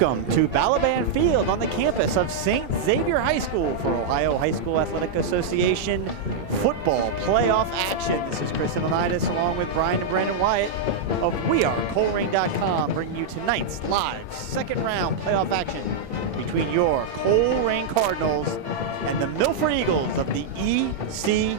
Welcome to Balaban Field on the campus of St. Xavier High School for Ohio High School Athletic Association football playoff action. This is Chris Ioannidis along with Brian and Brandon Wyatt of Colerain.com, bringing you tonight's live second round playoff action between your Colerain Cardinals and the Milford Eagles of the ECC.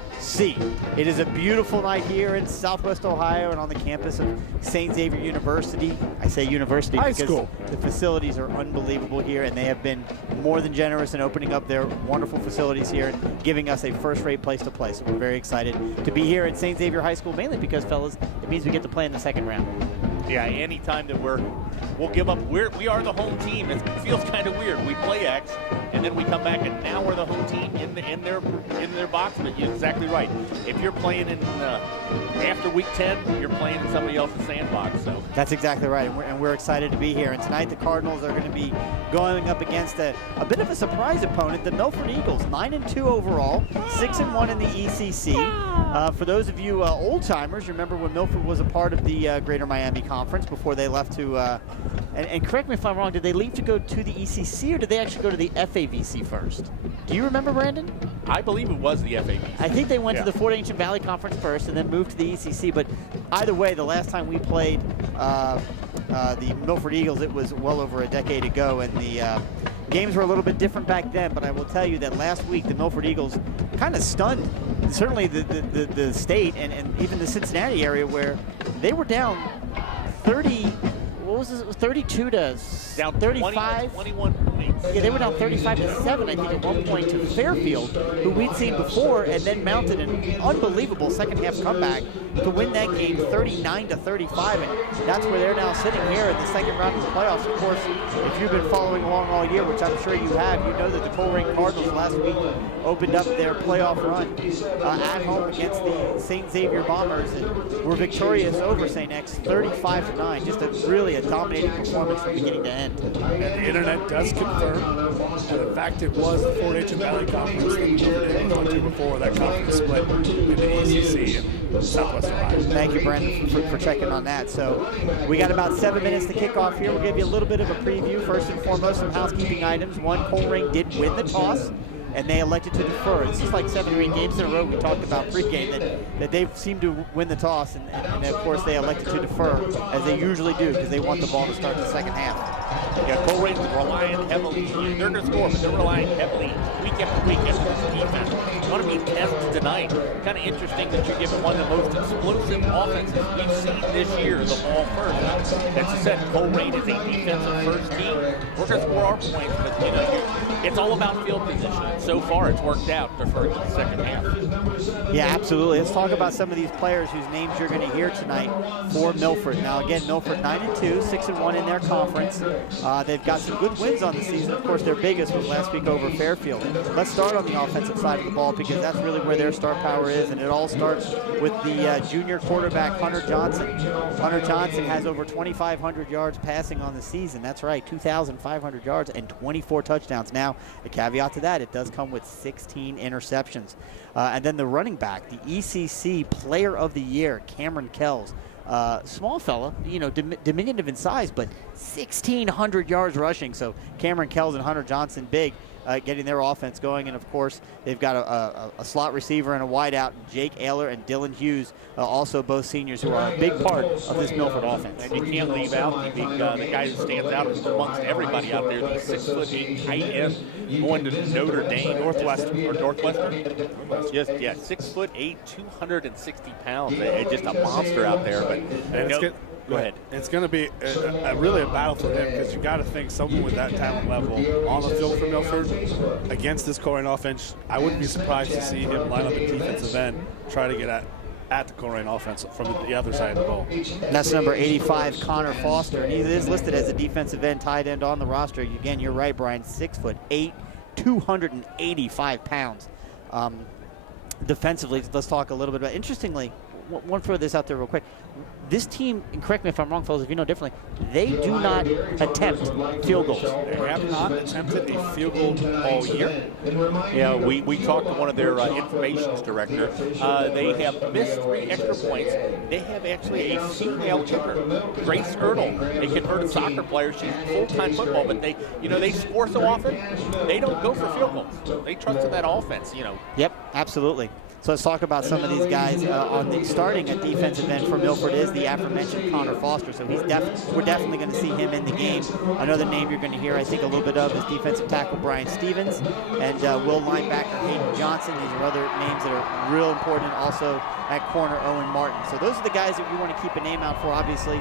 It is a beautiful night here in Southwest Ohio and on the campus of St. Xavier University. I say university High because school. The facilities are unbelievable here, and they have been more than generous in opening up their wonderful facilities here and giving us a first-rate place to play. So we're very excited to be here at St. Xavier High School, mainly because, fellas, it means we get to play in the second round. Yeah, anytime that we'll give up, we are the home team. It feels kind of weird. We play X, and then we come back, and now we're the home team in their box. But you're exactly right. If you're playing in after week 10, you're playing in somebody else's sandbox. So that's exactly right, and we're excited to be here. And tonight the Cardinals are going to be going up against a bit of a surprise opponent, the Milford Eagles, 9-2 overall, 6-1 in the ECC. For those of you old-timers, remember when Milford was a part of the Greater Miami Conference before they left to, and correct me if I'm wrong, did they leave to go to the ECC or did they actually go to the FAVC first? Do you remember, Brandon? I believe it was the FAVC. I think they went to the Fort Ancient Valley Conference first and then moved to the ECC, but either way, the last time we played the Milford Eagles, it was well over a decade ago, and the games were a little bit different back then, but I will tell you that last week the Milford Eagles kind of stunned certainly the state and even the Cincinnati area, where they were down 32 to down 35. 21 points. Yeah, they were down 35-7, I think, at one point to Fairfield, who we'd seen before, and then mounted an unbelievable second-half comeback to win that game 39-35, and that's where they're now sitting here in the second round of the playoffs. Of course, if you've been following along all year, which I'm sure you have, you know that the Colerain Cardinals last week opened up their playoff run at home against the St. Xavier Bombers, and were victorious over St. X 35-9. Just a dominating performance from beginning to end. And the internet does confirm that in fact it was the Fort Ancient Valley Conference that we went to before that conference split in the ECC in Southwest Ohio. Thank you, Brandon, for checking on that. So we got about 7 minutes to kick off here. We'll give you a little bit of a preview. First and foremost, some housekeeping items. One, Colerain did win the toss, and they elected to defer. It's just like 7 or 8 games in a row we talked about pregame that they've seemed to win the toss, and of course they elected to defer, as they usually do, because they want the ball to start the second half. Yeah, Colerain's relying heavily. They're going to score, but they're relying heavily week after week after this defense. Want to be tested tonight. Kind of interesting that you're giving one of the most explosive offenses we've seen this year, the ball first. As you said, Colerain is a defensive first team. We're going to score our points, but it's all about field position. So far, it's worked out, deferring to the second half. Yeah, absolutely. Let's talk about some of these players whose names you're going to hear tonight for Milford. Now, again, Milford 9-2, 6-1 in their conference. They've got some good wins on the season. Of course, their biggest was last week over Fairfield. Let's start on the offensive side of the ball, because that's really where their star power is, and it all starts with the junior quarterback, Hunter Johnson. Hunter Johnson has over 2,500 yards passing on the season. That's right, 2,500 yards and 24 touchdowns. Now, a caveat to that, it does come with 16 interceptions. And then the running back, the ECC Player of the Year, Cameron Kells. Small fella, diminutive in size, but 1,600 yards rushing. So Cameron Kells and Hunter Johnson, big, getting their offense going. And of course, they've got a slot receiver and a wideout, Jake Ayler and Dylan Hughes, also both seniors, who are a big part of this Milford offense. And you can't leave out the guy that stands out amongst everybody out there, the 6'8" tight end going to Notre Dame, Northwestern. 6'8", 260 pounds. Just a monster out there. But go ahead. It's going to be really a battle for him, because you got to think someone with that talent level on the field for Milford against this Colerain offense. I wouldn't be surprised to see him line up at defensive end, try to get at the Colerain offense from the other side of the ball. That's number 85, Connor Foster, and he is listed as a defensive end, tight end on the roster. Again, you're right, Brian, 6'8", 285 pounds. Defensively, let's talk a little bit about. Interestingly, want to throw this out there real quick. This team, and correct me if I'm wrong, fellas, if you know differently, they do not attempt field goals. They have not attempted a field goal all year. Yeah, we talked to one of their information director. They have missed 3 extra points. They have actually a female kicker, Grace Erdl, a converted soccer player. She's full-time football, but they score so often, they don't go for field goals. They trust in that offense, Yep, absolutely. So let's talk about some of these guys. Starting at defensive end for Milford is the aforementioned Connor Foster. So we're definitely going to see him in the game. Another name you're going to hear, I think, a little bit of is defensive tackle Brian Stevens and will linebacker Hayden Johnson. These are other names that are real important. Also at corner, Owen Martin. So those are the guys that we want to keep a name out for. Obviously,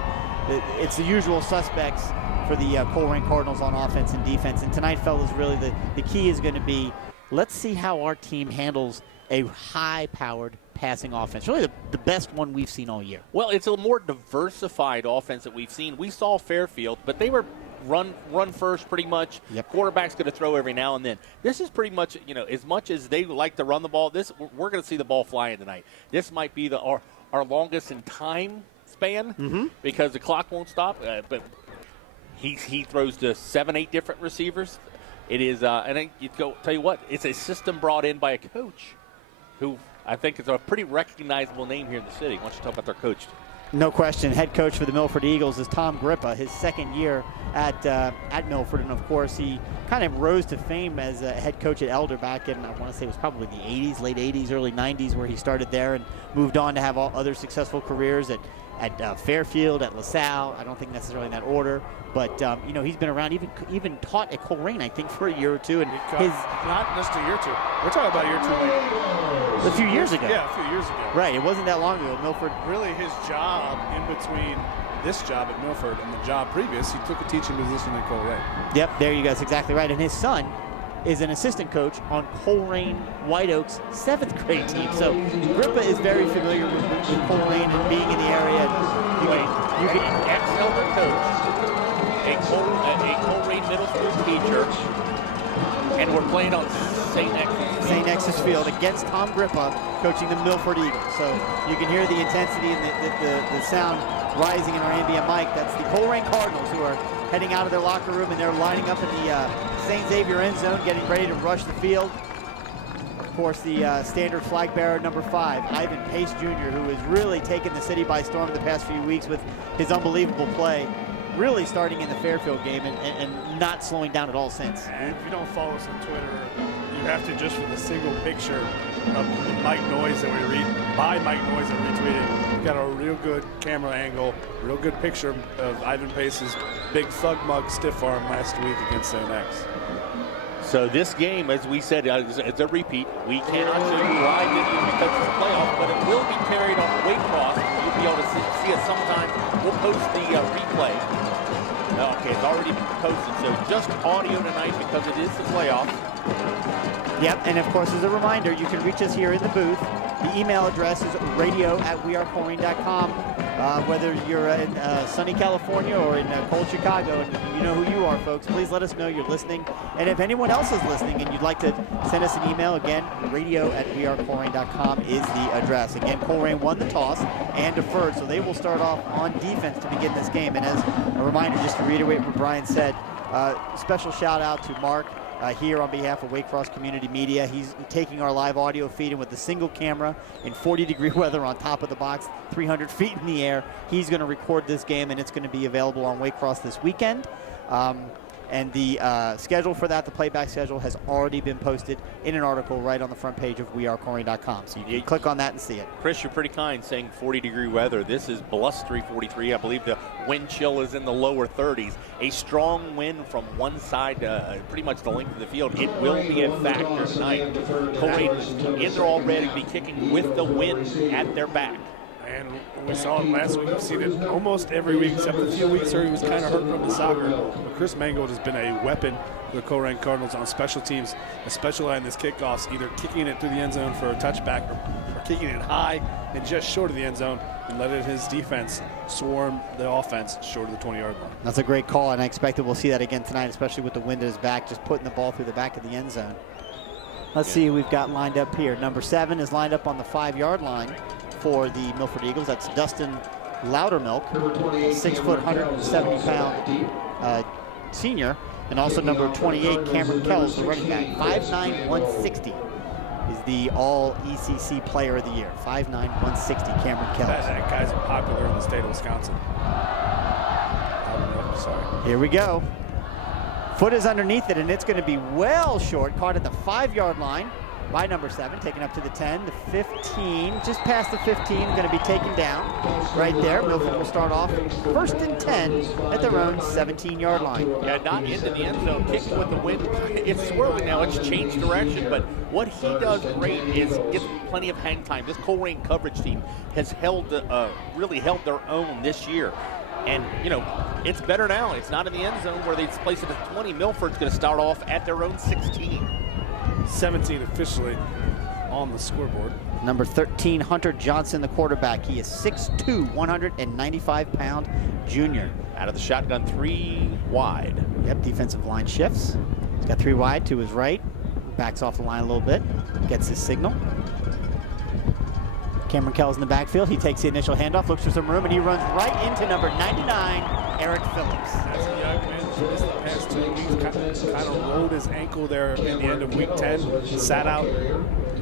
it's the usual suspects for the Colerain Cardinals on offense and defense. And tonight, fellas, really the key is going to be, let's see how our team handles a high-powered passing offense. Really the best one we've seen all year. Well, it's a more diversified offense that we've seen. We saw Fairfield, but they were run first pretty much. Yep. Quarterback's going to throw every now and then. This is pretty much, as much as they like to run the ball, we're going to see the ball flying tonight. This might be our longest in time span because the clock won't stop. But he throws to 7-8 different receivers. It is, and tell you what, it's a system brought in by a coach who I think is a pretty recognizable name here in the city. Why don't you talk about their coach? No question. Head coach for the Milford Eagles is Tom Grippa, his second year at Milford. And, of course, he kind of rose to fame as a head coach at Elder back in, I want to say it was probably the 80s, late 80s, early 90s, where he started there and moved on to have all other successful careers at Fairfield, at LaSalle. I don't think necessarily in that order. But, he's been around, even taught at Colerain, I think, for a year or two. And not just a year or two. We're talking about a year or two. A few years ago. Yeah, a few years ago. Right, it wasn't that long ago. Milford. Really, his job in between this job at Milford and the job previous, he took a teaching position at Colerain. Yep, there you go. That's exactly right. And his son is an assistant coach on Colerain White Oak's 7th grade team. So Grippa is very familiar with Colerain and being in the area. You can ex-Elder coach, a Colerain middle school teacher, and we're playing on St. Nexus Field against Tom Grippa coaching the Milford Eagles. So you can hear the intensity and the sound rising in our ambient mic. That's the Colerain Cardinals who are heading out of their locker room, and they're lining up in the St. Xavier end zone, getting ready to rush the field. Of course, the standard flag bearer, number 5, Ivan Pace Jr., who has really taken the city by storm the past few weeks with his unbelievable play, really starting in the Fairfield game and not slowing down at all since. And if you don't follow us on Twitter, you have to, just for the single picture of Mike Noyes that we read, by Mike Noyes that we retweeted. We've got a real good camera angle, real good picture of Ivan Pace's big thug mug stiff arm last week against St. X. So this game, as we said, it's a repeat. We cannot show you live video because it's a playoff, but it will be carried on Waycross. You'll be able to see it sometime. We'll post the replay. Okay, it's already posted, so just audio tonight because it is the playoffs. Yep, and of course, as a reminder, you can reach us here in the booth. The email address is radio@wearecolerain.com. Whether you're in sunny California or in cold Chicago, and you know who you are, folks, please let us know you're listening. And if anyone else is listening and you'd like to send us an email, again, radio@wearecolerain.com is the address. Again, Colerain won the toss and deferred, so they will start off on defense to begin this game. And as a reminder, just to reiterate what Brian said, special shout out to Mark here on behalf of Waycross Community Media. He's taking our live audio feed, and with a single camera in 40-degree weather on top of the box, 300 feet in the air, he's going to record this game, and it's going to be available on Waycross this weekend. And the schedule for that, the playback schedule, has already been posted in an article right on the front page of wearecolerain.com. So you can click on that and see it. Chris, you're pretty kind saying 40-degree weather. This is blustery 43. I believe the wind chill is in the lower 30s. A strong wind from one side, pretty much the length of the field. It will be a factor tonight. Colerain in there already be kicking with the wind at their back. And we saw it last week. We've seen it almost every week, except a few weeks where he was kind of hurt from the soccer. But Chris Mangold has been a weapon for the Colerain Cardinals on special teams, especially on this kickoffs, either kicking it through the end zone for a touchback or kicking it high and just short of the end zone and letting his defense swarm the offense short of the 20-yard line. That's a great call, and I expect that we'll see that again tonight, especially with the wind at his back, just putting the ball through the back of the end zone. Let's see who we've got lined up here. Number 7 is lined up on the 5-yard line for the Milford Eagles. That's Dustin Loudermilk, a 6 foot, 170-pound senior, and also number 28, Cameron Kells, the running back. 5'9", 160 is the All-ECC Player of the Year. 5'9", 160, Cameron Kells. That guy's popular in the state of Wisconsin. Sorry. Here we go. Foot is underneath it, and it's going to be well short. Caught at the 5-yard line by number 7, taken up to the 10, the 15, just past the 15, going to be taken down right there. Milford will start off 1st and 10 at their own 17-yard line. Yeah, not into the end zone, kicking with the wind. It's swirling now, it's changed direction, but what he does great is gets plenty of hang time. This Colerain coverage team has really held their own this year. And, you know, it's better now. It's not in the end zone where they place it at 20. Milford's going to start off at their own 16. 17 officially on the scoreboard. Number 13, Hunter Johnson, the quarterback. He is 6'2", 195-pound junior. Out of the shotgun, 3 wide. Yep, defensive line shifts. He's got 3 wide to his right. Backs off the line a little bit. Gets his signal. Cameron Kells in the backfield. He takes the initial handoff, looks for some room, and he runs right into number 99, Eric Phillips. That's a young man who missed the past 2 weeks, kind of rolled his ankle there in the end of week 10, sat out.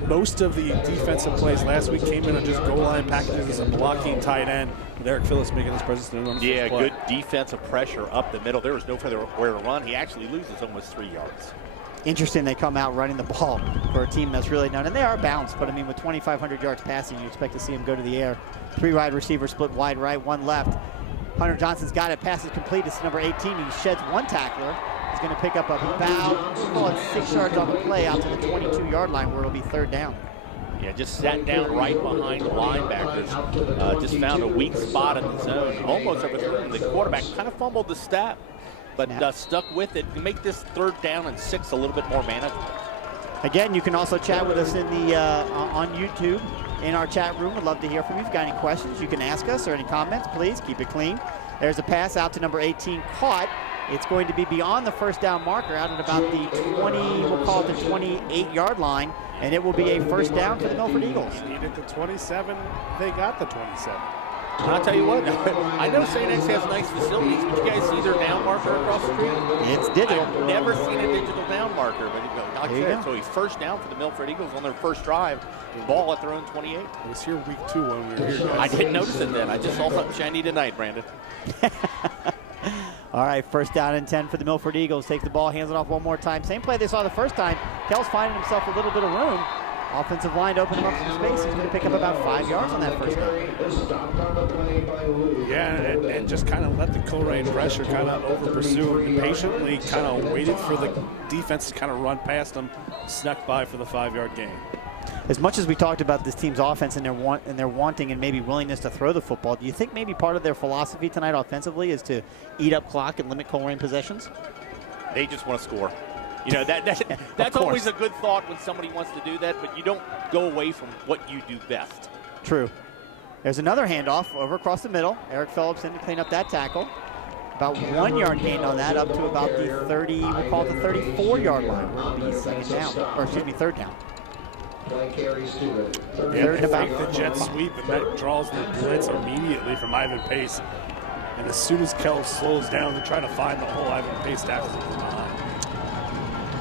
Most of the defensive plays last week came in on just goal line packages as a blocking tight end. With Eric Phillips making his presence in the run. Yeah, good defensive pressure up the middle. There was no further where to run. He actually loses almost 3 yards. Interesting they come out running the ball for a team that's really done, and they are balanced, but I mean with 2,500 yards passing, you expect to see him go to the air. 3 wide receivers split wide right, 1 left. Hunter Johnson's got it, pass is complete, it's number 18, he sheds 1 tackler. He's gonna pick up about 6 yards on the play out to the 22-yard line where it'll be 3rd down. Yeah, just sat down right behind the linebackers. Just found a weak spot in the zone. Almost overthrew him. The quarterback kind of fumbled the snap, but stuck with it to make this 3rd down and 6 a little bit more manageable. Again, you can also chat with us in the on YouTube in our chat room. We'd love to hear from you. If you've got any questions, you can ask us, or any comments, please keep it clean. There's a pass out to number 18, caught. It's going to be beyond the 1st down marker, out at about the 20, we'll call it the 28-yard line, and it will be a 1st down for the Milford Eagles. Needed the 27, they got the 27. And I'll tell you what, I know St. X has nice facilities, but you guys see their down marker across the street? It's digital. I've never seen a digital down marker, but like I said, so he's 1st down for the Milford Eagles on their 1st drive. Ball at their own 28. It was here week 2 when we were here, guys. I didn't notice it then. I just saw something shiny tonight, Brandon. All right, 1st down and 10 for the Milford Eagles. Takes the ball, hands it off one more time. Same play they saw the first time. Kells finding himself a little bit of room. Offensive line to open him up some space. He's going to pick up about 5 yards on that 1st down. Yeah, and just kind of let the Colerain pressure kind of over pursue and patiently kind of waited for the defense to kind of run past them, snuck by for the 5-yard gain. As much as we talked about this team's offense and their wanting and maybe willingness to throw the football, do you think maybe part of their philosophy tonight offensively is to eat up clock and limit Colerain possessions? They just want to score. You know, that's always a good thought when somebody wants to do that, but you don't go away from what you do best. True. There's another handoff over across the middle. Eric Phillips in to clean up that tackle. About 1 yard gain on that, up to about the 30, we'll call it the 34-yard line. It'll be 2nd down, or excuse me, 3rd down. Yeah, they fake the jet sweep, and that draws the blitz immediately from Ivan Pace. And as soon as Kells slows down, they try to find the hole. Ivan Pace tackles him from behind.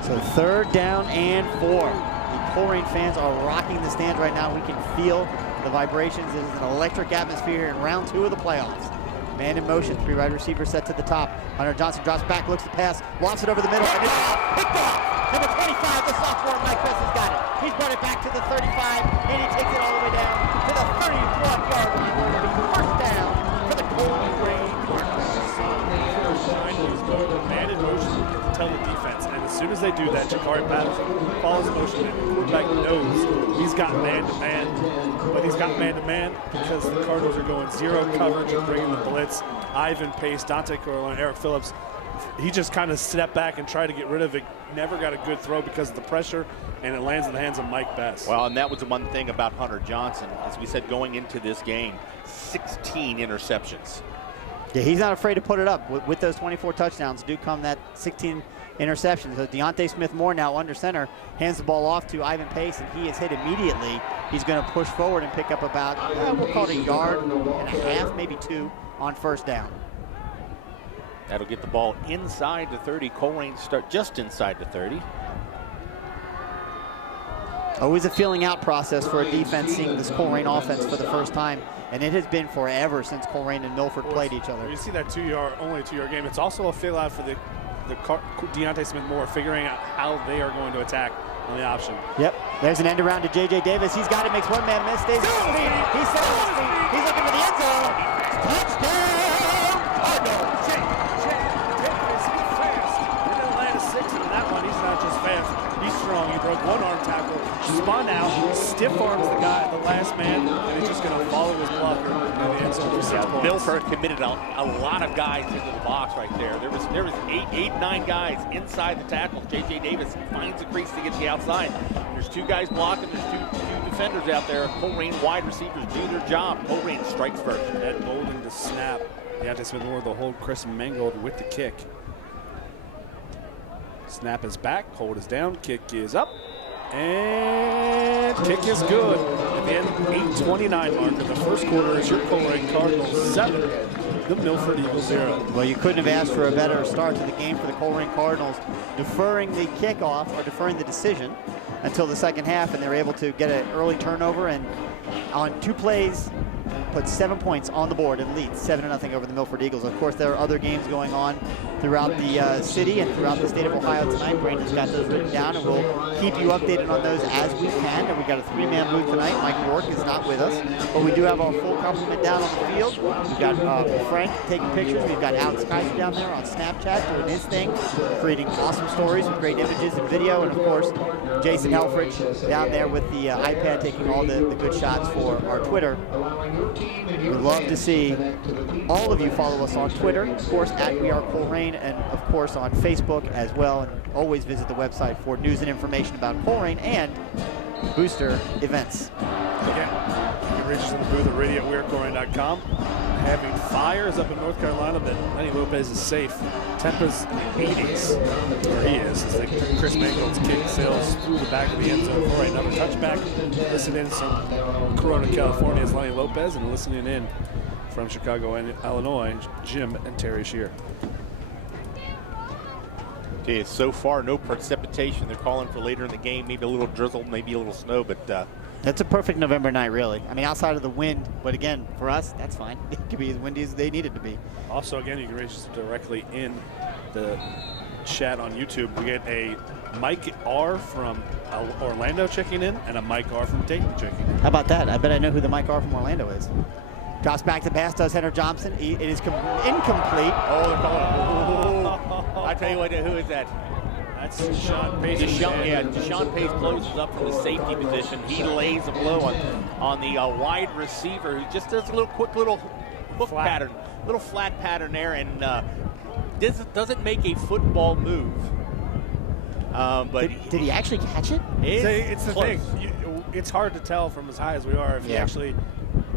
So 3rd down and 4. The Colerain fans are rocking the stands right now. We can feel the vibrations. It is an electric atmosphere in round 2 of the playoffs. Man in motion, 3 wide receivers set to the top. Hunter Johnson drops back, looks to pass, lofts it over the middle, and it's picked off. Number 25, the sophomore, Mike Bess has got it. He's brought it back to the 35, and he takes it all the way down to the 31-yard line, where it'll be 1st down for the Colerain Cardinals. Man in motion to tell the defense, and as soon as they do that, Jakari Patterson follows motion, and the quarterback knows he's got man-to-man, but he's got man-to-man because the Cardinals are going 0 coverage and bringing the blitz. Ivan Pace, Dante Colerain, Eric Phillips, he just kind of stepped back and tried to get rid of it. Never got a good throw because of the pressure, and it lands in the hands of Mike Bess. Well, and that was the one thing about Hunter Johnson. As we said, going into this game, 16 interceptions. Yeah, he's not afraid to put it up. With those 24 touchdowns do come that 16 interceptions. So Deontay Smith-Moore now under center hands the ball off to Ivan Pace, and he is hit immediately. He's going to push forward and pick up about, we'll call it a yard and a half, maybe 2 on first down. That'll get the ball inside the 30. Colerain start just inside the 30. Always a feeling out process for a defense seeing this Colerain offense for the first time, and it has been forever since Colerain and Milford played each other. You see that only a 2-yard game. It's also a feel out for the Deontay Smith-Moore figuring out how they are going to attack on the option. Yep, there's an end around to J.J. Davis. He's got it, makes one man miss, stays on his feet. He's set on his feet. He's looking for the end zone. Touchdown! Cardinals! Davis, he's fast. He didn't land a 6 on that one. He's not just fast. He's strong. He broke one arm tackle, spun out, stiff arms the guy, the last man, and he's just going to follow his blocker in the end zone for 6 points. Milford committed a lot of guys into the box right there. There was 9 guys inside the tackle. J.J. Davis finds a crease to get the outside. There's 2 guys blocking. There's two defenders out there. Colerain wide receivers do their job. Colerain strikes first. Ed Bolden to snap. Deontay Smith-Moore to hold Chris Mangold with the kick. Snap is back, hold is down, kick is up, and kick is good. At the end, 8:29 mark of the first quarter is your Colerain Cardinals 7, the Milford Eagles 0. Well, you couldn't have asked for a better start to the game for the Colerain Cardinals, deferring the kickoff or deferring the decision until the second half, and they were able to get an early turnover and on 2 plays put 7 points on the board and lead 7-0 over the Milford Eagles. Of course, there are other games going on throughout the city and throughout the state of Ohio tonight. Brandon's got those written down, and we'll keep you updated on those as we can. And we got a 3-man booth tonight. Mike Rourke is not with us, but we do have our full complement down on the field. We've got Frank taking pictures. We've got Alex Kaiser down there on Snapchat doing his thing, creating awesome stories with great images and video. And of course, Jason Helfrich down there with the iPad taking all the good shots for our Twitter. We'd love to see all of you follow us on Twitter, of course, at We Are Colerain, and of course on Facebook as well. And always visit the website for news and information about Colerain and booster events. Again, you can reach us in the booth at radio@wearecolerain.com. Having fires up in North Carolina, but Lenny Lopez is safe. Temper's in the 80s, where he is. As Chris Mangold's kick sails through the back of the end zone for another touchback. Listening in from Corona, California is Lenny Lopez, and listening in from Chicago and Illinois, Jim and Terry Shear. Okay, so far no precipitation. They're calling for later in the game, maybe a little drizzle, maybe a little snow, but That's a perfect November night, really. I mean, outside of the wind, but again, for us, that's fine. It could be as windy as they need it to be. Also, again, you can reach us directly in the chat on YouTube. We get a Mike R from Orlando checking in and a Mike R from Dayton checking in. How about that? I bet I know who the Mike R from Orlando is. Drops back to pass, does Henry Johnson. It is incomplete. oh, they're calling. I tell you what, who is that? That's Deshaun Pace. Deshaun Pace closes up from the safety position. He lays a blow on the wide receiver who just does a little quick little hook pattern, little flat pattern there, and doesn't make a football move. But did he actually catch it? It's the close. thing. It's hard to tell from as high as we are if he Yeah. actually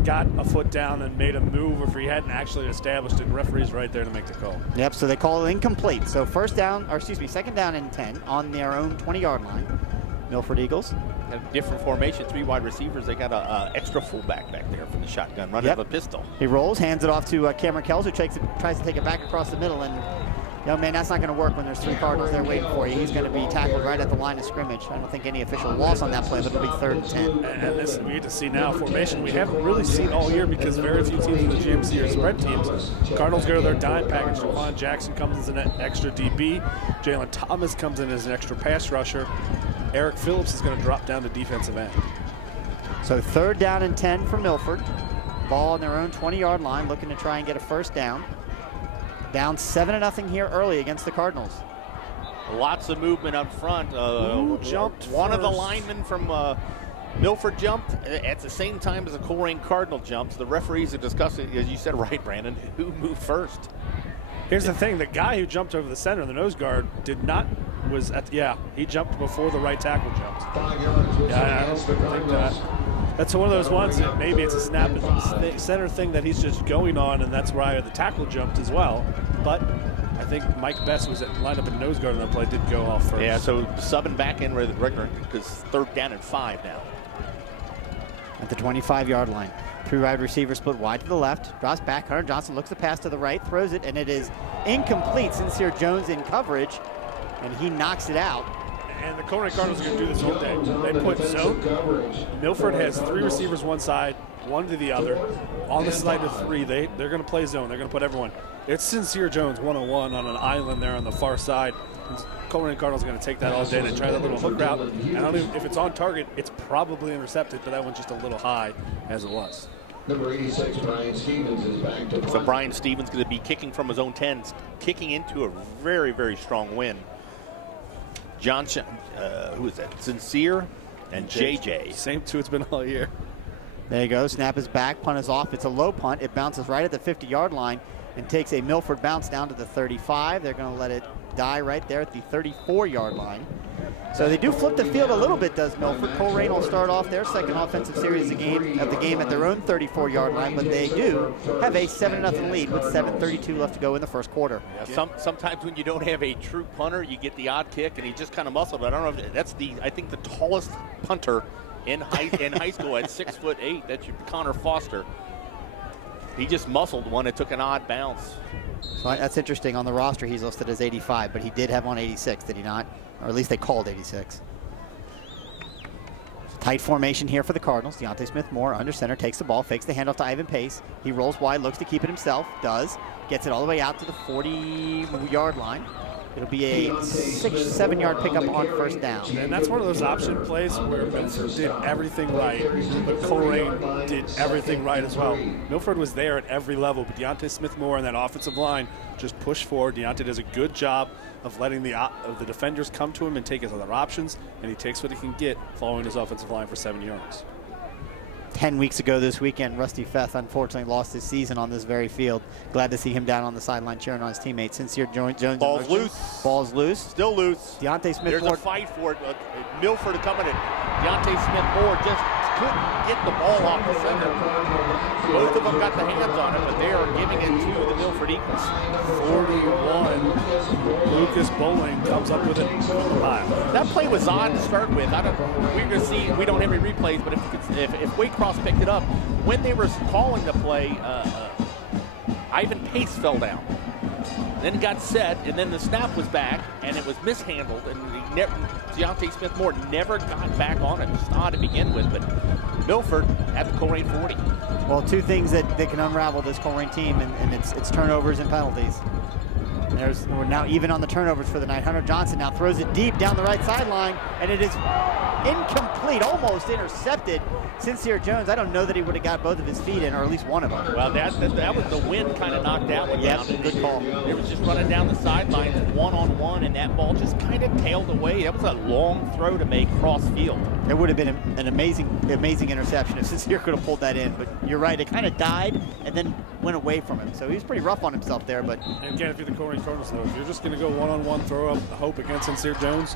got a foot down and made a move, or if he hadn't actually established it. Referee's right there to make the call. Yep, so they call it incomplete. So second down and 10 on their own 20-yard line. Milford Eagles. A different formation, 3 wide receivers. They got a extra fullback back there from the shotgun, running Yep. with a pistol. He rolls, hands it off to Cameron Kells, who tries to take it back across the middle. And, man, that's not going to work when there's 3 Cardinals there waiting for you. He's going to be tackled right at the line of scrimmage. I don't think any official loss on that play, but it'll be 3rd and 10. And this we get to see now formation we haven't really seen all year because very few teams in the GMC are spread teams. Cardinals go to their dime package. Jaquan Jackson comes as an extra DB. Jalen Thomas comes in as an extra pass rusher. Eric Phillips is going to drop down to defensive end. So 3rd down and 10 for Milford. Ball on their own 20-yard line, looking to try and get a first down. Down 7-0 here early against the Cardinals. Lots of movement up front. Who jumped One of the first? linemen from Milford jumped at the same time as the Colerain Cardinal jumps. The referees are discussing, as you said, right, Brandon, who moved first. Here's the thing: the guy who jumped over the center, the nose guard, he jumped before the right tackle jumped. Yeah, I don't think that. That's one of those ones that maybe it's a snap center thing that he's just going on, and that's why the tackle jumped as well. But I think Mike Best was lined up in nose guard on that play, did go off first. Yeah, so subbing back in with Rickner because 3rd down and 5 now. At the 25-yard line. 3 wide receivers split wide to the left. Drops back. Hunter Johnson looks the pass to the right, throws it, and it is incomplete. Sincere Jones in coverage, and he knocks it out. And the Colerain Cardinals are going to do this all day. They put zone. Milford has 3 receivers one side, 1 to the other. On the side of 3, they're going to play zone. They're going to put everyone. It's Sincere Jones 1-on-1 on an island there on the far side. Colerain Cardinals are going to take that all day. They try that little hook route. And I don't even, if it's on target, it's probably intercepted, but that one's just a little high as it was. Number 86, Brian Stevens is back to So Brian Stevens going to be kicking from his own 10, kicking into a very, very strong win. Johnson, who is that? Sincere and JJ. Same 2 it's been all year. There you go. Snap is back. Punt is off. It's a low punt. It bounces right at the 50-yard line and takes a Milford bounce down to the 35. They're going to let it die right there at the 34-yard line. So they do flip the field a little bit, does Milford. Colerain will start off their second offensive series of the game at their own 34-yard line, but they do have a 7-0 lead with 7:32 left to go in the first quarter. Yeah, sometimes when you don't have a true punter, you get the odd kick, and he just kind of muscled. I don't know if that's I think the tallest punter in high school at 6'8". That's Connor Foster. He just muscled one. It took an odd bounce. So that's interesting. On the roster, he's listed as 85, but he did have on 86, did he not? Or at least they called 86. Tight formation here for the Cardinals. Deontay Smith-Moore under center, takes the ball, fakes the handoff to Ivan Pace. He rolls wide, looks to keep it himself, does. Gets it all the way out to the 40-yard line. It'll be a 6-7-yard pickup on first down. And that's one of those option plays where Milford did everything right, but Colerain did everything right as well. Milford was there at every level, but Deontay Smith-Moore and that offensive line just pushed forward. Deontay does a good job of letting the defenders come to him and take his other options, and he takes what he can get following his offensive line for 7 yards. 10 weeks ago this weekend, Rusty Feth unfortunately lost his season on this very field. Glad to see him down on the sideline cheering on his teammates. Sincere Jones. Ball's loose. Ball's loose. Still loose. Deontay Smith-Moore. There's a fight for it. Milford coming in. Deontay Smith-Moore just couldn't get the ball off the center. Both of them got the hands on it, but they are giving it to the Milford Eagles. 41. Lucas Bowling comes up with it from the pile. That play was odd to start with. We're going to see. We don't have any replays, but if Waycross picked it up, when they were calling the play, Ivan Pace fell down. Then got set, and then the snap was back, and it was mishandled, and Deontay Smith-Moore never got back on it. It's odd to begin with, but Milford at the Colerain 40. Well, 2 things that can unravel this Colerain team, and it's turnovers and penalties. We're now even on the turnovers for the night. Hunter Johnson now throws it deep down the right sideline, and it is incomplete, almost intercepted. Sincere Jones, I don't know that he would have got both of his feet in, or at least one of them. Well, that was the wind kind of knocked that one down. Good call. It was just running down the sidelines one-on-one, and that ball just kind of tailed away. That was a long throw to make cross field. It would have been an amazing interception if Sincere could have pulled that in, but you're right, it kind of died and then went away from him. So he was pretty rough on himself there, but... And again, if you're the Colerain Cardinals, though, if you're just going to go one-on-one, throw up hope against Sincere Jones,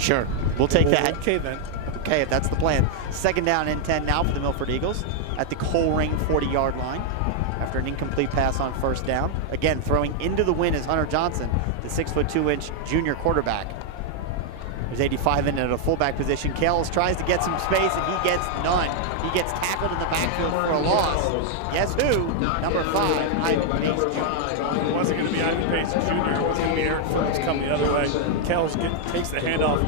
sure, we'll take that. Okay, then. Okay, if that's the plan. 2nd down and 10 now for the Milford Eagles at the Colerain 40-yard line after an incomplete pass on first down. Again, throwing into the wind is Hunter Johnson, the 6'2" junior quarterback. There's 85 in at a fullback position. Kells tries to get some space, and he gets none. He gets tackled in the backfield for a loss. Guess who? Number 5, Ivan Pace Jr. It wasn't going to be Ivan Pace Jr. It was going to be Eric Phillips coming the other way. Kells takes the handoff,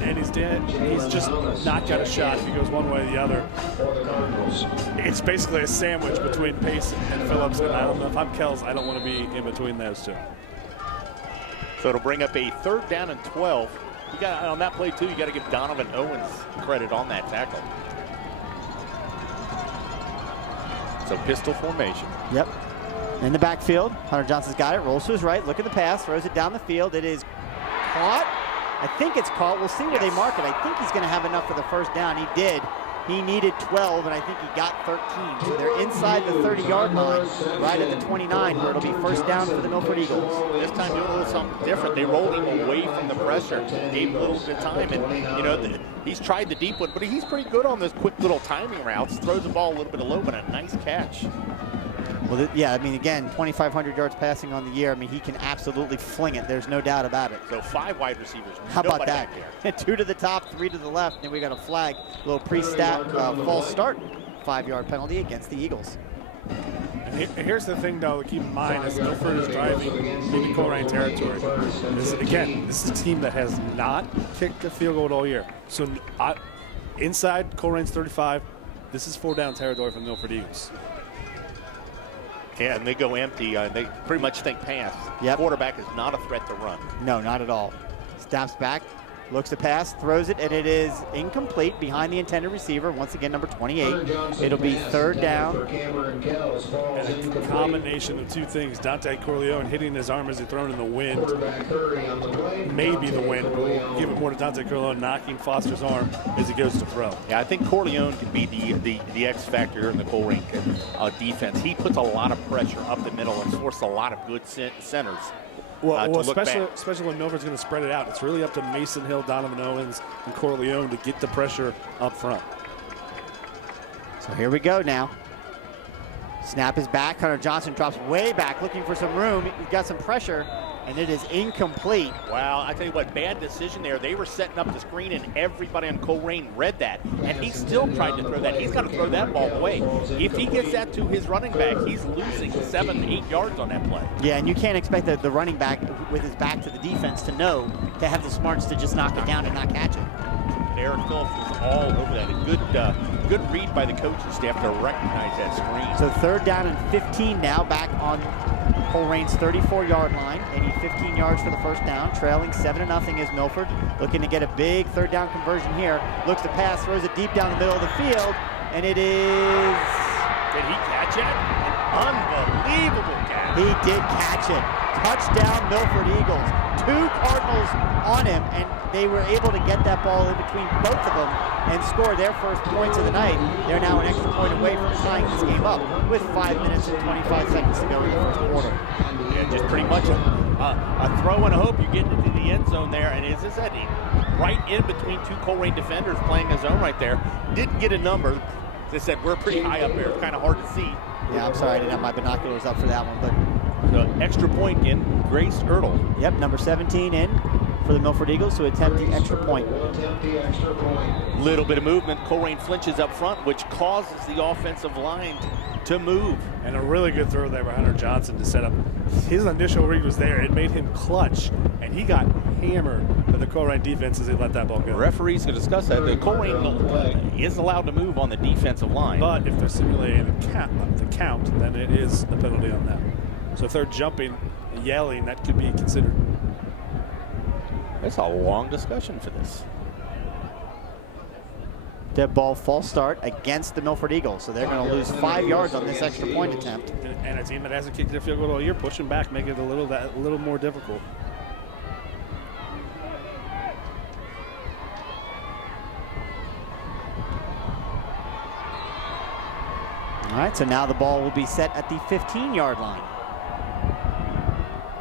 and he's just not got a shot if he goes one way or the other. It's basically a sandwich between Pace and Phillips, and I don't know if I'm Kells, I don't want to be in between those two. So it'll bring up a 3rd down and 12. You got on that play too. You got to give Donovan Owens credit on that tackle. So pistol formation. Yep. In the backfield, Hunter Johnson's got it. Rolls to his right. Look at the pass. Throws it down the field. It is caught. I think it's caught. We'll see where they mark it. I think he's going to have enough for the first down. He did. He needed 12, and I think he got 13. So they're inside the 30-yard line, right at the 29, where it'll be first down for the Milford Eagles. This time doing a little something different. They rolled him away from the pressure, gave him a little bit of time, and he's tried the deep one, but he's pretty good on those quick little timing routes. Throws the ball a little bit low, but a nice catch. Well, yeah, I mean, again, 2,500 yards passing on the year. I mean, he can absolutely fling it. There's no doubt about it. So 5 wide receivers. How about that? Back there. 2 to the top, 3 to the left. Then we got a flag, a little pre-stat false start, 5-yard penalty against the Eagles. And here's the thing, though, to keep in mind as Milford is driving into Colerain territory. This is a team that has not kicked a field goal all year. So inside Colerain's 35, this is 4-down territory for the Milford Eagles. Yeah, and they go empty. They pretty much think pass. Yep. Quarterback is not a threat to run. No, not at all. Snaps back, looks to pass, throws it, and it is incomplete behind the intended receiver. Once again, number 28. It'll be 3rd down. And a combination of 2 things. Dante Corleone hitting his arm as he thrown in the wind. Maybe the wind, but we'll give it more to Dante Corleone knocking Foster's arm as he goes to throw. Yeah, I think Corleone can be the X factor in the Colerain defense. He puts a lot of pressure up the middle and forces a lot of good centers. Well, especially when Milford's going to spread it out. It's really up to Mason Hill, Donovan Owens, and Corleone to get the pressure up front. So here we go now. Snap is back. Hunter Johnson drops way back, looking for some room. He's got some pressure, and it is incomplete. Wow, I tell you what, bad decision there. They were setting up the screen, and everybody on Colerain read that, and he still tried to throw that. He's got to throw that ball away. If he gets that to his running back, he's losing 7-8 yards on that play. Yeah, and you can't expect the running back with his back to the defense to have the smarts to just knock it down and not catch it. Eric Phillips was all over that. A good read by the coaching staff to recognize that screen. So 3rd down and 15 now, back on Colerain's 34-yard line. They need 15 yards for the first down. Trailing 7-0 is Milford. Looking to get a big 3rd down conversion here. Looks to pass, throws it deep down the middle of the field, and it is... Did he catch it? An unbelievable catch. He did catch it. Touchdown, Milford Eagles. 2 Cardinals on him, and they were able to get that ball in between both of them and score their first points of the night. They're now an extra point away from tying this game up with 5 minutes and 25 seconds to go in the first quarter. Yeah, just pretty much a throw and a hope you get into the end zone there. And as I said, right in between 2 Colerain defenders playing his own right there. Didn't get a number. As I said, we're pretty high up there. It's kind of hard to see. Yeah, I'm sorry I didn't have my binoculars up for that one, but... So extra point in Grace Ertl. Yep, number 17 in for the Milford Eagles to attempt the extra point. Little bit of movement. Colerain flinches up front, which causes the offensive line to move. And a really good throw there by Hunter Johnson to set up. His initial read was there. It made him clutch, and he got hammered by the Colerain defense as he let that ball go. Referees can discuss that. The Colerain is allowed to move on the defensive line. But if they're simulating the count, then it is a penalty on them. So if they're jumping, yelling, that could be considered. That's a long discussion for this. Dead ball, false start against the Milford Eagles. So they're going to lose 5 yards on this extra point attempt. And a team that hasn't kicked a field goal all year, pushing back, make it a little more difficult. All right, so now the ball will be set at the 15-yard line.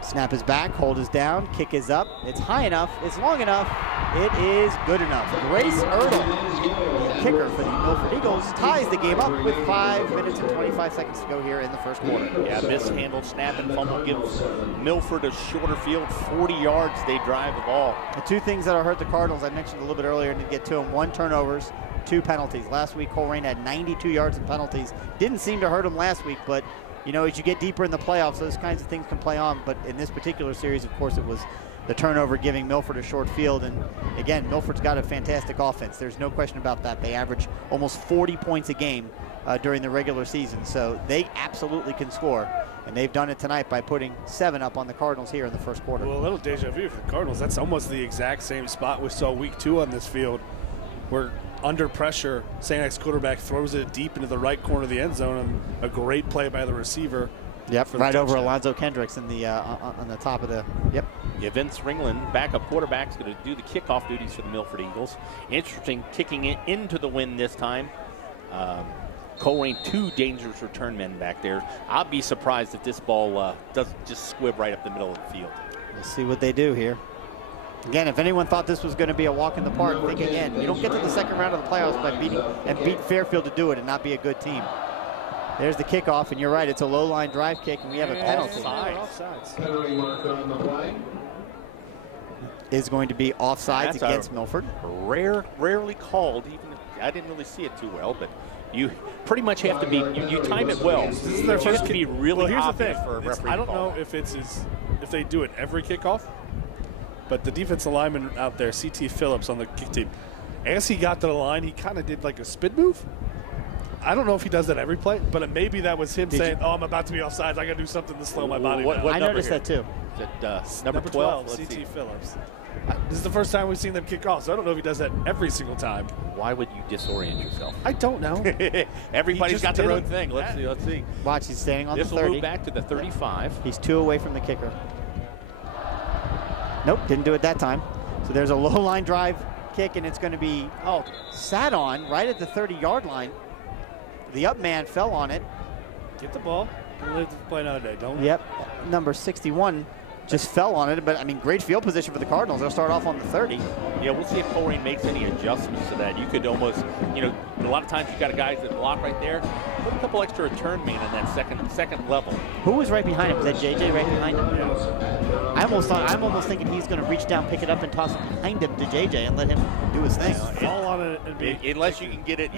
Snap is back, hold is down, kick is up. It's high enough, it's long enough, it is good enough. Grace Ertl, the kicker for the Milford Eagles, ties the game up with 5 minutes and 25 seconds to go here in the first quarter. Yeah, mishandled snap and fumble gives Milford a shorter field, 40 yards they drive the ball. The 2 things that hurt the Cardinals, I mentioned a little bit earlier, to get to them: 1 turnovers, 2 penalties. Last week, Colerain had 92 yards in penalties. Didn't seem to hurt them last week, but you know, as you get deeper in the playoffs, those kinds of things can play on. But in this particular series, of course, it was the turnover giving Milford a short field. And again, Milford's got a fantastic offense. There's no question about that. They average almost 40 points a game during the regular season. So they absolutely can score. And they've done it tonight by putting 7 up on the Cardinals here in the first quarter. Well, a little deja vu for the Cardinals. That's almost the exact same spot we saw week 2 on this field, where under pressure, St. X quarterback throws it deep into the right corner of the end zone, and a great play by the receiver. Yep, right over Alonzo Kendricks in the on the top of the. Yep. Yeah, Vince Ringland, backup quarterback, is going to do the kickoff duties for the Milford Eagles. Interesting, kicking it into the wind this time. Colerain, 2 dangerous return men back there. I'll be surprised if this ball doesn't just squib right up the middle of the field. We'll see what they do here. Again, if anyone thought this was going to be a walk in the park, think again. You don't get to the second round of the playoffs by beat Fairfield to do it and not be a good team. There's the kickoff, and you're right, it's a low-line drive kick, and we have a penalty. Offsides. Penalty marker on the flag. Is going to be offsides against Milford. Rarely called. Even I didn't really see it too well, but you pretty much have to be. You time it well. This is their first kick. To be really here's the obvious thing. for a referee. I don't know if if they do it every kickoff, but the defensive lineman out there, CT Phillips on the kick team, as he got to the line, he kind of did like a spin move. I don't know if he does that every play, but maybe that was him saying, "Oh, I'm about to be offsides. I got to do something to slow my body down." I noticed that too. Is it number 12? Let's CT see. Phillips. This is the first time we've seen them kick off, so I don't know if he does that every single time. Why would you disorient yourself? I don't know. Everybody's got their did own it. thing. Let's see. Let's see. Watch, he's standing on This the will 30. move back to the 35. He's 2 away from the kicker. Nope, didn't do it that time. So there's a low-line drive kick, and it's going to be sat on right at the 30-yard line. The up man fell on it. Get the ball and live to play another day. Don't. Yep, number 61 just fell on it, but I mean, great field position for the Cardinals. They'll start off on the 30. Yeah, we'll see if Colerain makes any adjustments to that. You could almost, a lot of times you've got a guy that block right there. Put a couple extra return men in that second level. Who was right behind him? Was that JJ right behind him? I'm almost thinking he's going to reach down, pick it up, and toss it behind him to JJ and let him do his thing. Fall on it and be. Unless you can get it,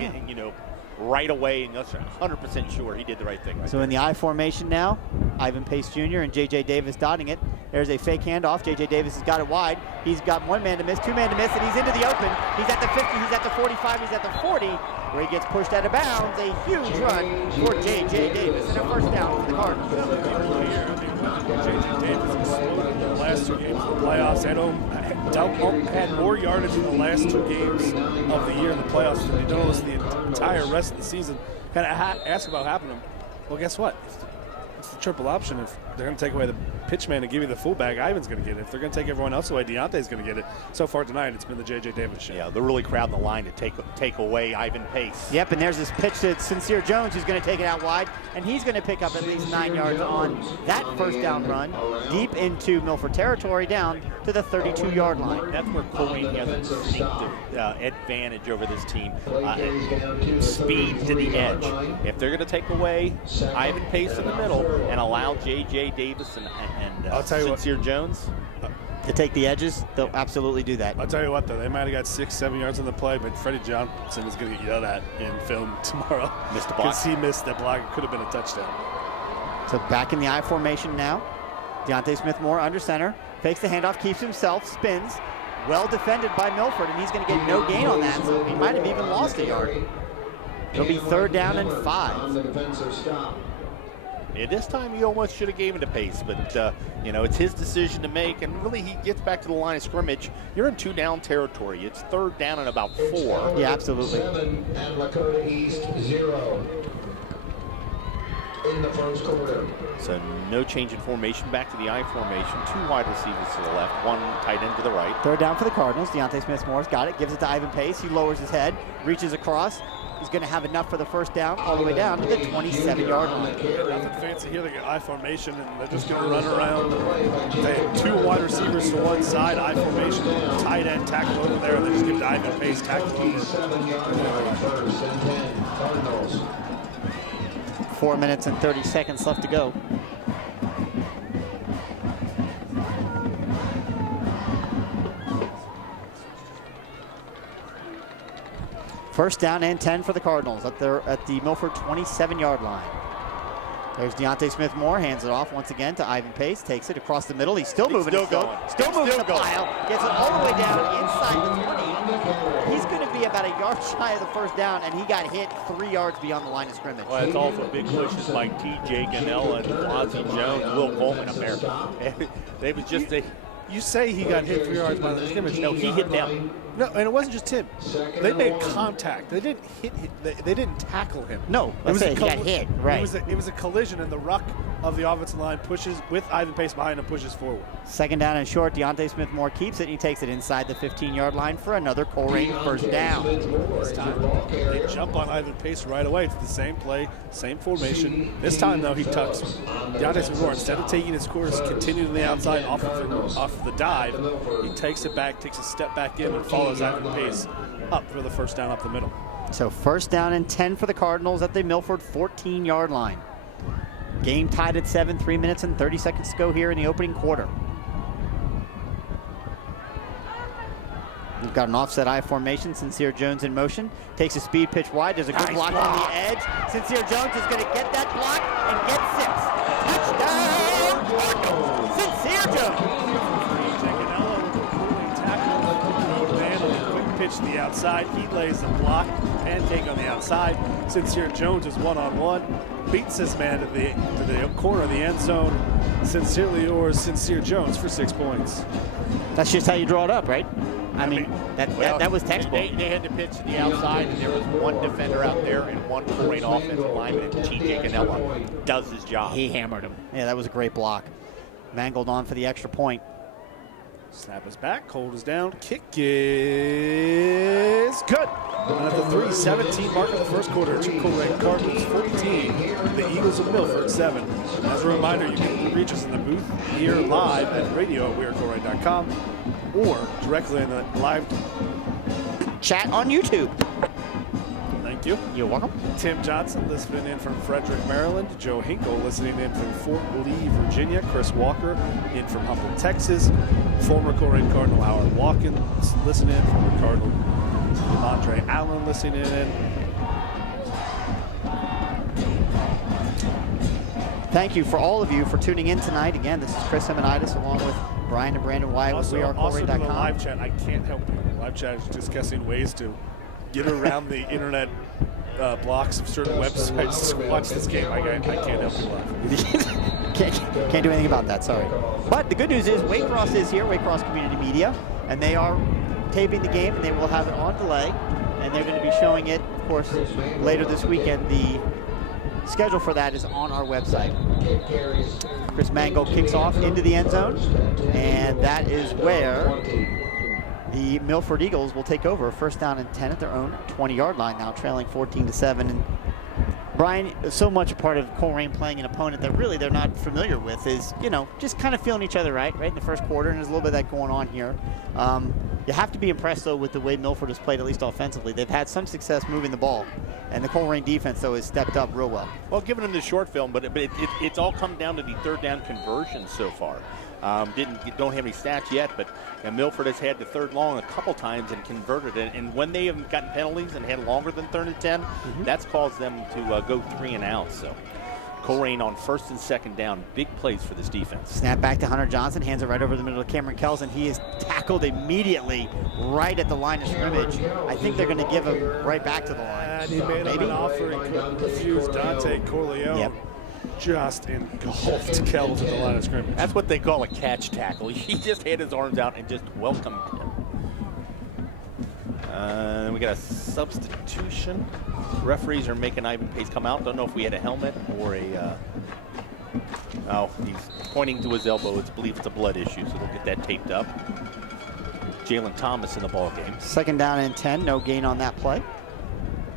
right away, and you're 100% sure he did the right thing. Right So in the I formation now, Ivan Pace Jr. and J.J. Davis dotting it. There's a fake handoff. J.J. Davis has got it wide. He's got 1 man to miss, 2 man to miss, and he's into the open. He's at the 50, he's at the 45, he's at the 40, where he gets pushed out of bounds. A huge run for J.J. Davis, and a first down for the Cardinals. J.J. Davis exploded in the last 2 games of the playoffs. Had more yardage in the last 2 games of the year in the playoffs than he does the entire rest of the season. Kind of ask about what happened to him. Well, guess what? It's the triple option. If they're going to take away the pitch man and give you the fullback, Ivan's going to get it. If they're going to take everyone else away, Deontay's going to get it. So far tonight, it's been the J.J. Davis show. Yeah, they're really crowding the line to take away Ivan Pace. Yep, and there's this pitch to Sincere Jones, who's going to take it out wide, and he's going to pick up at least 9 yards on that first down run, deep into Milford territory, down to the 32-yard line. That's where Colerain has a distinctive advantage over this team. Speed to the edge. If they're going to take away Ivan Pace in the middle and allow J.J. Davis and I'll tell you Sincere Jones to take the edges, they'll absolutely do that. I'll tell you what, though, they might have got 6-7 yards on the play, but Freddie Johnson is going to get yelled at in film tomorrow. Missed the block. Because he missed that block. It could have been a touchdown. So back in the I formation now. Deontay Smith-Moore under center. Fakes the handoff, keeps himself, spins. Well defended by Milford, and he's going to get no gain on that, so he might have even lost a yard. It'll be 3rd down and 5. The defensive stop. Yeah, this time he almost should have gave it a pace, but it's his decision to make, and really he gets back to the line of scrimmage. You're in 2-down territory. It's 3rd down and about 4. Yeah, absolutely. 7 and Lakota East 0 in the first quarter. So no change in formation. Back to the I formation. 2 wide receivers to the left, 1 tight end to the right. 3rd down for the Cardinals. Deontay Smith-Moore's got it, gives it to Ivan Pace. He lowers his head, reaches across. He's going to have enough for the first down all the way down to the 27-yard line. Nothing fancy here. They got I formation, and they're just going to run around. They have 2 wide receivers to one side, I formation, tight end tackle over there, and they just give to Ivan Pace tackle over. 7-yard line, 1st and 10, Cardinals. 4 minutes and 30 seconds left to go. First down and 10 for the Cardinals at the Milford 27-yard line. There's Deontay Smith-Moore, hands it off once again to Ivan Pace, takes it across the middle. He's still moving. Still going. Still moving the pile. Gets it all the way down inside the 20. He's going to be about a yard shy of the first down, and he got hit 3 yards beyond the line of scrimmage. Well, it's also big pushes like T.J. Ganella and Ozzie Jones, Will Coleman up there. They was just a... You say he got hit 3 yards by the scrimmage. No, he hit them. No, and it wasn't just him. They made contact. They didn't hit him. They didn't tackle him. No, let's say he got hit, right. It was a collision, and the ruck of the offensive line pushes, with Ivan Pace behind him, pushes forward. 2nd down and short. Deontay Smith-Moore keeps it, and he takes it inside the 15-yard line for another Colerain first down. This time, they jump on Ivan Pace right away. It's the same play, same formation. This time, though, he tucks. Deontay Smith-Moore, instead of taking his course, continues on the outside off of the dive, he takes it back, takes a step back in, and follows Ivan Pace up for the first down up the middle. So first down and 10 for the Cardinals at the Milford 14-yard line. Game tied at 7, 3 minutes and 30 seconds to go here in the opening quarter. We've got an offset I formation. Sincere Jones in motion. Takes a speed pitch wide. There's a good block on the edge. Sincere Jones is going to get that block and get 6. Touchdown, Cardinals! Sincere Jones! Pitch to the outside. He lays the block, pancake on the outside. Sincere Jones is one-on-one. Beats this man to the corner of the end zone. Sincerely yours, Sincere Jones for 6 points. That's just how you draw it up, right? I mean, that was textbook. They had to pitch to the outside, and there was one defender out there and one Colerain offensive lineman, and T.J. Ganella does his job. He hammered him. Yeah, that was a great block. Mangled on for the extra point. Snap is back, hold is down, kick is good. And at the 3:17 mark of the first quarter, Colerain Cardinals 14, the Eagles of Milford 7. And as a reminder, you can reach us in the booth here live at radio@wearecolerain.com or directly in the live chat on YouTube. Thank you. You're welcome. Tim Johnson listening in from Frederick, Maryland. Joe Hinkle listening in from Fort Lee, Virginia. Chris Walker in from Humboldt, Texas. Former Colerain Cardinal Howard Watkins listening in. Former Cardinal Andre Allen listening in. Thank you for all of you for tuning in tonight. Again, this is Chris Hemonitis along with Brian and Brandon Wyatt with Also, to the wearecolerain.com. live chat, I can't help it. Live chat is discussing ways to get around the internet blocks of certain websites to watch this game. I can't help you laugh. Can't do anything about that, sorry. But the good news is Waycross is here, Waycross Community Media, and they are taping the game, and they will have it on delay, and they're going to be showing it, of course, later this weekend. The schedule for that is on our website. Chris Mango kicks off into the end zone, and that is where the Milford Eagles will take over. First down and 10 at their own 20-yard line now, trailing 14-7. And Brian, so much a part of Colerain playing an opponent that really they're not familiar with is, you know, just kind of feeling each other right in the first quarter, and there's a little bit of that going on here. You have to be impressed, though, with the way Milford has played, at least offensively. They've had some success moving the ball, and the Colerain defense, though, has stepped up real well. Well, giving them the short film, but it's all come down to the third down conversion so far. Don't have any stats yet, but Milford has had the third long a couple times and converted it. And when they have gotten penalties and had longer than 3rd and 10, that's caused them to go 3 and out. So Colerain on first and second down, big plays for this defense. Snap back to Hunter Johnson, hands it right over the middle of Cameron Kells, and he is tackled immediately right at the line of scrimmage. I think they're going to give him right back to the line. And he made him an offer and couldn't refuse. Dante Corleone. Yep. Just engulfed Kells at the line of scrimmage. That's what they call a catch tackle. He just had his arms out and just welcomed him. We got a substitution. Referees are making Ivan Pace come out. Don't know if we had a helmet or a... oh, he's pointing to his elbow. It's believed it's a blood issue, so they'll get that taped up. Jalen Thomas in the ball game. Second down and 10, no gain on that play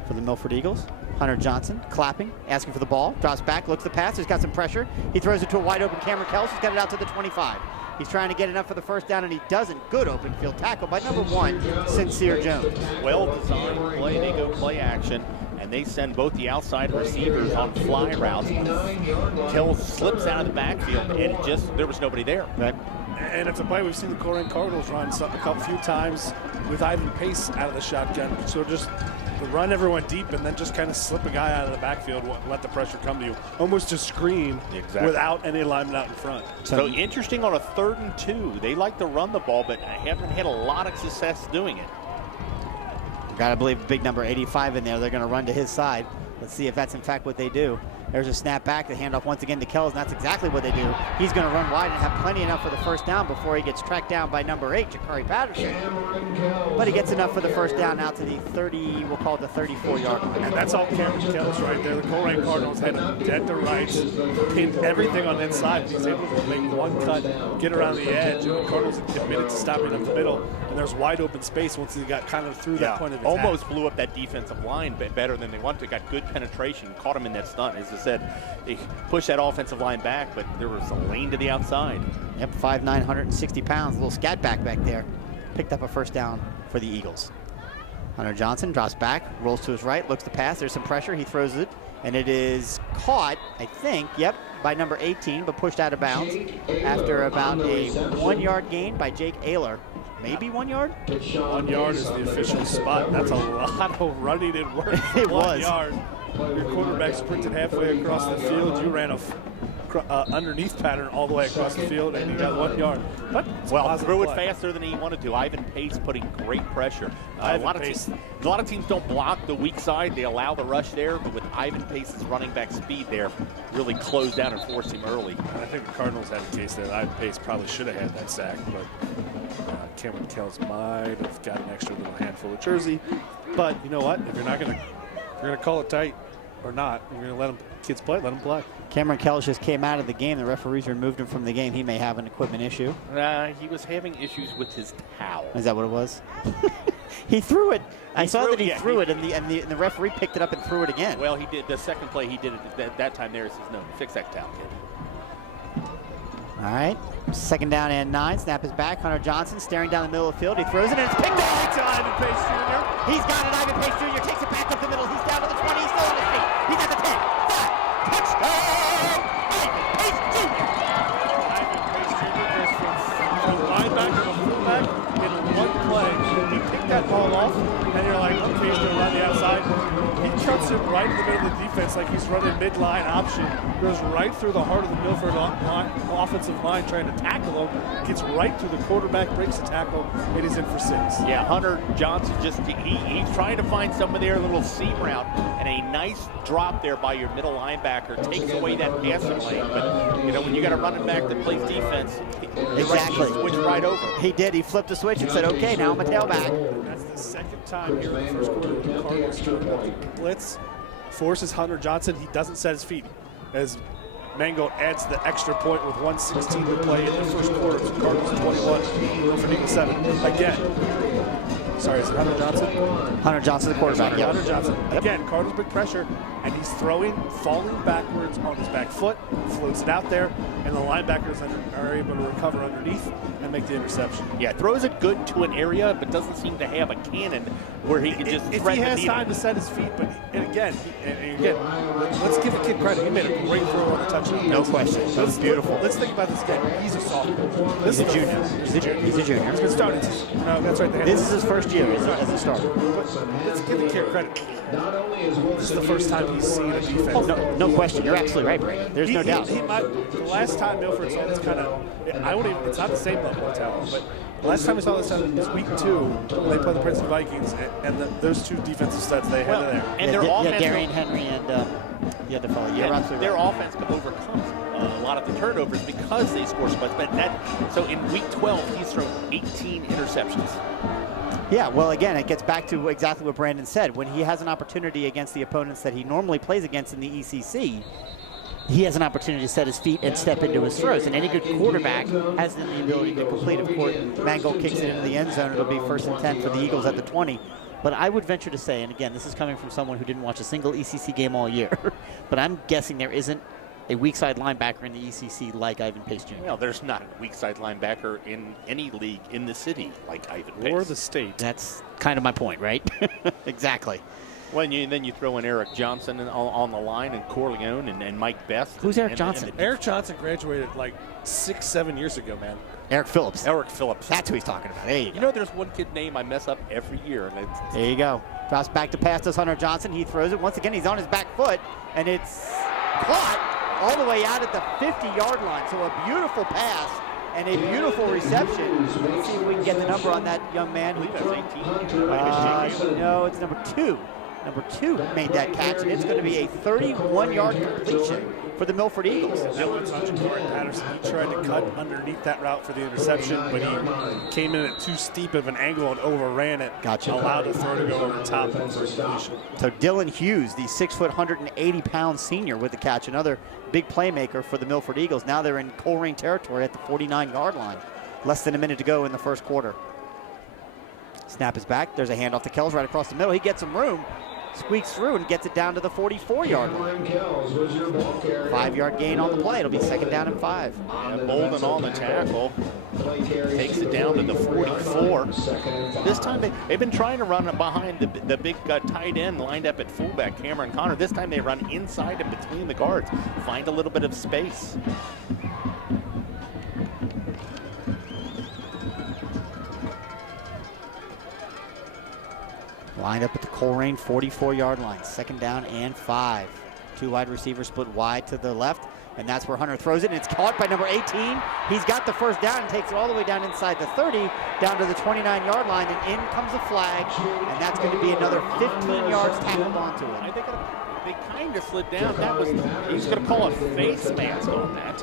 for the Milford Eagles. Hunter Johnson clapping, asking for the ball, drops back, looks the pass, he's got some pressure. He throws it to a wide open Cameron Kells, he's got it out to the 25. He's trying to get enough for the first down, and he doesn't. Good open field tackle by number 1, Sincere Jones. Well-designed play. They go play action, and they send both the outside receivers on fly routes. Kells slips out of the backfield, and there was nobody there. Right. And it's a play we've seen the Colerain Cardinals run a few times with Ivan Pace out of the shotgun. So just the run everyone deep and then just kind of slip a guy out of the backfield, let the pressure come to you. Almost a screen without any alignment out in front. So interesting on a 3rd and 2. They like to run the ball, but haven't had a lot of success doing it. Got to believe big number 85 in there. They're going to run to his side. Let's see if that's in fact what they do. There's a snap back, the handoff once again to Kells, and that's exactly what they do. He's going to run wide and have plenty enough for the first down before he gets tracked down by number 8, Jakari Patterson. But he gets enough for the first down out to the 30, we'll call it the 34-yard line. And that's all Cameron Kells right there. The Colerain Cardinals had him dead to rights, pinned everything on the inside. He's able to make one cut, get around the edge, and the Cardinals committed to stopping up the middle. And there's wide open space once he got kind of through that point of attack. Almost blew up that defensive line better than they wanted to. Got good penetration, caught him in that stunt. As I said, they pushed that offensive line back, but there was a lane to the outside. Yep, 5'9", 160 pounds, a little scat back there. Picked up a first down for the Eagles. Hunter Johnson drops back, rolls to his right, looks to pass. There's some pressure. He throws it, and it is caught, I think, by number 18, but pushed out of bounds after about a 1-yard gain by Jake Ayler. Maybe 1 yard? 1 yard is the official spot. That's a lot of running and work. It 1 was. yard. Your quarterback sprinted halfway across the field. You ran a underneath pattern all the way across the field, and you got 1 yard. But threw it faster than he wanted to. Ivan Pace putting great pressure. A lot of teams don't block the weak side. They allow the rush there, but with Ivan Pace's running back speed there, really closed down and forced him early. And I think the Cardinals had a case there. Ivan Pace probably should have had that sack, but Cameron Kells might have got an extra little handful of jersey. But you know what? If you're gonna call it tight or not, you're gonna let kids play. Let them play. Cameron Kells just came out of the game. The referees removed him from the game. He may have an equipment issue. He was having issues with his towel. Is that what it was? He threw it. I saw that he threw it, and the referee picked it up and threw it again. Well, he did. The second play, he did it. That time there is his no. Fix that towel, kid. All right. 2nd down and 9. Snap is back. Hunter Johnson staring down the middle of the field. He throws it, and it's picked off. To Ivan Pace Jr. He's got it. Ivan Pace Jr. takes it back up the middle. He's down to the 20. He's still on his feet. He's at the 10. 5. Touchdown! Ivan Pace Jr. Ivan Pace Jr. goes from linebacker to fullback in 1 play. He picked that ball off, and you're like, okay, he's going to run the outside. He cuts it right in the middle of the defense like he's running midline option. Goes right through the heart of the Milford offensive line trying to tackle him. Gets right through the quarterback, breaks the tackle, and he's in for 6. Yeah, Hunter Johnson he's trying to find some of their little seam route, and a nice drop there by your middle linebacker takes away that passing lane. But you know, when you got a running back that plays defense, Exactly. he switched right over. He did. He flipped the switch and said, okay, now I'm a tailback. That's the second time here in the first quarter the Cardinals turned up the blitz, forces Hunter Johnson. He doesn't set his feet as Mango adds the extra point with 1:16 to play in the first quarter. So Cardinals 21, Milford Eagles 7. Again. Sorry, is it Hunter Johnson? Hunter Johnson, the quarterback. Hunter Johnson. Again, Cardinals big pressure, and he's falling backwards on his back foot, floats it out there, and the linebackers are able to recover underneath and make the interception. Yeah, throws it good to an area, but doesn't seem to have a cannon where he can just If thread he the has needle. time to set his feet, but again, let's give the kid credit. He made a great throw on the touchdown. No question. That was beautiful. Let's think about this again. He's a sophomore. He's a junior. He's a junior. He's been starting. No, that's right. This is his first year as a starter. But let's give the kid credit. This is the first time he's seen a defense. Oh, no question. You're absolutely right, Brady. There's no doubt. The last time Milford saw this kind of, it's not the same level of talent, but the last time we saw this time was week 2 when they played the Princeton Vikings, and those 2 defensive studs they had there. And their offense, Darian Henry and the other fellow. You're absolutely their right. offense overcomes a lot of the turnovers because they score so much. But so in week 12, he's thrown 18 interceptions. Yeah, well, again, it gets back to exactly what Brandon said. When he has an opportunity against the opponents that he normally plays against in the ECC, he has an opportunity to set his feet and step into his throws. And any good quarterback has the ability to complete. Of course, Mango kicks it into the end zone. It'll be 1st and 10 for the Eagles at the 20. But I would venture to say, and again, this is coming from someone who didn't watch a single ECC game all year, but I'm guessing there isn't a weak side linebacker in the ECC like Ivan Pace Jr. Well, there's not a weak side linebacker in any league in the city like Ivan Pace. Or the state. That's kind of my point, right? Exactly. Well, then you throw in Eric Johnson on the line, and Corleone and Mike Best. Who's Eric Johnson? Eric Johnson graduated like 6-7 years ago, man. Eric Phillips. Eric Phillips. That's who he's talking about. There you go. You know, there's one kid name I mess up every year. And There you go. Drops back to pass to Hunter Johnson. He throws it. Once again, he's on his back foot, and it's caught all the way out at the 50-yard line. So a beautiful pass and a beautiful reception. Let's see if we can get the number on that young man. I believe that's 18. No, it's number 2. Number 2 made that catch, and it's going to be a 31-yard completion for the Milford Eagles. That was on Colerain Patterson. He tried to cut underneath that route for the interception, but he came in at too steep of an angle and overran it. Gotcha. Allowed the throw to go over the top of the completion. So Dylan Hughes, the 6', 180-pound senior with the catch, another big playmaker for the Milford Eagles. Now they're in Colerain territory at the 49-yard line. Less than a minute to go in the first quarter. Snap is back. There's a handoff to Kells right across the middle. He gets some room. squeaks through and gets it down to the 44-yard line. 5-yard gain on the play. It'll be 2nd down and 5. Bolden on the tackle. Takes it down to the 44. This time they've been trying to run behind the big tight end lined up at fullback, Cameron Connor. This time they run inside and between the guards. Find a little bit of space. Lined up at the Colerain 44-yard line. 2nd down and 5. 2 wide receivers split wide to the left. And that's where Hunter throws it, and it's caught by number 18. He's got the first down and takes it all the way down inside the 30, down to the 29-yard line, and in comes a flag, and that's going to be another 15 yards tackled onto it. I think they kind of slid down. He's going to call a face mask on that.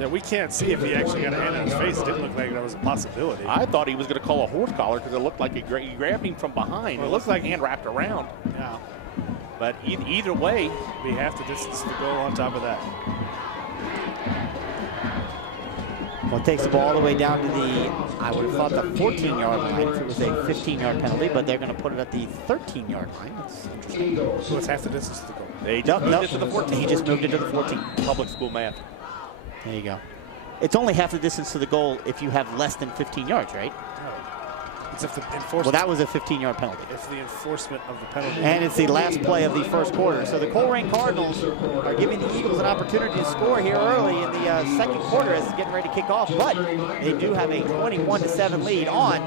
Yeah, we can't see if he actually got a hand in his face. It didn't look like that was a possibility. I thought he was going to call a horse collar because it looked like he grabbed him from behind. Well, it looked like hand wrapped around. Yeah. But either way, we have to distance the goal on top of that. Well, it takes the ball all the way down to the, I would have thought the 14-yard line if it was a 15-yard penalty, but they're going to put it at the 13-yard line. That's interesting. So it's half the distance to the goal. They just moved it to the 14. He just moved it to the 14. Public school math. There you go. It's only half the distance to the goal if you have less than 15 yards, right? It's if the enforcement. Well, that was a 15-yard penalty. If the enforcement of the penalty. And it's the last play of the first quarter. So the Colerain Cardinals are giving the Eagles an opportunity to score here early in the second quarter as it's getting ready to kick off. But they do have a 21-7 lead on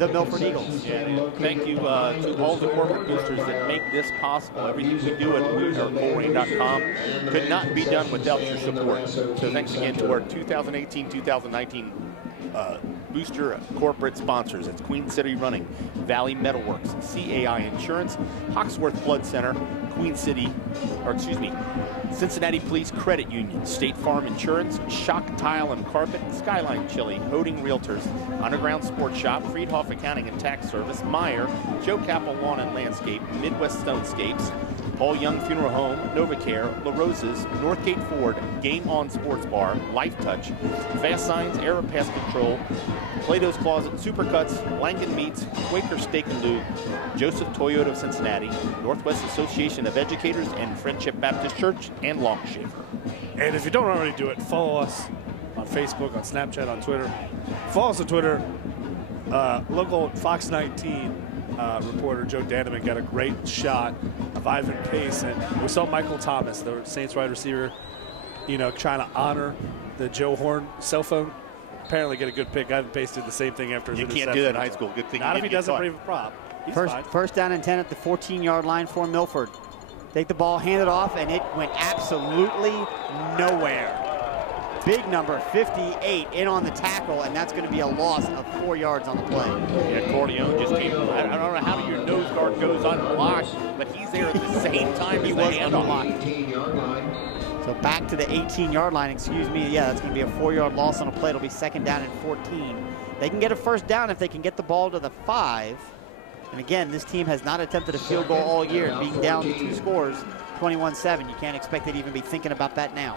the Milford Eagles. Yeah, thank you to all the corporate boosters that make this possible. Everything we do at Colerain.com could not be done without your support. So thanks again to our 2018-2019 booster corporate sponsors. It's Queen City Running, Valley Metalworks, CAI Insurance, Hawksworth Blood Center, Cincinnati Police Credit Union, State Farm Insurance, Shock Tile and Carpet, Skyline Chili, Hoding Realtors, Underground Sports Shop, Friedhoff Accounting and Tax Service, Meyer, Joe Capel Lawn and Landscape, Midwest Stonescapes, Paul Young Funeral Home, Novacare, La Rosa's, Northgate Ford, Game On Sports Bar, Life Touch, Fast Signs, Aeropass Control, Plato's Closet, Supercuts, Lankin Meats, Quaker Steak and Lube, Joseph Toyota of Cincinnati, Northwest Association of Educators, and Friendship Baptist Church, and Longshaver. And if you don't already do it, follow us on Facebook, on Snapchat, on Twitter. Follow us on Twitter. Local Fox 19 reporter Joe Daneman got a great shot of Ivan Pace, and we saw Michael Thomas, the Saints wide receiver, trying to honor the Joe Horn cell phone. Apparently get a good pick. Ivan Pace did the same thing after his You interception. can't do that in high school. Good thing Not you if he didn't doesn't get bring a prop. He's fine. First down and 10 at the 14-yard line for Milford. Take the ball, hand it off, and it went absolutely nowhere. Big number 58 in on the tackle, and that's going to be a loss of 4 yards on the play. Yeah, Corleone just came. I don't know how your nose guard goes unblocked, but he's there at the same time he was unblocked. So back to the 18-yard line, excuse me. Yeah, that's going to be a 4-yard loss on a play. It'll be 2nd down and 14. They can get a first down if they can get the ball to the 5. And again, this team has not attempted a field goal all year. Being down 2 scores, 21-7. You can't expect it to even be thinking about that now.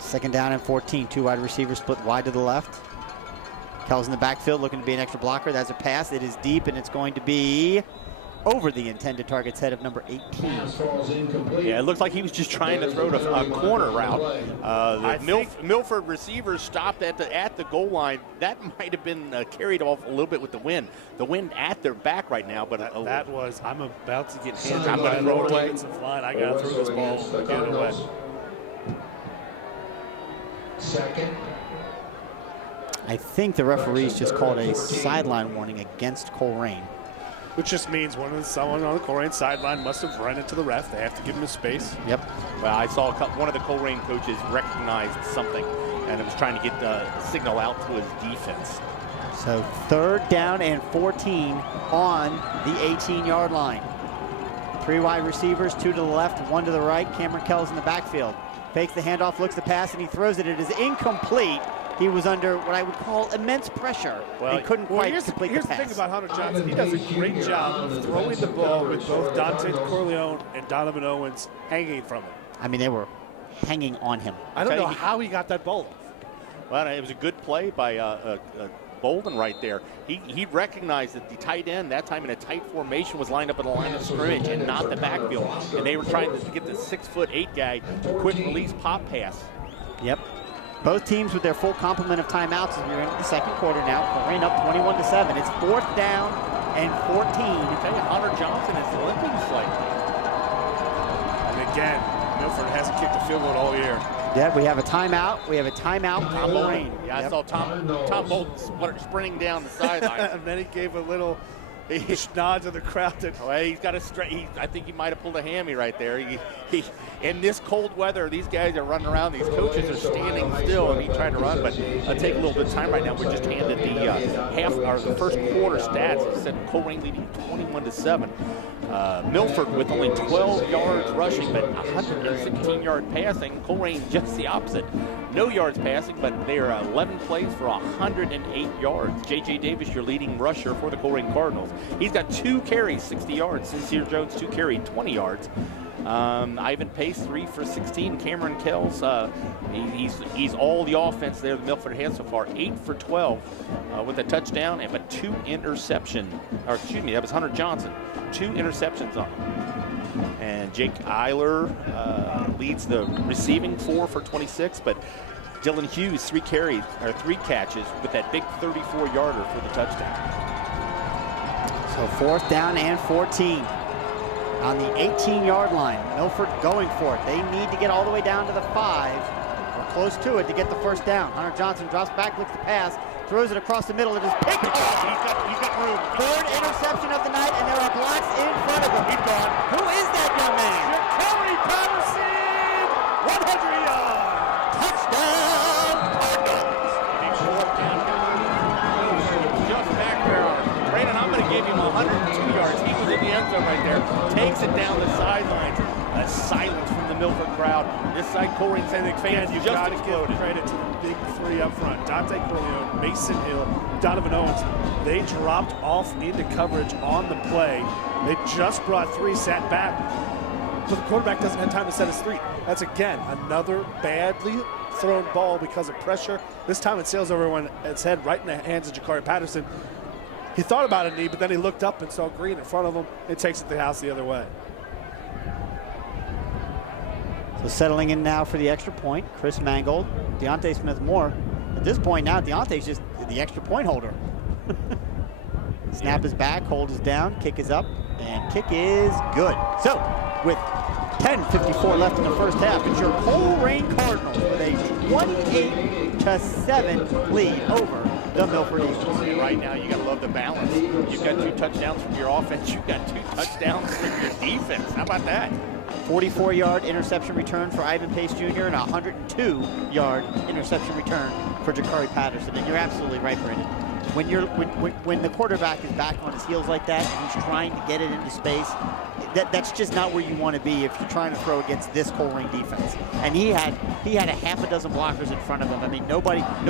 2nd down and 14. 2 wide receivers split wide to the left. Kel's in the backfield looking to be an extra blocker. That's a pass. It is deep, and it's going to be over the intended target's head of number 18. Yeah, it looked like he was just trying to throw a corner route. The Milford receivers stopped at the goal line. That might have been carried off a little bit with the wind. The wind at their back right now, but that was, I'm about to get handed I'm by going to throw it away. I got to throw this ball, get it away. Second. I think the referees just called a sideline warning against Colerain. Which just means someone on the Colerain sideline must have run into the ref. They have to give him his space. Yep. Well, I saw one of the Colerain coaches recognized something, and it was trying to get the signal out to his defense. So 3rd down and 14 on the 18-yard line. 3 wide receivers, 2 to the left, 1 to the right. Cameron Kells in the backfield. Fakes the handoff, looks the pass, and he throws it. It is incomplete. He was under what I would call immense pressure and couldn't quite complete the pass. Here's the thing about Hunter Johnson. He does a great job of throwing the ball with both Dante Corleone and Donovan Owens hanging from him. I mean, they were hanging on him. I don't know how he got that ball off. Well, it was a good play by Bolden right there. He recognized that the tight end, that time in a tight formation, was lined up in the line of scrimmage and not the backfield. And they were trying to get the 6'8" guy quick release pop pass. Yep. Both teams with their full complement of timeouts as we're into the second quarter now. Colerain up 21-7. It's 4th down and 14. I tell you, Hunter Johnson is limping slightly. And again, Milford hasn't kicked a field goal all year. Yeah, we have a timeout. We have a timeout. Tom Bolden. Yeah, Yep. I saw Tom Bolden sprinting down the sideline. And then he gave a little nod to the crowd. Well, he's got a I think he might have pulled a hammy right there. In this cold weather, these guys are running around. These coaches are standing still, and he tried to run, but it'll take a little bit of time right now. We're just handed the first quarter stats. He said Colerain leading 21-7. Milford with only 12 yards rushing, but 116 yard passing. Colerain just the opposite. No yards passing, but they are 11 plays for 108 yards. J.J. Davis, your leading rusher for the Colerain Cardinals. He's got 2 carries, 60 yards. Sincere Jones, 2 carries, 20 yards. Ivan Pace, 3 for 16. Cameron Kells, he's all the offense there that Milford has so far. 8 for 12 with a touchdown and a 2 interception. Or excuse me, that was Hunter Johnson. 2 interceptions on him. And Jake Eiler leads the receiving, 4 for 26. But Dylan Hughes, 3 catches with that big 34-yarder for the touchdown. So 4th down and 14 on the 18-yard line. Milford going for it. They need to get all the way down to the 5 or close to it to get the first down. Hunter Johnson drops back, looks to pass, throws it across the middle. It is picked off. He's got room. 3rd interception of the night, and there are blocks in front of him. He's gone. Who is that young man? Corey Patterson, 100 yards. Touchdown, Cardinals. Big 4th down. Just back there. Brandon, I'm going to give him 102 yards. He was in the end zone right there. Takes it down the sidelines. A silence from the Milford crowd. This side, Colerain fans You've just got to exploded. give credit to the big 3 up front. Dante Corleone, Mason Hill, Donovan Owens. They dropped off into coverage on the play. They just brought 3, sat back. But the quarterback doesn't have time to set his 3. That's, again, another badly thrown ball because of pressure. This time it sails over its head right in the hands of Jakari Patterson. He thought about a knee, but then he looked up and saw green in front of him. It takes it to the house the other way. So settling in now for the extra point, Chris Mangold, Deontay Smith-Moore. At this point now, Deontay's just the extra point holder. Snap is back, hold is down, kick is up, and kick is good. So, with 10:54 left in the first half, it's your Colerain Cardinals with a 28-7 lead over the Milford Eagles. And right now, you got to love the balance. You've got 2 touchdowns from your offense. You've got 2 touchdowns from your defense. How about that? 44-yard interception return for Ivan Pace Jr. and a 102-yard interception return for Jakari Patterson. And you're absolutely right, Brandon. When the quarterback is back on his heels like that and he's trying to get it into space, that's just not where you want to be if you're trying to throw against this Colerain defense. And he had a half a dozen blockers in front of him. I mean, no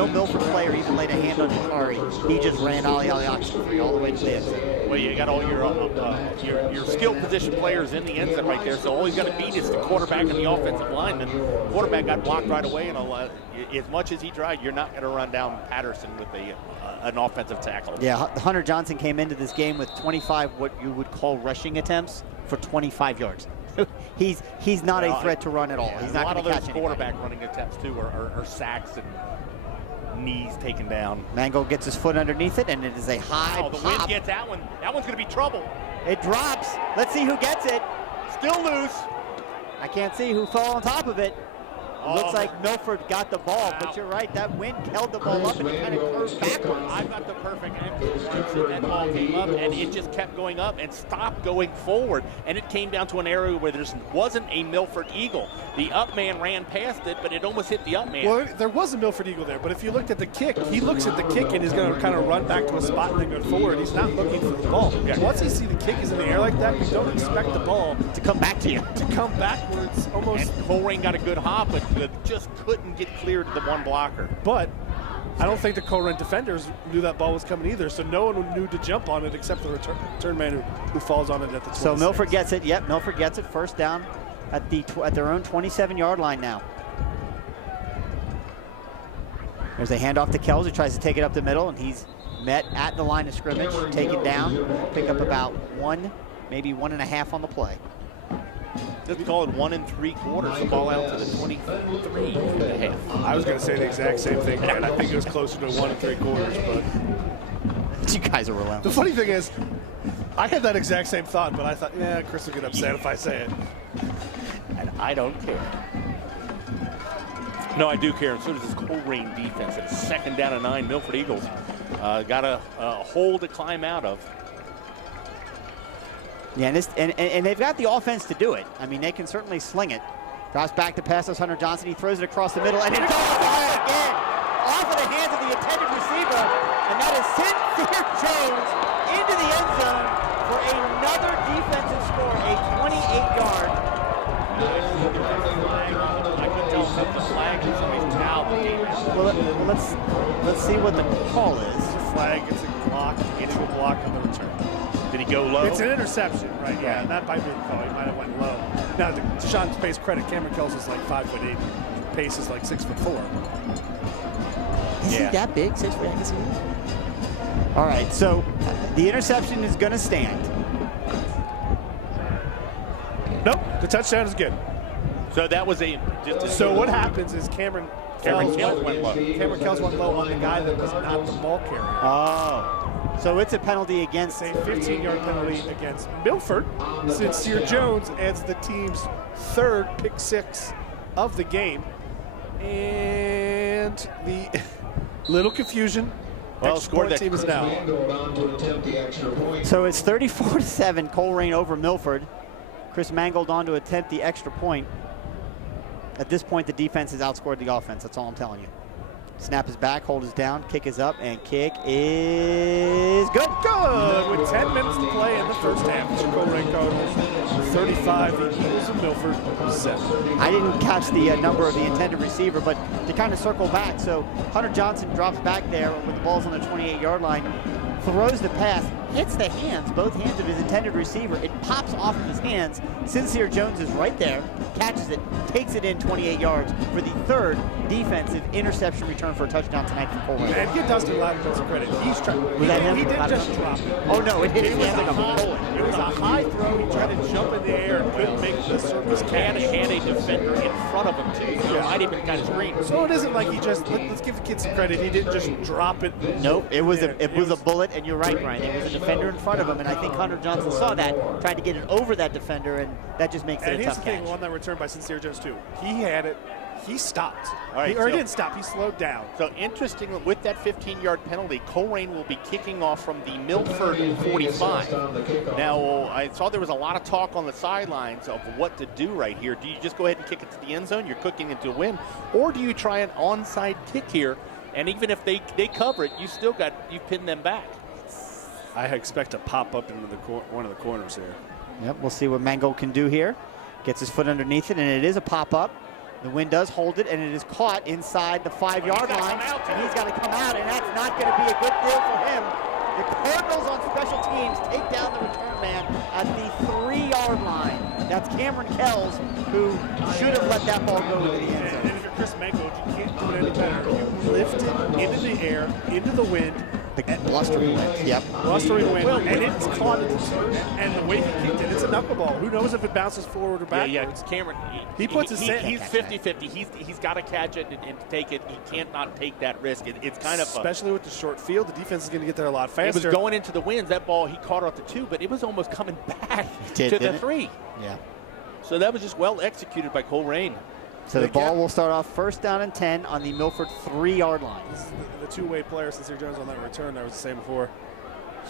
Milford player even laid a hand on Jakari. He just ran ollie oxen free all the way to the end zone. Well, you got all your skill position players in the end zone right there. So all he's got to beat is the quarterback and the offensive lineman. Quarterback got blocked right away, and as much as he tried, you're not going to run down Patterson with an offensive tackle. Yeah, Hunter Johnson came into this game with 25 what you would call rushing attempts for 25 yards. He's not a threat to run at all. He's not going to catch those anybody. quarterback running attempts too are sacks and knees taken down. Mango gets his foot underneath it, and it is a high Oh, the pop. wind gets that one. That one's going to be trouble. It drops. Let's see who gets it. Still loose. I can't see who fell on top of it. Oh, Looks like Milford got the ball, but you're right. That wind held the ball up and it kind of curved backwards. I've got the perfect angle. That ball came up and it just kept going up and stopped going forward. And it came down to an area where there wasn't a Milford Eagle. The up man ran past it, but it almost hit the up man. Well, there was a Milford Eagle there, but if you looked at the kick, he looks at the kick and he's going to kind of run back to a spot and then go forward. He's not looking for the ball. Yeah. Once you see the kick is in the air like that, you don't expect the ball To come back to you. to come backwards almost. And Colerain got a good hop, but just couldn't get cleared to the one blocker. But I don't think the Colerain defenders knew that ball was coming either, so no one knew to jump on it except the return man who falls on it at the 26. So Milford gets it. Yep, Milford gets it. First down at their own 27-yard line now. There's a handoff to Kells, who tries to take it up the middle, and he's met at the line of scrimmage, taken down, pick up about 1, maybe 1.5 on the play. Let's call it 1 3/4. The ball out to the 23.5. I was going to say the exact same thing, and I think it was closer to 1 3/4. But You guys are the relentless. funny thing is, I had that exact same thought, but I thought, yeah, Chris will get upset if I say it. And I don't care. No, I do care, and so does this Colerain defense. It's 2nd down and 9. Milford Eagles got a hole to climb out of. Yeah, and they've got the offense to do it. I mean, they can certainly sling it. Drops back to pass us Hunter Johnson. He throws it across the middle, and it goes off again. Off of the hands of the intended receiver, and that is Sincere Jones into the end zone for another defensive score, a 28-yard. I couldn't tell if the flag or somebody's towel. Well, let's see what the call is. It's a flag, it's a block, initial block on the return. Did he go low? It's an interception, right? Yeah, that might be the call. He might have went low. Now, to Sean's Pace credit, Cameron Kells is like 5'8". Pace is like 6'4". Is he that big? 6 feet? I can see it. All right, so the interception is going to stand. Nope, the touchdown is good. So that was So what happens is Cameron Kells went low. Cameron Kells went low on the guy that was not the ball carrier. Oh. So it's a penalty against A 15-yard penalty against Milford. Sincere Jones adds the team's 3rd pick 6 of the game. And the little confusion. Well, Extra scored point that team is now. So it's 34-7, Colerain over Milford. Chris Mangold on to attempt the extra point. At this point, the defense has outscored the offense. That's all I'm telling you. Snap is back, hold is down, kick is up, and kick is good. Good. With 10 minutes to play in the first half, the Colerain Cardinals 35, the Eagles of Milford 7. I didn't catch the number of the intended receiver, but to kind of circle back, so Hunter Johnson drops back there with the ball's on the 28-yard line, throws the pass, hits the hands, both hands of his intended receiver. It pops off of his hands. Sincere Jones is right there, catches it, takes it in 28 yards for the 3rd defensive interception return for a touchdown tonight for Colerain. And give Dustin Loudon some credit. He's trying. Was that him? He didn't just drop it. Oh no, it hit his was hands like a high- bullet. It was a high throw. He tried to jump in the air and couldn't make the surface catch. And a defender in front of him, too. So it might have been kind of screen. So it isn't like he just, let's give the kid some credit. He didn't just drop it. Nope, it was Yeah, a bullet, and you're right, Brian. There was a defender in front of him, and I think Hunter Johnson saw that, tried to get it over that defender, and that just makes it And a here's tough the thing catch. on that return by Sincere Jones, too. He had it. He stopped. All right, He so- didn't stop. He slowed down. So interesting, with that 15-yard penalty, Colerain will be kicking off from the Milford 45. Now, I saw there was a lot of talk on the sidelines of what to do right here. Do you just go ahead and kick it to the end zone? You're cooking it to a win. Or do you try an onside kick here? And even if they cover it, you pinned them back. I expect to pop up into one of the corners here. Yep, we'll see what Mangold can do here. Gets his foot underneath it, and it is a pop-up. The wind does hold it, and it is caught inside the 5-yard line. And he's got to come out, and that's not going to be a good deal for him. The Cardinals on special teams take down the return man at the 3-yard line. That's Cameron Kells, who should have let that ball go into the end zone. And if you're Chris Mangold, you can't do it any better. You lift it into the air, into the wind. The blustering wind. Yep. Blustering wind, and it's caught it. And the way he kicked it, it's a knuckleball. Who knows if it bounces forward or backwards? Yeah, it's Cameron. He puts his hand. He's 50-50. He's got to catch it and take it. He can't not take that risk. It's kind of especially with the short field, the defense is going to get there a lot faster. It was going into the winds. That ball, he caught off the 2, but it was almost coming back to the 3. Yeah. So that was just well executed by Colerain. So the ball will start off 1st down and 10 on the Milford 3-yard line. The two-way player, Sincere Jones, on that return, I was saying before,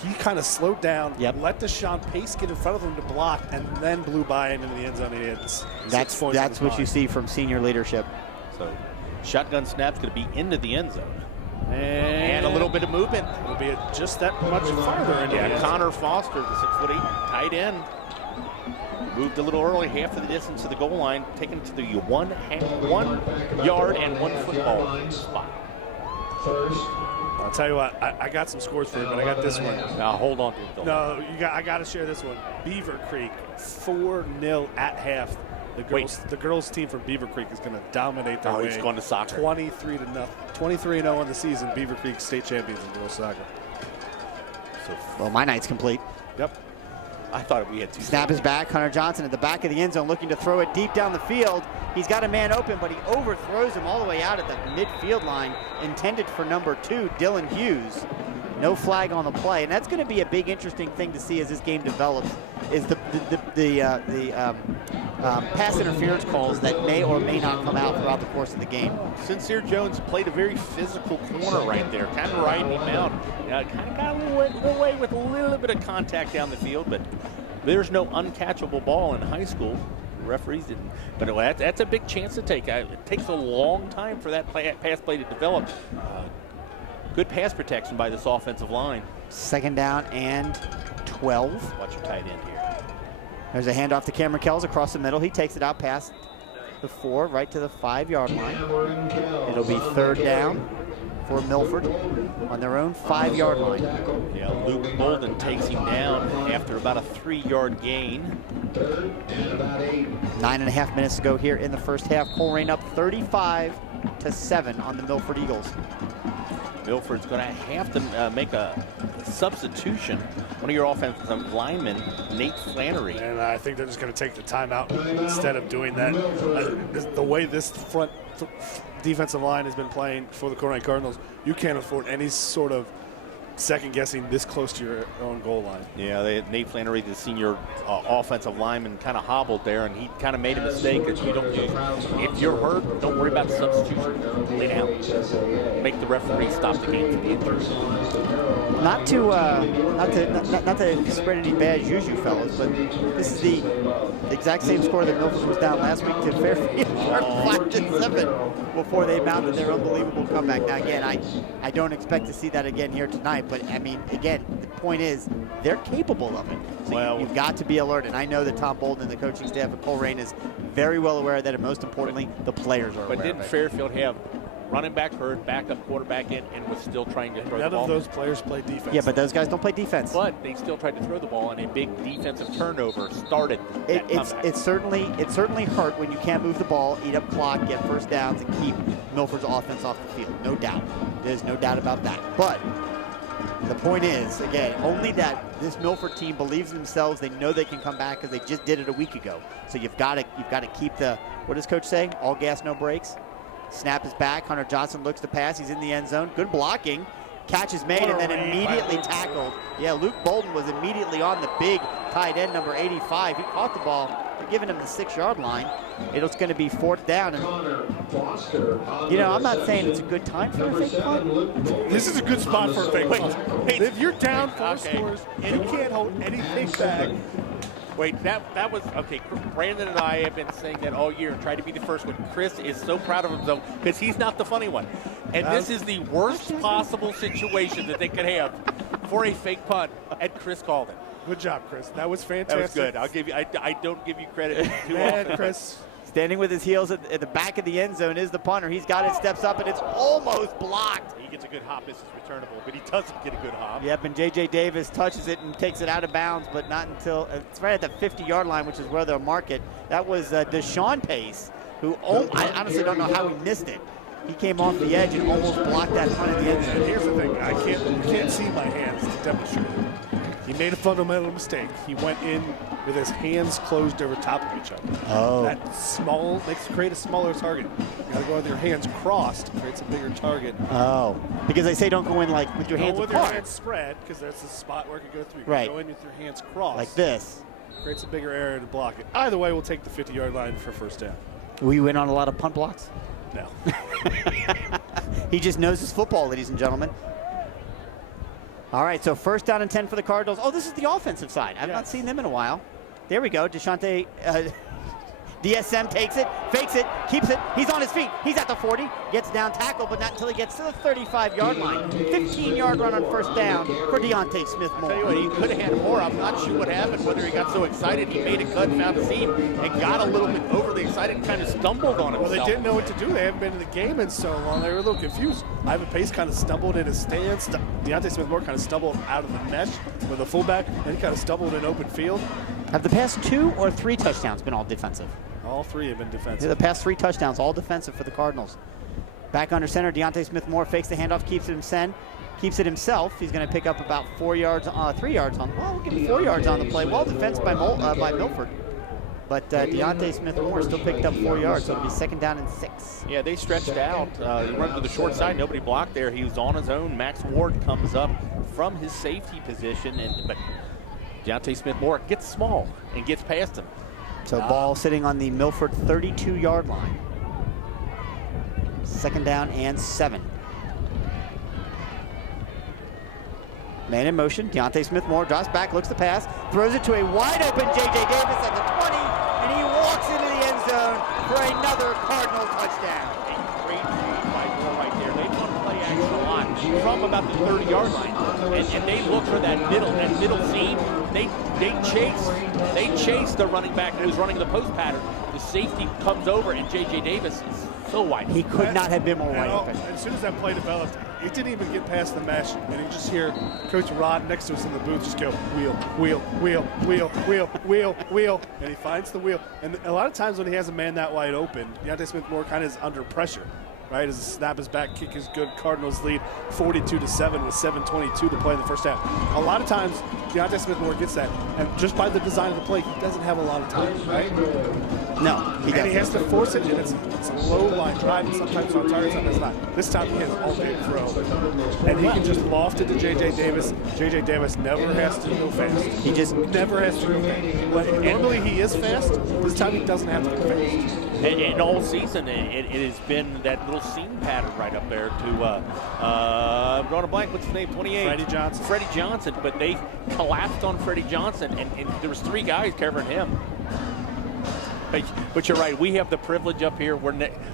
he kind of slowed down, let Deshaun Pace get in front of him to block, and then blew by him into the end zone. And he had 6 points. That's what you see from senior leadership. So shotgun snap's going to be into the end zone. And a little bit of movement. It'll be just that much farther into the end zone. Connor Foster, the 6'8" tight end, moved a little early, half of the distance to the goal line, taken to the 1 yard and 1 football spot. I'll tell you what, I got some scores for you, but I got this one. Now hold on to it, Phil. No, I got to share this one. Beaver Creek, 4-0 at half. The girls team from Beaver Creek is going to dominate their way. He's going to soccer. 23-0 on the season. Beaver Creek state champions in girls soccer. So, Well, my night's complete. Yep. I thought we had 2. Snap is back. Hunter Johnson at the back of the end zone looking to throw it deep down the field. He's got a man open, but he overthrows him all the way out at the midfield line, intended for number 2, Dylan Hughes. No flag on the play, and that's going to be a big, interesting thing to see as this game develops. Is the pass interference calls that may or may not come out throughout the course of the game. Sincere Jones played a very physical corner right there, kind of riding him out. Kind of got a little away with a little bit of contact down the field, but there's no uncatchable ball in high school. The referees didn't, but that's a big chance to take. It takes a long time for that pass play to develop. Good pass protection by this offensive line. 2nd down and 12. Watch your tight end here. There's a handoff to Cameron Kells across the middle. He takes it out past the 4, right to the 5-yard line. It'll be 3rd down for Milford on their own 5-yard line. Yeah, Luke Bolden takes him down after about a 3-yard gain. 9.5 minutes to go here in the first half. Colerain up 35-7 on the Milford Eagles. Milford's going to have to make a substitution. One of your offensive linemen, Nate Flannery. And I think they're just going to take the timeout instead of doing that. The way this front defensive line has been playing for the Colerain Cardinals, you can't afford any sort of second guessing this close to your own goal line. Yeah, Nate Flannery, the senior offensive lineman, kind of hobbled there, and he kind of made a mistake. That if you're hurt, don't worry about the substitution. Lay down. Make the referee stop the game for the injury. Not to spread any bad juju, fellas, but this is the exact same score that Milford was down last week to Fairfield, 5-7, before they mounted their unbelievable comeback. Now, again, I don't expect to see that again here tonight, but I mean, again, the point is they're capable of it. So you've got to be alert, and I know that Tom Bolden and the coaching staff at Colerain is very well aware of that, and most importantly, the players are aware of it. But didn't Fairfield have running back hurt, backup quarterback in, and was still trying to throw the ball? None of those players play defense. Yeah, but those guys don't play defense. But they still tried to throw the ball, and a big defensive turnover started that comeback. It certainly hurt when you can't move the ball, eat up clock, get first downs, and keep Milford's offense off the field. No doubt. There's no doubt about that. But the point is, again, only that this Milford team believes in themselves. They know they can come back because they just did it a week ago. So you've got to keep the, what does coach say? All gas, no brakes. Snap is back. Hunter Johnson looks to pass. He's in the end zone. Good blocking. Catch is made and then immediately tackled. Yeah, Luke Bolden was immediately on the big tight end, number 85. He caught the ball. They're giving him the 6-yard line. It's going to be 4th down. And, I'm not saying it's a good time for a fake punt. This is a good spot for a fake punt. If you're down 4 scores and you can't hold anything back. Wait, that was, okay, Brandon and I have been saying that all year and tried to be the first one. Chris is so proud of himself because he's not the funny one. And this is the worst possible situation that they could have for a fake punt, and Chris called it. Good job, Chris. That was fantastic. That was good. I'll give you, I don't give you credit too often. Chris. Standing with his heels at the back of the end zone is the punter. He's got it, steps up, and it's almost blocked. He gets a good hop. This is returnable, but he doesn't get a good hop. Yep, and J.J. Davis touches it and takes it out of bounds, but not until it's right at the 50-yard line, which is where they'll mark it. That was Deshaun Pace, who I honestly don't know how he missed it. He came off the edge and almost blocked that punt at the end zone. Here's the thing. You can't see my hands to demonstrate it. He made a fundamental mistake. He went in with his hands closed over top of each other. Oh. That create a smaller target. You gotta go with your hands crossed, creates a bigger target. Oh. Because they say don't go in like with your hands with apart. your hands spread, because that's the spot where it can go through. You right. Go in with your hands crossed. Like this. Creates a bigger area to block it. Either way, we'll take the 50-yard line for first down. Will you win on a lot of punt blocks? No. He just knows his football, ladies and gentlemen. All right, so 1st down and 10 for the Cardinals. Oh, this is the offensive side. I've not seen them in a while. There we go. Deshante, DSM takes it, fakes it, keeps it. He's on his feet. He's at the 40, gets down tackle, but not until he gets to the 35-yard line. 15-yard run on 1st down for Deontay Smith-Moore. Tell you what, he could have had more. I'm not sure what happened, whether he got so excited he made a cut, found the seam, and got a little bit overly excited and kind of stumbled on himself. Well, they didn't know what to do. They haven't been in the game in so long. They were a little confused. Ivan Pace kind of stumbled in his stance. Deontay Smith-Moore kind of stumbled out of the mesh with the fullback, and he kind of stumbled in open field. Have the past 2 or 3 touchdowns been all defensive? All 3 have been defensive. The past 3 touchdowns, all defensive for the Cardinals. Back under center, Deontay Smith-Moore fakes the handoff, keeps it in send. keeps it himself. He's going to pick up about 4 yards, 3 yards on. Well, we'll give him 4 yards on the play. Well defense by Milford. But Deontay Smith-Moore still picked up 4 yards, so it'll be 2nd down and 6. Yeah, they stretched out. He went to the short side. Nobody blocked there. He was on his own. Max Ward comes up from his safety position, but Deontay Smith-Moore gets small and gets past him. So ball sitting on the Milford 32-yard line. 2nd down and 7. Man in motion. Deontay Smith-Moore drops back, looks to pass, throws it to a wide-open J.J. Davis at the 20, and he walks into the end zone for another Cardinal touchdown. A great move by Moore right there. They've run play action a lot from about the 30-yard line, and they look for that middle seam. They chase the running back who's running the post pattern. The safety comes over, and J.J. Davis is so wide. He could not have been more wide open. As soon as that play developed, he didn't even get past the mesh, and you just hear Coach Rod next to us in the booth just go wheel, wheel, wheel, wheel, wheel, wheel, wheel, and he finds the wheel. And a lot of times when he has a man that wide open, Deontay Smith-Moore kind of is under pressure, right? As the snap is back, kick is good. Cardinals lead 42-7 with 7:22 to play in the first half. A lot of times Deontay Smith-Moore gets that, and just by the design of the play, he doesn't have a lot of time, right? No, he doesn't. And he has to force it, and it's a low line drive, and sometimes on target, sometimes not. This time he has all big throw, and he can just loft it to J.J. Davis. J.J. Davis never has to go fast. He just Never has to go fast. Normally he is fast. This time he doesn't have to go fast. And all season, it has been that little seam pattern right up there to drawing a blank. What's his name? 28. Freddie Johnson. Freddie Johnson, but they collapsed on Freddie Johnson, and there was 3 guys covering him. But you're right. We have the privilege up here.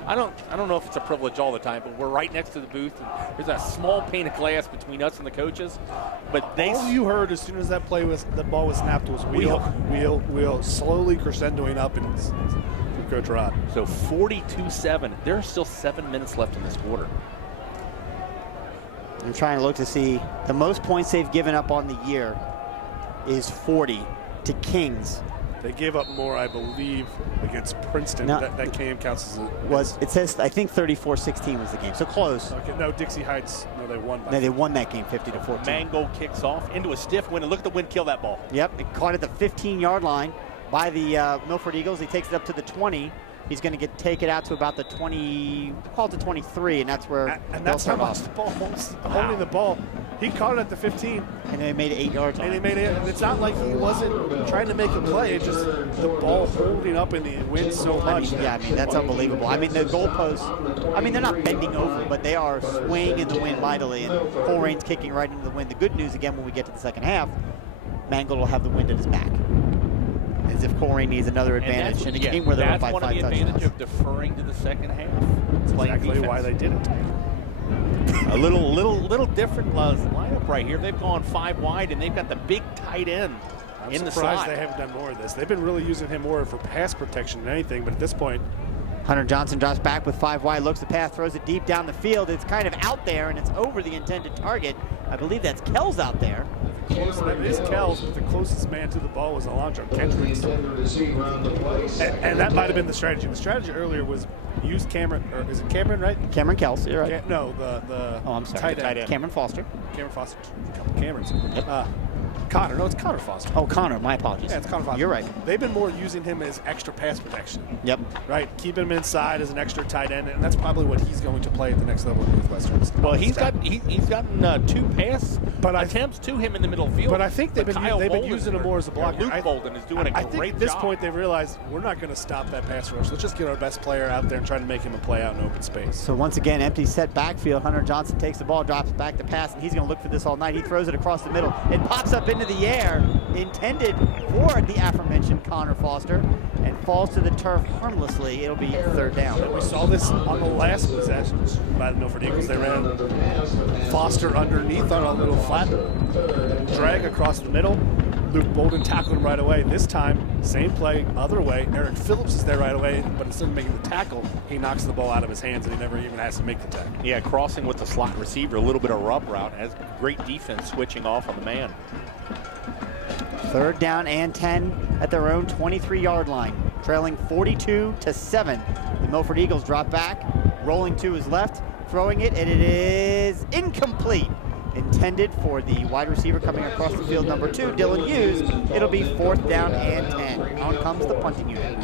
I don't know if it's a privilege all the time, but we're right next to the booth. And there's a small pane of glass between us and the coaches. But All you heard as soon as that ball was snapped was wheel, wheel, wheel, slowly crescendoing up, and from Coach Rod. So 42-7. There are still 7 minutes left in this quarter. I'm trying to look to see the most points they've given up on the year is 40 to Kings. They gave up more, I believe, against Princeton. No, that game counts as it says, I think 34-16 was the game, so close. Okay, no, Dixie Heights, no, they won. No, they won that game 50-14. Mangold kicks off into a stiff wind, and look at the wind kill that ball. Yep, it caught at the 15-yard line by the Milford Eagles. He takes it up to the 20. He's going to take it out to about the 20, call it the 23, and that's where and that's how much the ball holds, holding the ball. He caught it at the 15. And they made it 8 yards on And it. he made it. It's not like he wasn't trying to make a play. It's just the ball holding up in the wind so much. I mean, that's unbelievable. I mean, the goalposts, I mean, they're not bending over, but they are swaying in the wind mightily, and Colerain's kicking right into the wind. The good news, again, when we get to the second half, Mangold will have the wind at his back. As if Colerain needs another advantage in a game where they're up by 5 touchdowns. That's one of the advantages of deferring to the second half. That's exactly why they did it. A little different lineup right here. They've gone 5 wide, and they've got the big tight end in the slot. I'm surprised they haven't done more of this. They've been really using him more for pass protection than anything, but at this point, Hunter Johnson drops back with 5 wide, looks the pass, throws it deep down the field. It's kind of out there, and it's over the intended target. I believe that's Kells out there. that is Kells, but the closest man to the ball was Alondra Kendricks. And that might have been the strategy. The strategy earlier was use Cameron, or is it Cameron, right? Cameron Kells, you're right. No, the Oh, I'm sorry. tight end. Cameron Foster. Cameron Foster. A couple Camerons. Connor. No, it's Connor Foster. Oh, Connor. My apologies. Yeah, it's Connor Foster. You're right. They've been more using him as extra pass protection. Yep. Right, keeping him inside as an extra tight end, and that's probably what he's going to play at the next level at Northwestern. Well, he's gotten 2 pass attempts to him in the middle field. But I think they've been using him more as a blocker. Luke Bolden is doing a great job. I think at this point they've realized we're not going to stop that pass rush. Let's just get our best player out there and try to make him a play out in open space. So once again, empty set backfield. Hunter Johnson takes the ball, drops back to pass, and he's going to look for this all night. He throws it across the middle. It pops up into the air, intended for the aforementioned Connor Foster, and falls to the turf harmlessly. It'll be 3rd down. And we saw this on the last possession by the Milford Eagles. They ran Foster underneath on a little flat drag across the middle. Luke Bolden tackled him right away. This time, same play, other way. Eric Phillips is there right away, but instead of making the tackle, he knocks the ball out of his hands, and he never even has to make the tackle. Yeah, crossing with the slot receiver, a little bit of rub route, has great defense switching off on the man. 3rd down and 10 at their own 23-yard line, trailing 42-7. The Milford Eagles drop back, rolling to his left, throwing it, and it is incomplete. intended for the wide receiver coming across the field, number 2, Dylan Hughes. It'll be 4th down and 10. On comes the punting unit.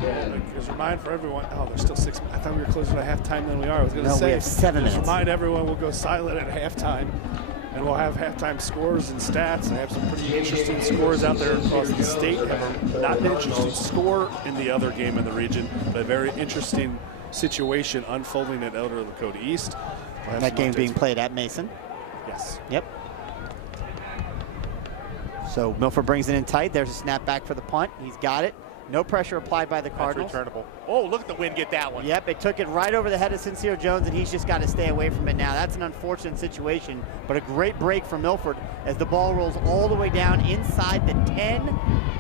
Just remind for everyone, there's still 6. I thought we were closer to halftime than we are. I was going to say, we have 7 minutes. Just remind everyone we'll go silent at halftime, and we'll have halftime scores and stats. I have some pretty interesting scores out there across the state. Not an interesting score in the other game in the region, but a very interesting situation unfolding at Elder Lakota East. That game being played at Mason. Yes. Yep. So Milford brings it in tight. There's a snap back for the punt. He's got it. No pressure applied by the Cardinals. That's returnable. Oh, look at the wind get that one. Yep, it took it right over the head of Sincere Jones, and he's just got to stay away from it now. That's an unfortunate situation, but a great break for Milford as the ball rolls all the way down inside the 10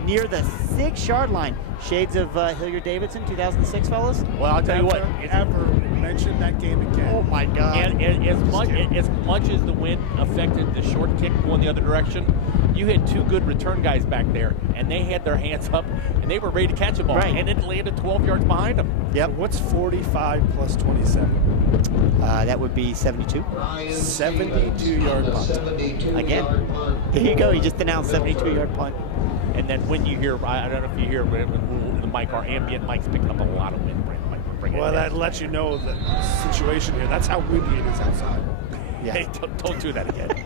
near the 6-yard line. Shades of Hilliard Davidson, 2006, fellas? Well, I'll tell you what. Ever mention that game again. Oh, my God. And as much as the wind affected the short kick going the other direction, you had 2 good return guys back there, and they had their hands up, and they were ready to catch a ball, right. and it landed 12 yards behind them. Yep. What's 45 plus 27? That would be 72. 72-yard punt. Again. Here you go. He just announced 72-yard punt. And then when you hear, I don't know if you hear the mic, our ambient mic's picking up a lot of wind. Well, that lets you know the situation here. That's how windy it is outside. Yeah. Hey, don't do that again.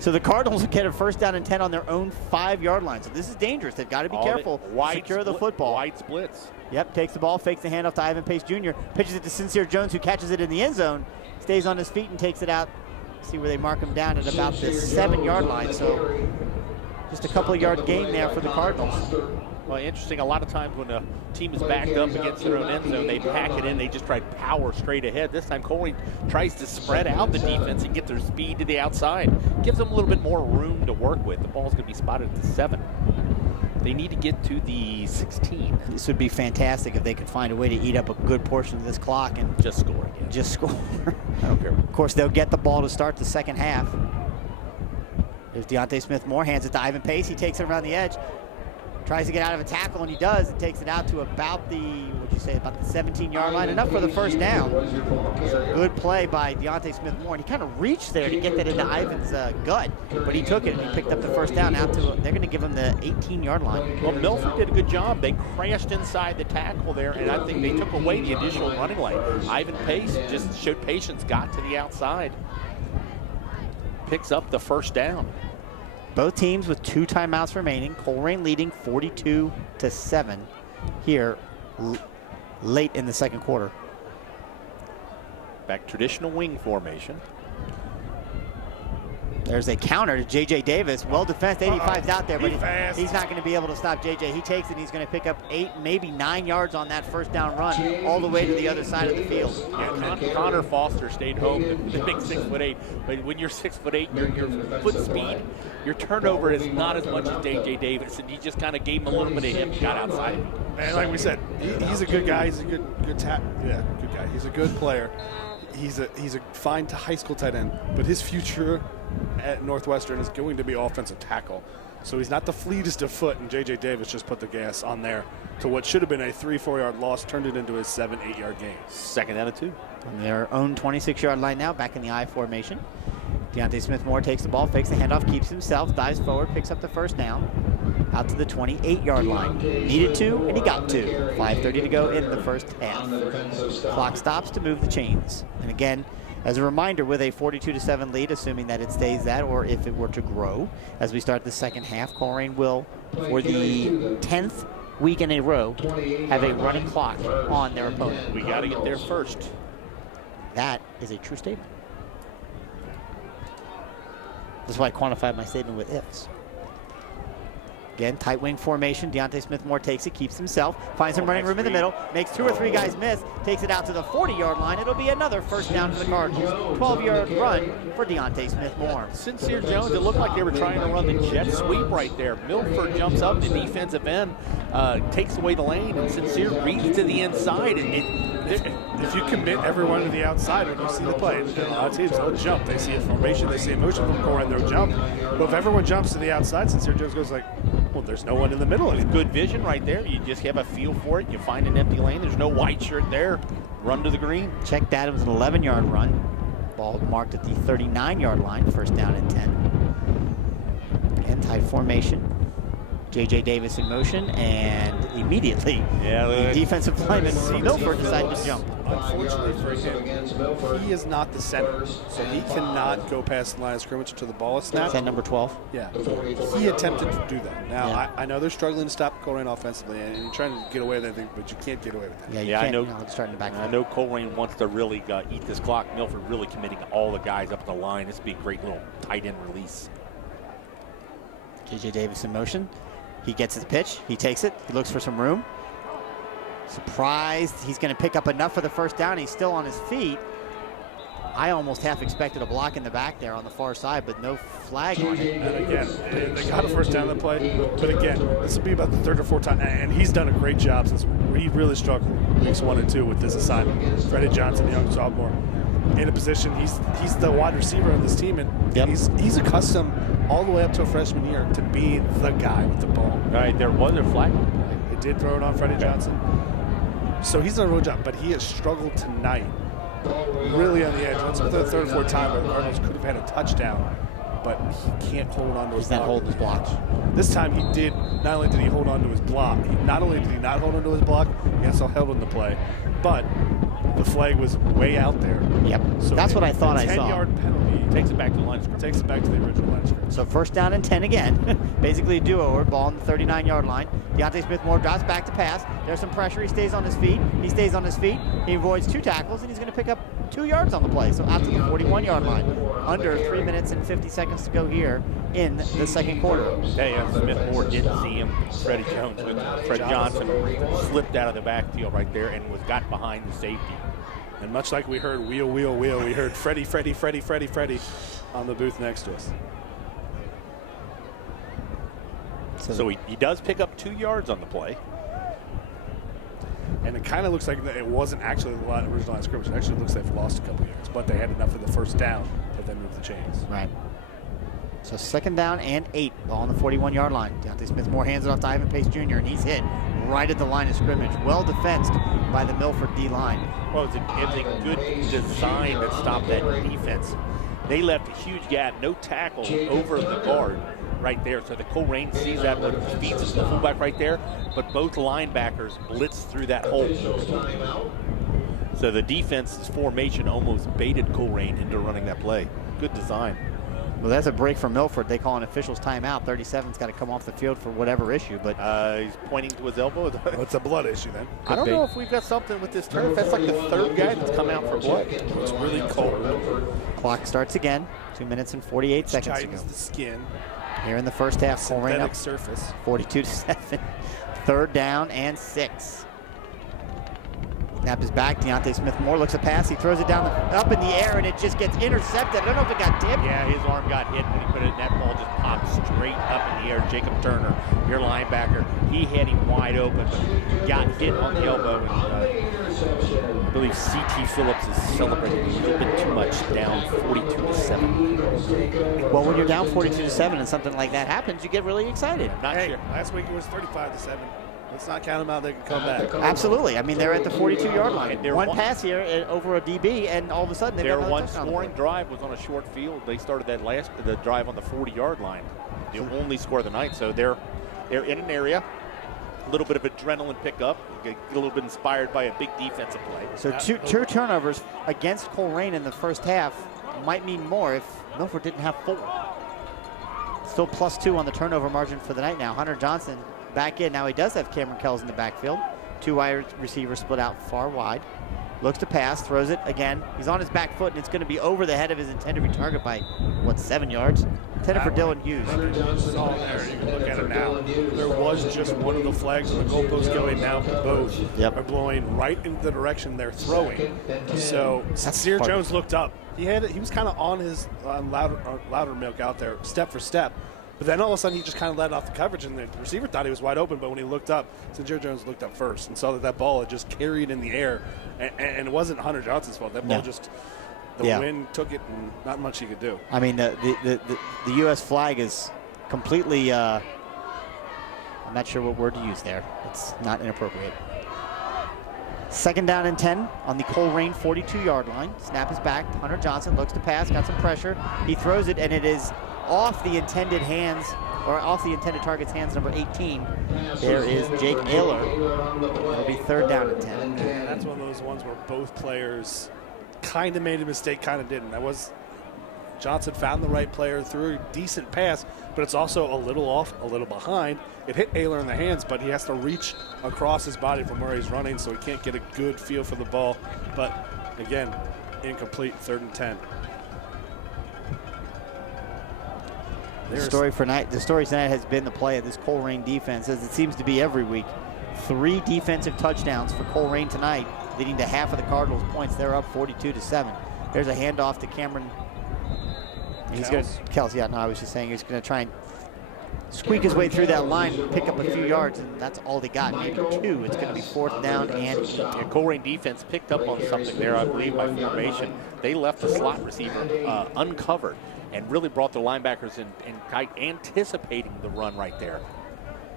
So the Cardinals will get a 1st down and 10 on their own 5-yard line. So this is dangerous. They've got to be careful. Secure the football. Wide splits. Yep, takes the ball, fakes the handoff to Ivan Pace Jr., pitches it to Sincere Jones, who catches it in the end zone, stays on his feet and takes it out. See where they mark him down at about the 7-yard line. So just a couple of yard gain there for the Cardinals. Well, interesting. A lot of times when a team is backed up against their own end zone, they pack it in. They just try to power straight ahead. This time, Colerain tries to spread out the defense and get their speed to the outside. Gives them a little bit more room to work with. The ball's going to be spotted at the 7. They need to get to the 16. This would be fantastic if they could find a way to eat up a good portion of this clock and just score again. Just score. I don't care. Of course, they'll get the ball to start the second half. There's Deontay Smith-Moore, hands it to Ivan Pace. He takes it around the edge. Tries to get out of a tackle, and he does, and takes it out to about the, what'd you say, about the 17-yard line. Enough for the 1st down. Good play by Deontay Smith-Moore. And he kind of reached there to get that into Ivan's gut, but he took it, and he picked up the 1st down out to, they're going to give him the 18-yard line. Well, Milford did a good job. They crashed inside the tackle there, and I think they took away the additional running lane. Ivan Pace just showed patience, got to the outside. Picks up the 1st down. Both teams with 2 timeouts remaining. Colerain leading 42-7 here late in the 2nd quarter. Back traditional wing formation. There's a counter to J.J. Davis. Well defensed. 85's out there, but he's not going to be able to stop J.J. He takes it, and he's going to pick up 8, maybe 9 yards on that 1st down run all the way to the other side of the field. Yeah, Connor Foster stayed home, the big 6'8", but when you're 6'8", your foot speed, your turnover is not as much as J.J. Davis, and he just kind of gave him a little bit of hip and got outside. And like we said, he's a good guy. He's a good good guy. He's a good player. He's a fine high school tight end, but his future at Northwestern is going to be offensive tackle. So he's not the fleetest of foot, and J.J. Davis just put the gas on there to what should have been a 3-4 yard loss, turned it into a 7-8 yard gain. 2nd down and 2. On their own 26-yard line now, back in the I formation. Deontay Smith-Moore takes the ball, fakes the handoff, keeps himself, dives forward, picks up the 1st down, out to the 28-yard line. Needed 2, and he got 2. 5:30 to go in the 1st half. Clock stops to move the chains. And again, as a reminder, with a 42-7 lead, assuming that it stays that, or if it were to grow, as we start the 2nd half, Colerain will, for the 10th week in a row, have a running clock on their opponent. We got to get there first. That is a true statement. That's why I quantified my statement with ifs. Again, tight wing formation. Deontay Smith-Moore takes it, keeps himself, finds some running room in the middle, makes 2 or 3 guys miss, takes it out to the 40-yard line. It'll be another 1st down for the Cardinals. 12-yard run for Deontay Smith-Moore. Sincere Jones, it looked like they were trying to run the jet sweep right there. Milford jumps up, the defensive end takes away the lane, and Sincere reads to the inside. If you commit everyone to the outside when you see the play, a lot of teams will jump. They see a formation, they see a motion from Colerain, they'll jump. But if everyone jumps to the outside, Sincere Jones goes like, well, there's no one in the middle anymore. Good vision right there. You just have a feel for it. You find an empty lane. There's no white shirt there. Run to the green. Check Adams, an 11-yard run. Ball marked at the 39-yard line, first down and 10. Again, tight formation. J.J. Davis in motion, and immediately the defensive lineman Milford decided to jump. Unfortunately for him, he is not the center, so he cannot go past the line of scrimmage until the ball is snapped. Is that number 12? Yeah, he attempted to do that. Now, Yeah. I know they're struggling to stop Colerain offensively, and you're trying to get away with anything, but you can't get away with that. Yeah, you Yeah, I can't, know. you know, starting back. I know Colerain wants to really eat this clock. Milford really committing all the guys up the line. This would be a great little tight end release. J.J. Davis in motion. He gets his pitch. He takes it. He looks for some room. Surprised. He's going to pick up enough for the first down. He's still on his feet. I almost half expected a block in the back there on the far side, but no flag on it. And again, they got a first down in the play, but again, this will be about the third or fourth time, and he's done a great job since he really struggled weeks 1 and 2 with this assignment. Freddie Johnson, the young sophomore, in a position, he's the wide receiver of this team, and he's accustomed all the way up to a freshman year to be the guy with the ball. All right, there was a flag. They did throw it on Freddie Johnson. So he's done a real job, but he has struggled tonight, really on the edge. That's the third or fourth time where the Cardinals could have had a touchdown, but he can't hold on to his block. He's not holding his block. This time he did, not only did he hold on to his block, not only did he not hold on to his block, he also held on the play, but the flag was way out there. Yep. So that's what I thought I saw. 10-yard penalty. Takes it back to the line of scrimmage. Takes it back to the original line of scrimmage. So first down and 10 again. Basically a do-over. Ball on the 39-yard line. Deontay Smith-Moore drops back to pass. There's some pressure. He stays on his feet. He avoids 2 tackles, and he's going to pick up 2 yards on the play. So out to the 41-yard line. Under 3 minutes and 50 seconds to go here in the second quarter. Hey, Smith-Moore didn't see him. Freddie Jones with Fred Johnson slipped out of the backfield right there and got behind the safety. And much like we heard wheel, wheel, wheel, we heard Freddie on the booth next to us. So he does pick up 2 yards on the play. And it kind of looks like it wasn't actually the original line of scrimmage. It actually looks like they've lost a couple yards, but they had enough of the first down that they moved the chains. Right. So second down and 8. Ball on the 41-yard line. Deontay Smith-Moore hands it off to Ivan Pace Jr., and he's hit right at the line of scrimmage. Well defensed by the Milford D-line. Well, it was a good design that stopped that defense. They left a huge gap, no tackle over the guard right there. So the Colerain sees that when he feeds the fullback right there, but both linebackers blitz through that hole. So the defense's formation almost baited Colerain into running that play. Good design. Well, that's a break from Milford. They call an official's timeout. 37's got to come off the field for whatever issue, but He's pointing to his elbow. What's a blood issue then? I don't know if we've got something with this turf. That's like the third guy that's come out for blood. It's really cold. clock starts again. 2 minutes and 48 seconds to go. Tightens the skin. Here in the first half, Colerain up Synthetic surface. 42-7. Third down and 6. Snap is back. Deontay Smith-Moore looks a pass. He throws it down up in the air, and it just gets intercepted. I don't know if it got tipped. Yeah, his arm got hit when he put it in. That ball just popped straight up in the air. Jacob Turner, your linebacker, he had him wide open, but got hit on the elbow. And, I believe C.T. Phillips is celebrating a little bit too much, down 42-7. Well, when you're down 42-7 and something like that happens, you get really excited. Not Hey, sure. last week it was 35-7. Let's not count them out. They can come back. Absolutely. I mean, they're at the 42-yard line. And they're One pass here over a DB, and all of a sudden they've Their got another one touchdown. scoring drive was on a short field. They started the drive on the 40-yard line. The only score of the night. So they're in an area, a little bit of adrenaline pickup, get a little bit inspired by a big defensive play. So two turnovers against Colerain in the first half might mean more if Milford didn't have 4. Still +2 on the turnover margin for the night now. Hunter Johnson back in. Now he does have Cameron Kells in the backfield. 2 wide receivers split out far wide. Looks to pass, throws it again. He's on his back foot, and it's going to be over the head of his intended target by, 7 yards? Intended for Dylan Hughes. It's all there. You can look at it now. There was just one of the flags on the goalpost going now, but both are blowing right in the direction they're throwing. So Sear Jones looked up. He was kind of on his louder milk out there, step for step. But then all of a sudden he just kind of let off the coverage, and the receiver thought he was wide open. But when he looked up, Sear Jones looked up first and saw that ball had just carried in the air, and it wasn't Hunter Johnson's fault. That ball just. The wind took it, and not much he could do. I mean, the U.S. flag is completely, I'm not sure what word to use there. It's not inappropriate. Second down and 10 on the Colerain 42-yard line. Snap is back. Hunter Johnson looks to pass, got some pressure. He throws it, and it is off the intended hands, or off the intended target's hands, number 18. There is Jake Ayler. It'll be third down and 10. And that's one of those ones where both players kind of made a mistake, kind of didn't. Johnson found the right player, threw a decent pass, but it's also a little off, a little behind. It hit Ayler in the hands, but he has to reach across his body from where he's running, so he can't get a good feel for the ball. But again, incomplete, third and 10. The story tonight has been the play of this Colerain defense, as it seems to be every week. 3 defensive touchdowns for Colerain tonight, leading to half of the Cardinals' points. They're up 42-7. There's a handoff to Cameron. Kels, yeah, no, I was just saying he's going to try and squeak his way through that line, pick up a few yards, and that's all they got, maybe 2. It's going to be fourth down and 8. Yeah, Colerain defense picked up on something there, I believe, by formation. They left the slot receiver uncovered and really brought the linebackers in anticipating the run right there.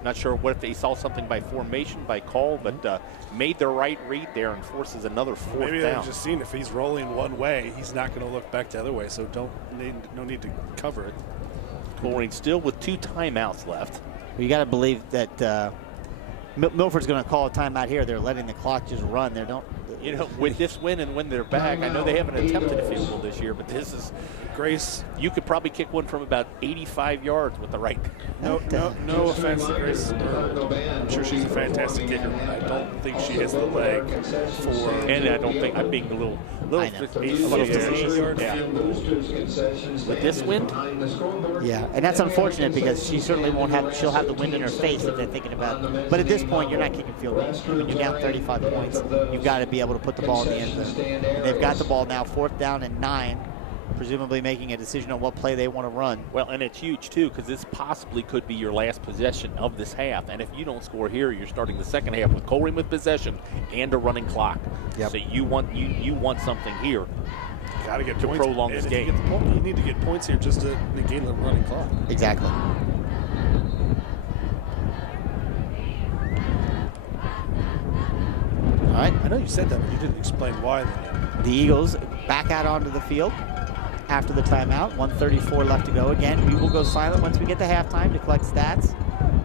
Not sure what if they saw something by formation, by call, but made the right read there and forces another fourth down. Maybe they've just seen if he's rolling one way, he's not going to look back the other way, so no need to cover it. Colerain still with 2 timeouts left. Well, you got to believe that Milford's going to call a timeout here. They're letting the clock just run. They don't. You know, with this win and when they're back, I know they haven't attempted a field goal this year, but this is Grace. You could probably kick one from about 85 yards with the right. No offense to Grace. I'm sure she's a fantastic kicker, but I don't think she has the leg for. And I don't think I'm being a little Yeah. With this wind. Yeah, and that's unfortunate because she certainly won't have. She'll have the wind in her face if they're thinking about it. But at this point, you're not kicking field goals. When you're down 35 points, you've got to be able to put the ball in the end zone. And they've got the ball now, fourth down and 9. Presumably making a decision on what play they want to run. Well, and it's huge, too, because this possibly could be your last possession of this half. And if you don't score here, you're starting the second half with Colerain with possession and a running clock. Yep. So you want something here. Got to get to points. prolong this game. You need to get points here just to negate the running clock. Exactly. All right. I know you said that, but you didn't explain why. The Eagles back out onto the field after the timeout. 1:34 left to go. Again, we will go silent once we get to halftime to collect stats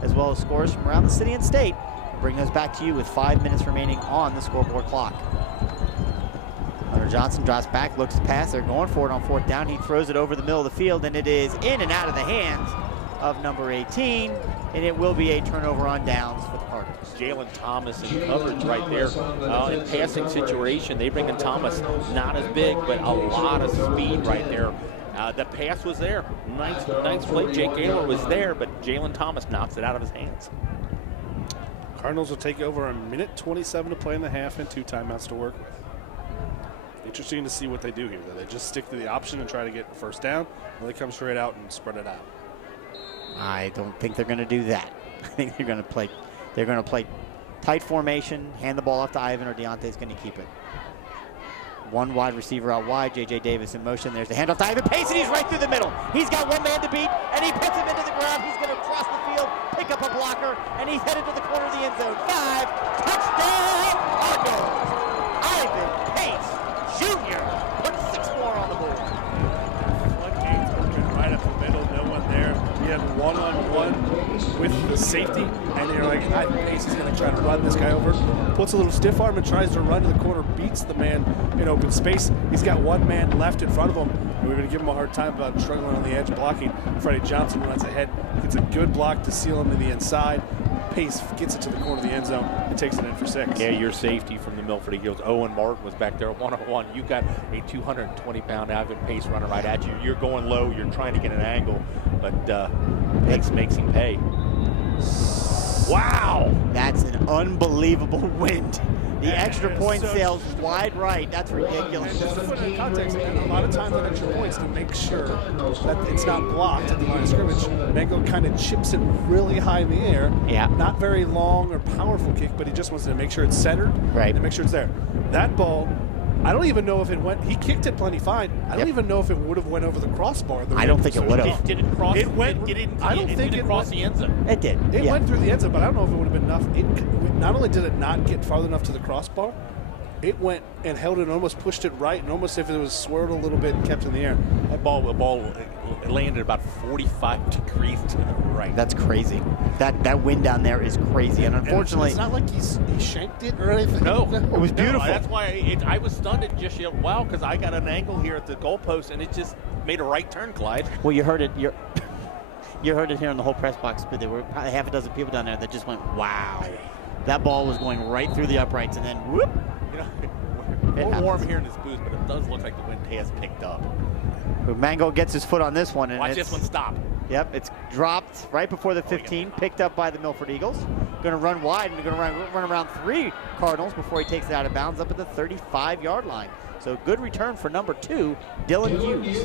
as well as scores from around the city and state. Bring those back to you with 5 minutes remaining on the scoreboard clock. Hunter Johnson drops back, looks to pass. They're going for it on fourth down. He throws it over the middle of the field, and it is in and out of the hands of number 18, and it will be a turnover on downs for the Cardinals. Jalen Thomas in coverage right there. In passing situation, they bring in Thomas, not as big, but a lot of speed right there. The pass was there. Nice play. Jake Ayler was there, but Jalen Thomas knocks it out of his hands. Cardinals will take over a minute 27 to play in the half and 2 timeouts to work with. Interesting to see what they do here. Do they just stick to the option and try to get first down, or they come straight out and spread it out? I don't think they're going to do that. I think they're going to play. They're going to play tight formation, hand the ball off to Ivan, or Deontay's going to keep it. One wide receiver out wide, J.J. Davis in motion. There's the handoff to Ivan Pace, and he's right through the middle. He's got one man to beat, and he puts him into the ground. He's going to cross the field, pick up a blocker, and he's headed to the corner of the end zone. 5, touchdown, Cardinals! Ivan Pace Jr. puts 6 more on the board. Floodgates open right up the middle, no one there. We had one-on-one with the safety, and they're like, Ivan Pace is going to try to run this guy over. Puts a little stiff arm and tries to run to the corner, beats the man in open space. He's got one man left in front of him, and we're going to give him a hard time about struggling on the edge blocking. Freddie Johnson runs ahead, gets a good block to seal him to the inside. Pace gets it to the corner of the end zone and takes it in for 6. Yeah, your safety from the Milford Eagles. Owen Martin was back there one-on-one. You got a 220-pound Ivan Pace running right at you. You're going low. You're trying to get an angle, but Pace makes him pay. Wow! That's an unbelievable wind. The extra point sails wide right. That's ridiculous. Just to put it in context, and a lot of times on extra points to make sure that it's not blocked at the line of scrimmage, Mango kind of chips it really high in the air. Yeah. Not very long or powerful kick, but he just wants to make sure it's centered. Right. And make sure it's there. That ball, I don't even know if it went. He kicked it plenty fine. I don't even know if it would have went over the crossbar. I don't think it would have. Did it cross? It went. I don't think it cross went, the end zone. It did. It went through the end zone, but I don't know if it would have been enough. Not only did it not get farther enough to the crossbar, it went and held it and almost pushed it right, and almost if it was swirled a little bit and kept in the air. That ball it landed about 45 degrees to the right. That's crazy. That wind down there is crazy, and unfortunately, it's not like he shanked it or anything. No, it was beautiful. That's why I was stunned and just yelled, wow, because I got an angle here at the goalpost, and it just made a right turn, Clyde. Well, you heard it. You heard it here in the whole press box, but there were probably half a dozen people down there that just went, wow. That ball was going right through the uprights, and then whoop. You know, we're warm here in this booth, but it does look like the wind has picked up. Mango gets his foot on this one, and Watch this one stop. Yep, it's dropped right before the 15, picked up by the Milford Eagles. Going to run wide and going to run around 3 Cardinals before he takes it out of bounds up at the 35-yard line. So good return for number 2, Dylan Hughes.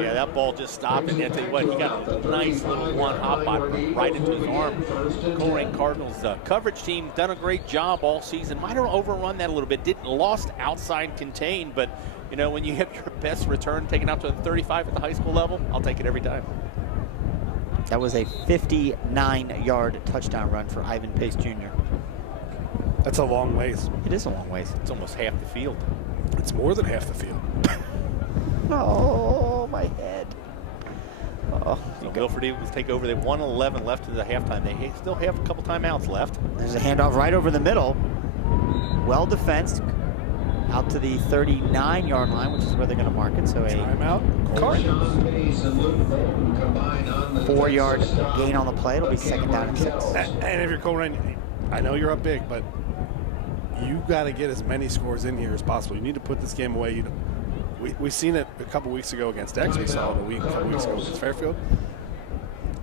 Yeah, that ball just stopped, and I tell you what, he got a nice little one-hop right into his arm. Colerain Cardinals coverage team done a great job all season. Might have overrun that a little bit. Didn't lost outside contained, but you know when you have your best return taken out to the 35 at the high school level, I'll take it every time. That was a 59-yard touchdown run for Ivan Pace Jr. That's a long ways. It is a long ways. It's almost half the field. It's more than half the field. Oh, my head. Oh, So Milford Eagles take over. They 1:11 left in the halftime. They still have a couple timeouts left. there's a handoff right over the middle. Well defensed. Out to the 39-yard line, which is where they're going to mark it. So a Timeout. Cardinals. 4-yard gain on the play. It'll be 2nd down and 6. And if you're Colerain, I know you're up big, but you got to get as many scores in here as possible. You need to put this game away. We've seen it a couple weeks ago against X. We saw it a couple weeks ago against Fairfield.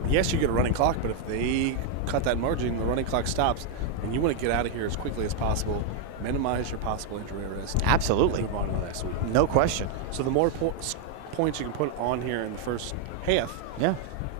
Yes, you get a running clock, but if they cut that margin, the running clock stops, and you want to get out of here as quickly as possible, minimize your possible injury risk. Absolutely. Move on to the next week. No question. So the more points you can put on here in the first half, Yeah.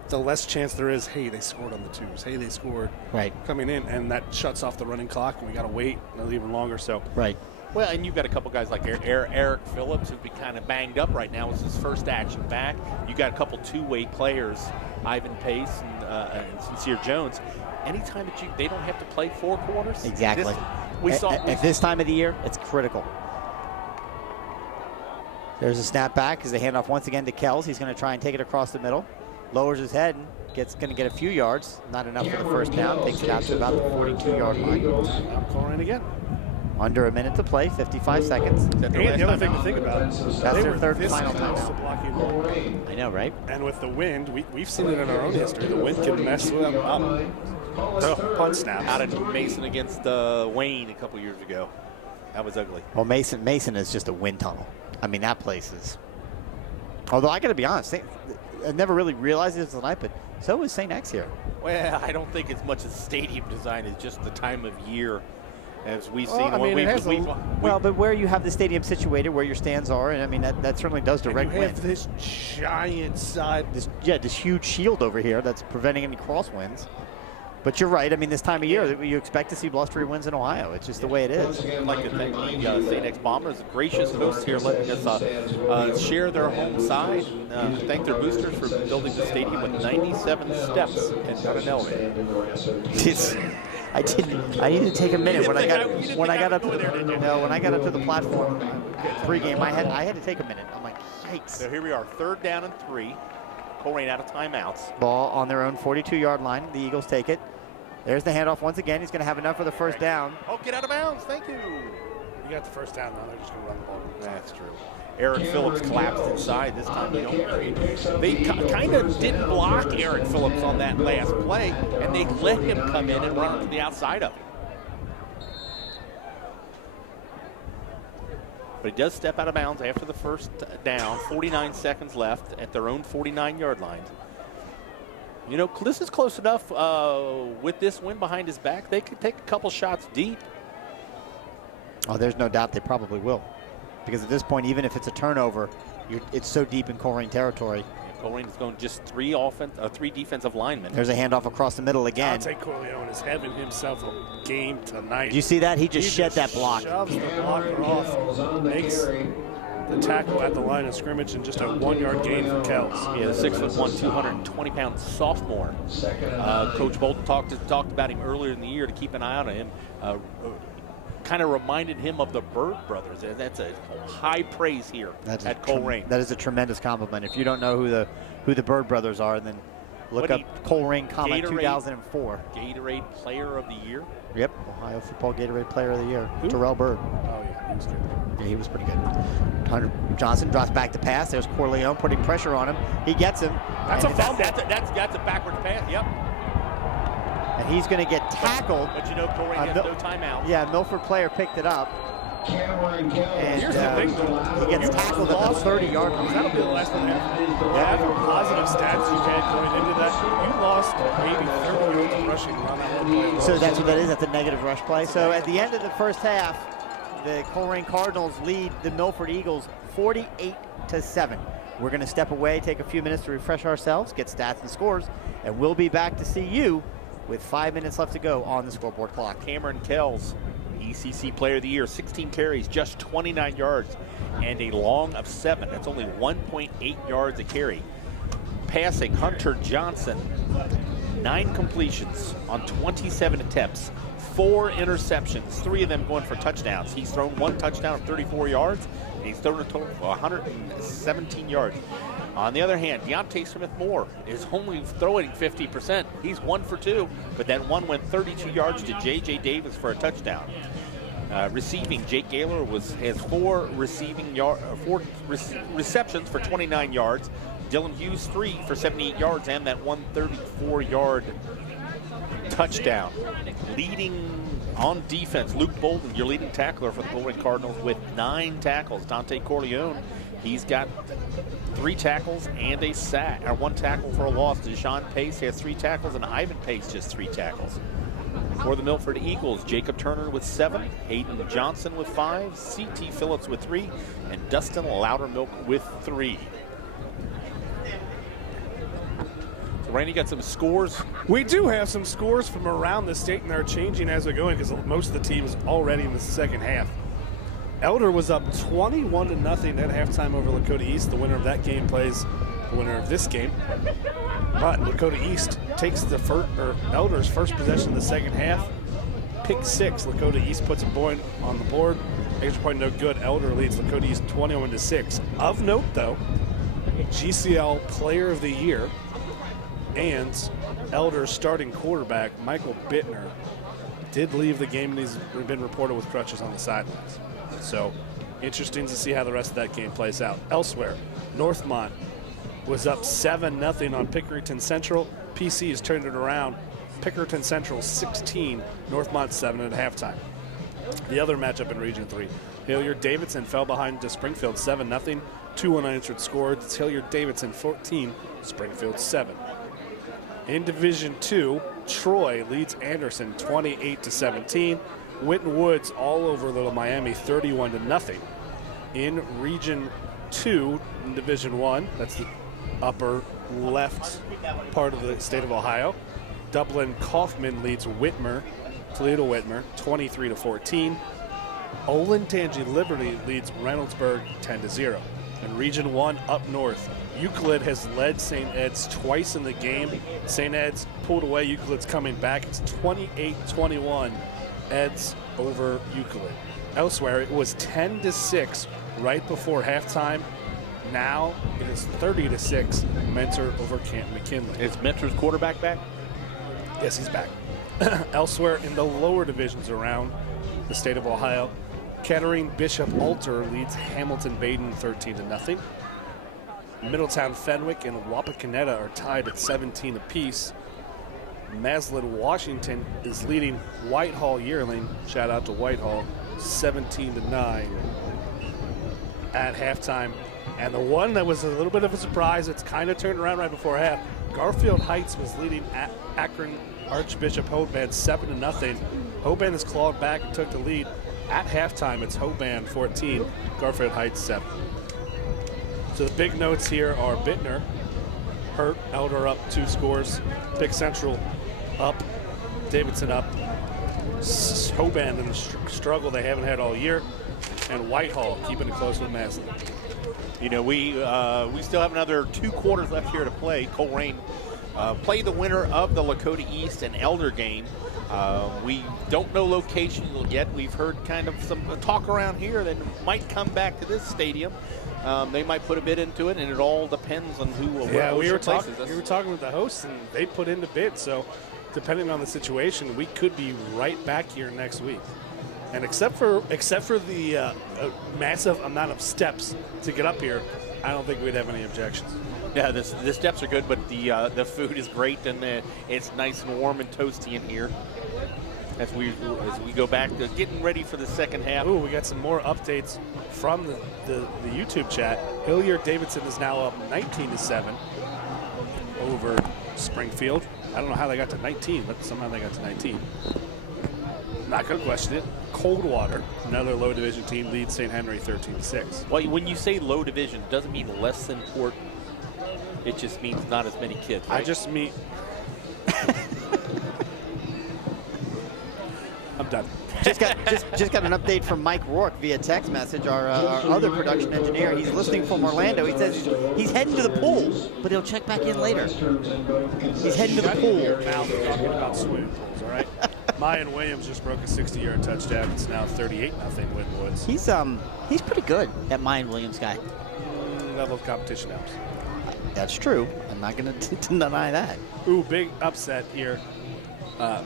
the less chance there is, hey, they scored on the 2s. Hey, they scored Right. coming in, and that shuts off the running clock, and we got to wait even longer. So Right. Well, and you've got a couple guys like Eric Phillips, who'd be kind of banged up right now. It's his first action back. You got a couple two-way players, Ivan Pace and Sincere Jones. Anytime that they don't have to play 4 quarters. Exactly. We saw at this time of the year, it's critical. There's a snap back as they hand off once again to Kells. He's going to try and take it across the middle. Lowers his head and going to get a few yards. Not enough for the first down. Takes it out to about the 42-yard line. I'm calling it again. Under a minute to play, 55 seconds. And the other thing to think about, That's their third and final close to timeout. blocking the ball. I know, right? And with the wind, we've seen it in our own history. The wind can mess with them up. Punt snaps. out of Mason against Wayne a couple years ago. That was ugly. Well, Mason is just a wind tunnel. I mean, that place is. Although I got to be honest, I never really realized it tonight, but so is St. X here. Well, I don't think it's much as stadium design as just the time of year. As we've Well, seen, I mean, it has Well, but where you have the stadium situated, where your stands are, and I mean that certainly does And direct you wind. have this giant side. This huge shield over here that's preventing any crosswinds. But you're right. I mean, this time of year, you expect to see blustery winds in Ohio. It's just the way it is. I'd like to thank the St. X Bombers, a gracious host here, letting us share their home side. Thank their boosters for building the stadium with 97 steps and not an elevator. I needed to take a minute when I got up to the platform pregame. I had to take a minute. I'm like, yikes. So here we are, 3rd down and 3. Colerain out of timeouts. Ball on their own 42-yard line. The Eagles take it. There's the handoff once again. He's going to have enough for the first down. Oh, get out of bounds. Thank you. You got the first down now. They're just going to run the ball. That's true. Eric Phillips collapsed inside. This time they kind of didn't block Eric Phillips on that last play, and they let him come in and run to the outside of it. But he does step out of bounds after the first down. 49 seconds left at their own 49-yard line. You know, this is close enough with this win behind his back. They could take a couple shots deep. Oh, there's no doubt they probably will. Because at this point, even if it's a turnover, it's so deep in Colerain territory. Colerain is going just 3 defensive linemen. There's a handoff across the middle again. Dante Corleone is having himself a game tonight. Did you see that? He just shed that block. Shoves the blocker off. Makes the tackle at the line of scrimmage and just a 1-yard gain for Kells. Yeah, the 6'1", 220-pound sophomore. Coach Bolton talked about him earlier in the year to keep an eye on him. kind of reminded him of the Bird brothers. And that's a high praise here at Colerain. That is a tremendous compliment. If you don't know who the Bird brothers are, then look up Colerain Comment 2004. Gatorade Player of the Year. Yep, Ohio Football Gatorade Player of the Year. Terrell Bird. Oh, yeah, he was good. Yeah, he was pretty good. Hunter Johnson drops back to pass. There's Corleone putting pressure on him. He gets him. That's a fumble. That's a backwards pass. Yep. And he's going to get tackled. But you know, Colerain has no timeout. Yeah, Milford player picked it up. And here's the thing, though. He gets tackled at the 30-yard line. That'll be the last one. Whatever positive stats you had going into that, you lost maybe 30 yards of rushing on that one play. So that's what that is. That's a negative rush play. So at the end of the first half, the Colerain Cardinals lead the Milford Eagles 48-7. We're going to step away, take a few minutes to refresh ourselves, get stats and scores, and we'll be back to see you with 5 minutes left to go on the scoreboard clock. Cameron Kells, ECC Player of the Year, 16 carries, just 29 yards, and a long of 7. That's only 1.8 yards a carry. Passing, Hunter Johnson, 9 completions on 27 attempts, 4 interceptions, 3 of them going for touchdowns. He's thrown 1 touchdown of 34 yards, and he's thrown a total of 117 yards. On the other hand, Deontay Smith-Moore is only throwing 50%. He's 1 for 2, but that one went 32 yards to J.J. Davis for a touchdown. Receiving, Jake Gaylor has 4 receptions for 29 yards. Dylan Hughes 3 for 78 yards and that 134-yard touchdown. Leading on defense, Luke Bolden, your leading tackler for the Colerain Cardinals with 9 tackles. Dante Corleone, he's got 3 tackles and a sack, or 1 tackle for a loss. Deshaun Pace has 3 tackles, and Ivan Pace just 3 tackles. For the Milford Eagles, Jacob Turner with 7, Hayden Johnson with 5, C.T. Phillips with 3, and Dustin Loudermilk with 3. So Randy, got some scores? We do have some scores from around the state, and they're changing as we're going because most of the teams already in the second half. Elder was up 21-0 at halftime over Lakota East. The winner of that game plays the winner of this game. But Lakota East takes Elder's first possession in the second half. Pick 6. Lakota East puts a point on the board. Extra point no good. Elder leads Lakota East 21-6. Of note, though, GCL Player of the Year and Elder's starting quarterback, Michael Bittner, did leave the game, and he's been reported with crutches on the sidelines. So interesting to see how the rest of that game plays out. Elsewhere, Northmont was up 7-0 on Pickerington Central. PC has turned it around. Pickerington Central 16, Northmont 7 at halftime. The other matchup in Region 3, Hilliard-Davidson fell behind to Springfield 7-0. 2 unanswered scores. It's Hilliard-Davidson 14, Springfield 7. In Division 2, Troy leads Anderson 28-17. Winton Woods all over Little Miami 31-0. In Region 2, in Division 1, that's the upper left part of the state of Ohio, Dublin Kaufman leads Toledo Whitmer 23-14. Olentangy Liberty leads Reynoldsburg 10-0. In Region 1 up north, Euclid has led St. Ed's twice in the game. St. Ed's pulled away. Euclid's coming back. It's 28-21. Eds over Euclid. Elsewhere, it was 10-6 right before halftime. Now it is 30-6. Mentor over Canton McKinley. Is Mentor's quarterback back? Yes, he's back. Elsewhere in the lower divisions around the state of Ohio, Kettering Bishop Alter leads Hamilton Baden 13-0. Middletown Fenwick and Wapakoneta are tied at 17 apiece. Maslin Washington is leading Whitehall Yearling, shout out to Whitehall, 17-9 at halftime. And the one that was a little bit of a surprise, it's kind of turned around right before half. Garfield Heights was leading Akron Archbishop Hoban 7-0. Hoban has clawed back and took the lead. At halftime, it's Hoban 14, Garfield Heights 7. So the big notes here are Bittner hurt, Elder up 2 scores, Pick Central up, Davidson up, Hoban in the struggle they haven't had all year, and Whitehall keeping it close with Maslin. You know, we still have another 2 quarters left here to play. Colerain play the winner of the Lakota East and Elder game. We don't know location yet. We've heard kind of some talk around here that might come back to this stadium. They might put a bid into it, and it all depends on who. Yeah, we were talking with the hosts, and they put in the bid. So, depending on the situation, we could be right back here next week. And except for the massive amount of steps to get up here, I don't think we'd have any objections. Yeah, the steps are good, but the food is great, and it's nice and warm and toasty in here. As we go back to getting ready for the second half. Ooh, we got some more updates from the YouTube chat. Hilliard Davidson is now up 19-7 over Springfield. I don't know how they got to 19, but somehow they got to 19. Not going to question it. Coldwater, another low division team, leads St. Henry 13-6. Well, when you say low division, it doesn't mean less than Port. It just means not as many kids, right? I just mean... I'm done. Just got an update from Mike Rourke via text message, our other production engineer. He's listening from Orlando. He says he's heading to the pool, but he'll check back in later. He's heading to the pool. Now we're talking about swimming pools, all right? Mayan Williams just broke a 60-yard touchdown. It's now 38-0 Wynn-Woods. He's pretty good, that Mayan Williams guy. Level of competition helps. That's true. I'm not going to deny that. Ooh, big upset here.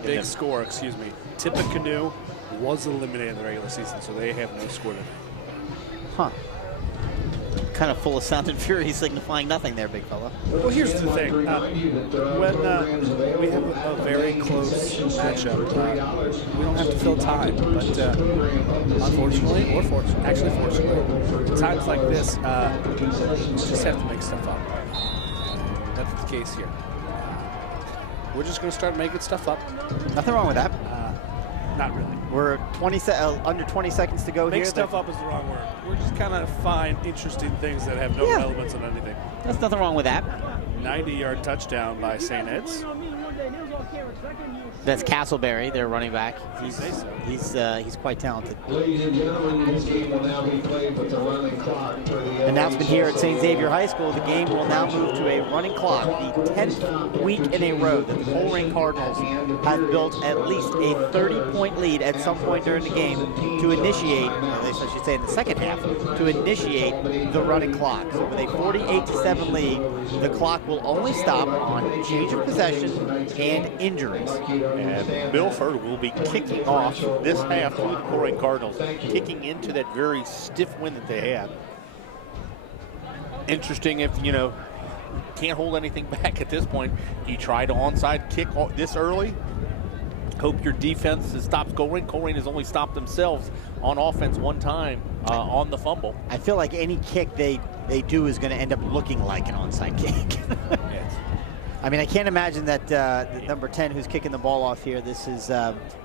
Big score, excuse me. Tippecanoe was eliminated in the regular season, so they have no score tonight. Huh. Kind of full of sound and fury, signifying nothing there, big fella. Well, here's the thing. When we have a very close matchup, we don't have to fill time. But unfortunately, or fortunately, times like this, we just have to make stuff up. That's the case here. We're just going to start making stuff up. Nothing wrong with that. Not really. We're under 20 seconds to go here. Make stuff up is the wrong word. We're just kind of find interesting things that have no relevance on anything. There's nothing wrong with that. 90-yard touchdown by St. Ed's. That's Castleberry, their running back. He's quite talented. Ladies and gentlemen, this game will now be played with the running clock for the Announcement here at St. Xavier High School. The game will now move to a running clock. The 10th week in a row that the Colerain Cardinals have built at least a 30-point lead at some point during the game to initiate, or at least I should say in the second half, to initiate the running clock. So with a 48-7 lead, the clock will only stop on change of possession and injuries. And Milford will be kicking off this half for the Colerain Cardinals, kicking into that very stiff win that they had. Interesting if, can't hold anything back at this point. You try to onside kick this early. Hope your defense stops Colerain. Colerain has only stopped themselves on offense one time on the fumble. I feel like any kick they do is going to end up looking like an onside kick. Yes. I mean, I can't imagine that the number 10 who's kicking the ball off here, this is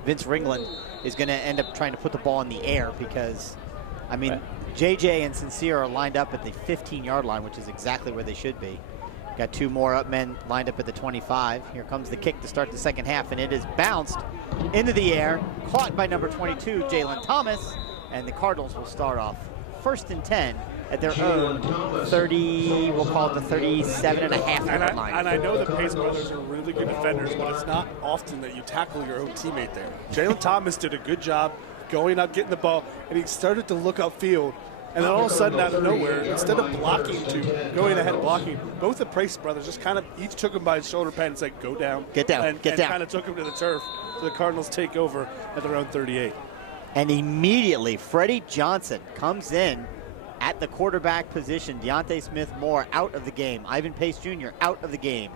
Vince Ringland, is going to end up trying to put the ball in the air because, I mean, JJ and Sincere are lined up at the 15-yard line, which is exactly where they should be. Got two more up men lined up at the 25. Here comes the kick to start the second half, and it is bounced into the air, caught by number 22, Jalen Thomas, and the Cardinals will start off 1st and 10 at their own 30, we'll call it the 37.5 line. And I know the Pace brothers are really good defenders, but it's not often that you tackle your own teammate there. Jalen Thomas did a good job going up, getting the ball, and he started to look upfield. And then all of a sudden, out of nowhere, instead of blocking to going ahead and blocking, both the Price brothers just kind of each took him by his shoulder pad and said, go down. Get down, and get down. kind of took him to the turf. So the Cardinals take over at their own 38. And immediately, Freddie Johnson comes in at the quarterback position. Deontay Smith-Moore out of the game. Ivan Pace Jr. out of the game.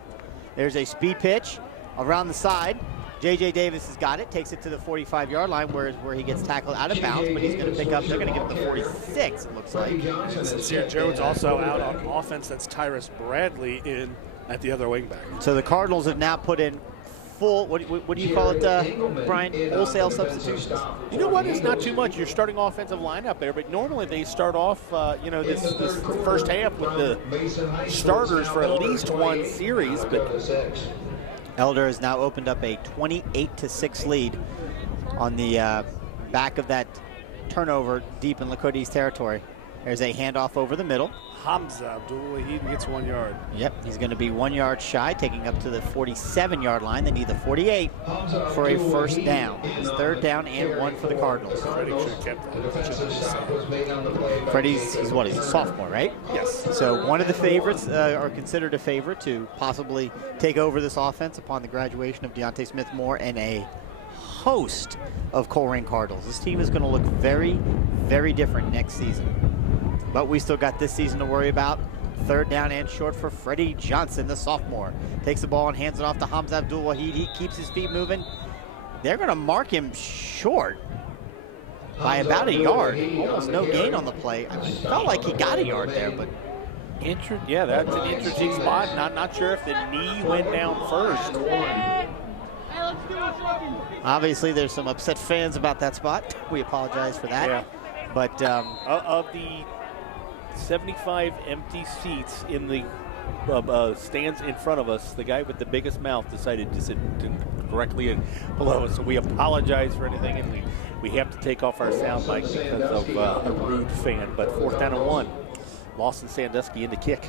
There's a speed pitch around the side. J.J. Davis has got it, takes it to the 45-yard line where he gets tackled out of bounds, but he's going to pick up, they're going to give him the 46, it looks like. Sincere Jones also out on offense. That's Tyrus Bradley in at the other wing back. So the Cardinals have now put in full, what do you call it, Brian? Wholesale substitutions? You know what? It's not too much. You're starting offensive lineup there, but normally they start off, this first half with the starters for at least one series, but Elder has now opened up a 28-6 lead on the back of that turnover deep in Lacote's territory. There's a handoff over the middle. Hamza Abdul-Wahid gets 1 yard. Yep, he's going to be 1 yard shy, taking up to the 47-yard line. They need the 48 for a first down. It's third down and 1 for the Cardinals. Freddie should have kept that. Freddie's, he's a sophomore, right? Yes. So one of the favorites, or considered a favorite to possibly take over this offense upon the graduation of Deontay Smith-Moore and a host of Colerain Cardinals. This team is going to look very, very different next season. But we still got this season to worry about. Third down and short for Freddie Johnson, the sophomore. Takes the ball and hands it off to Hamza Abdul-Wahid. He keeps his feet moving. They're going to mark him short by about a yard. Almost no gain on the play. I felt like he got a yard there, but Yeah, that's an interesting spot. Not sure if the knee went down first. obviously there's some upset fans about that spot. We apologize for that. Yeah. But of the 75 empty seats in the stands in front of us, the guy with the biggest mouth decided to sit directly below us. So we apologize for anything, and we have to take off our sound mic because of a rude fan. But 4th down and 1. Lawson Sandusky in the kick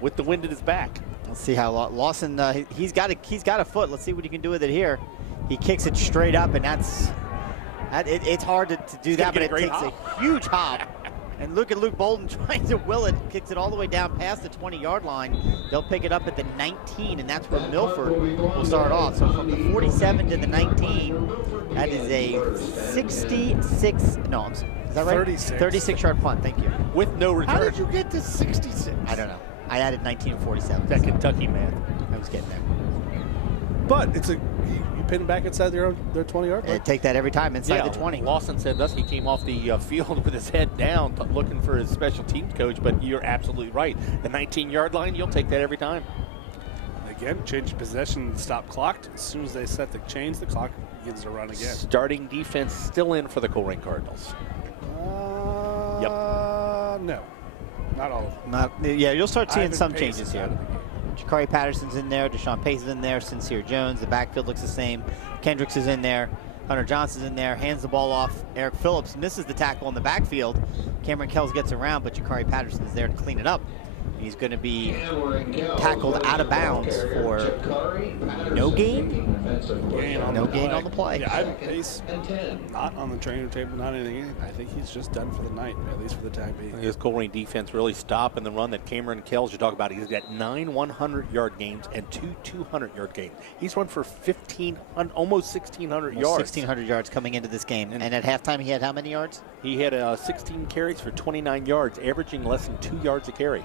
with the wind at his back. Let's see how Lawson, he's got a foot. Let's see what he can do with it here. He kicks it straight up, and it's hard to do that, but it takes a huge hop. And look at Luke Bolden trying to will it, kicks it all the way down past the 20-yard line. They'll pick it up at the 19, and that's where Milford will start off. So from the 47 to the 19, that is a 66, no, is that right? 36-yard punt, thank you. With no return. How did you get to 66? I don't know. I added 19 and 47. That Kentucky math. I was getting there. But it's you pin them back inside their 20-yard line. And take that every time inside the 20. Lawson Sandusky came off the field with his head down, looking for his special teams coach, but you're absolutely right. The 19-yard line, you'll take that every time. Again, change of possession, stop clocked. As soon as they set the chains, the clock begins to run again. Starting defense still in for the Colerain Cardinals. No. Not all of them. Yeah, you'll start seeing some Pace changes is here. out of the game. Jakari Patterson's in there. Deshaun Pace is in there. Sincere Jones. The backfield looks the same. Kendricks is in there. Hunter Johnson's in there. Hands the ball off. Eric Phillips misses the tackle in the backfield. Cameron Kells gets around, but Jakari Patterson is there to clean it up. He's going to be tackled out of bounds for no gain. No gain on the play. Yeah, Ivan Pace, not on the trainer table, not anything. I think he's just done for the night, at least for the time being. His Colerain defense really stopping the run that Cameron Kells you talk about. He's got 9 100-yard games and 2 200-yard games. He's run for almost 1,600 yards. 1,600 yards coming into this game. And at halftime, he had how many yards? He had 16 carries for 29 yards, averaging less than 2 yards a carry.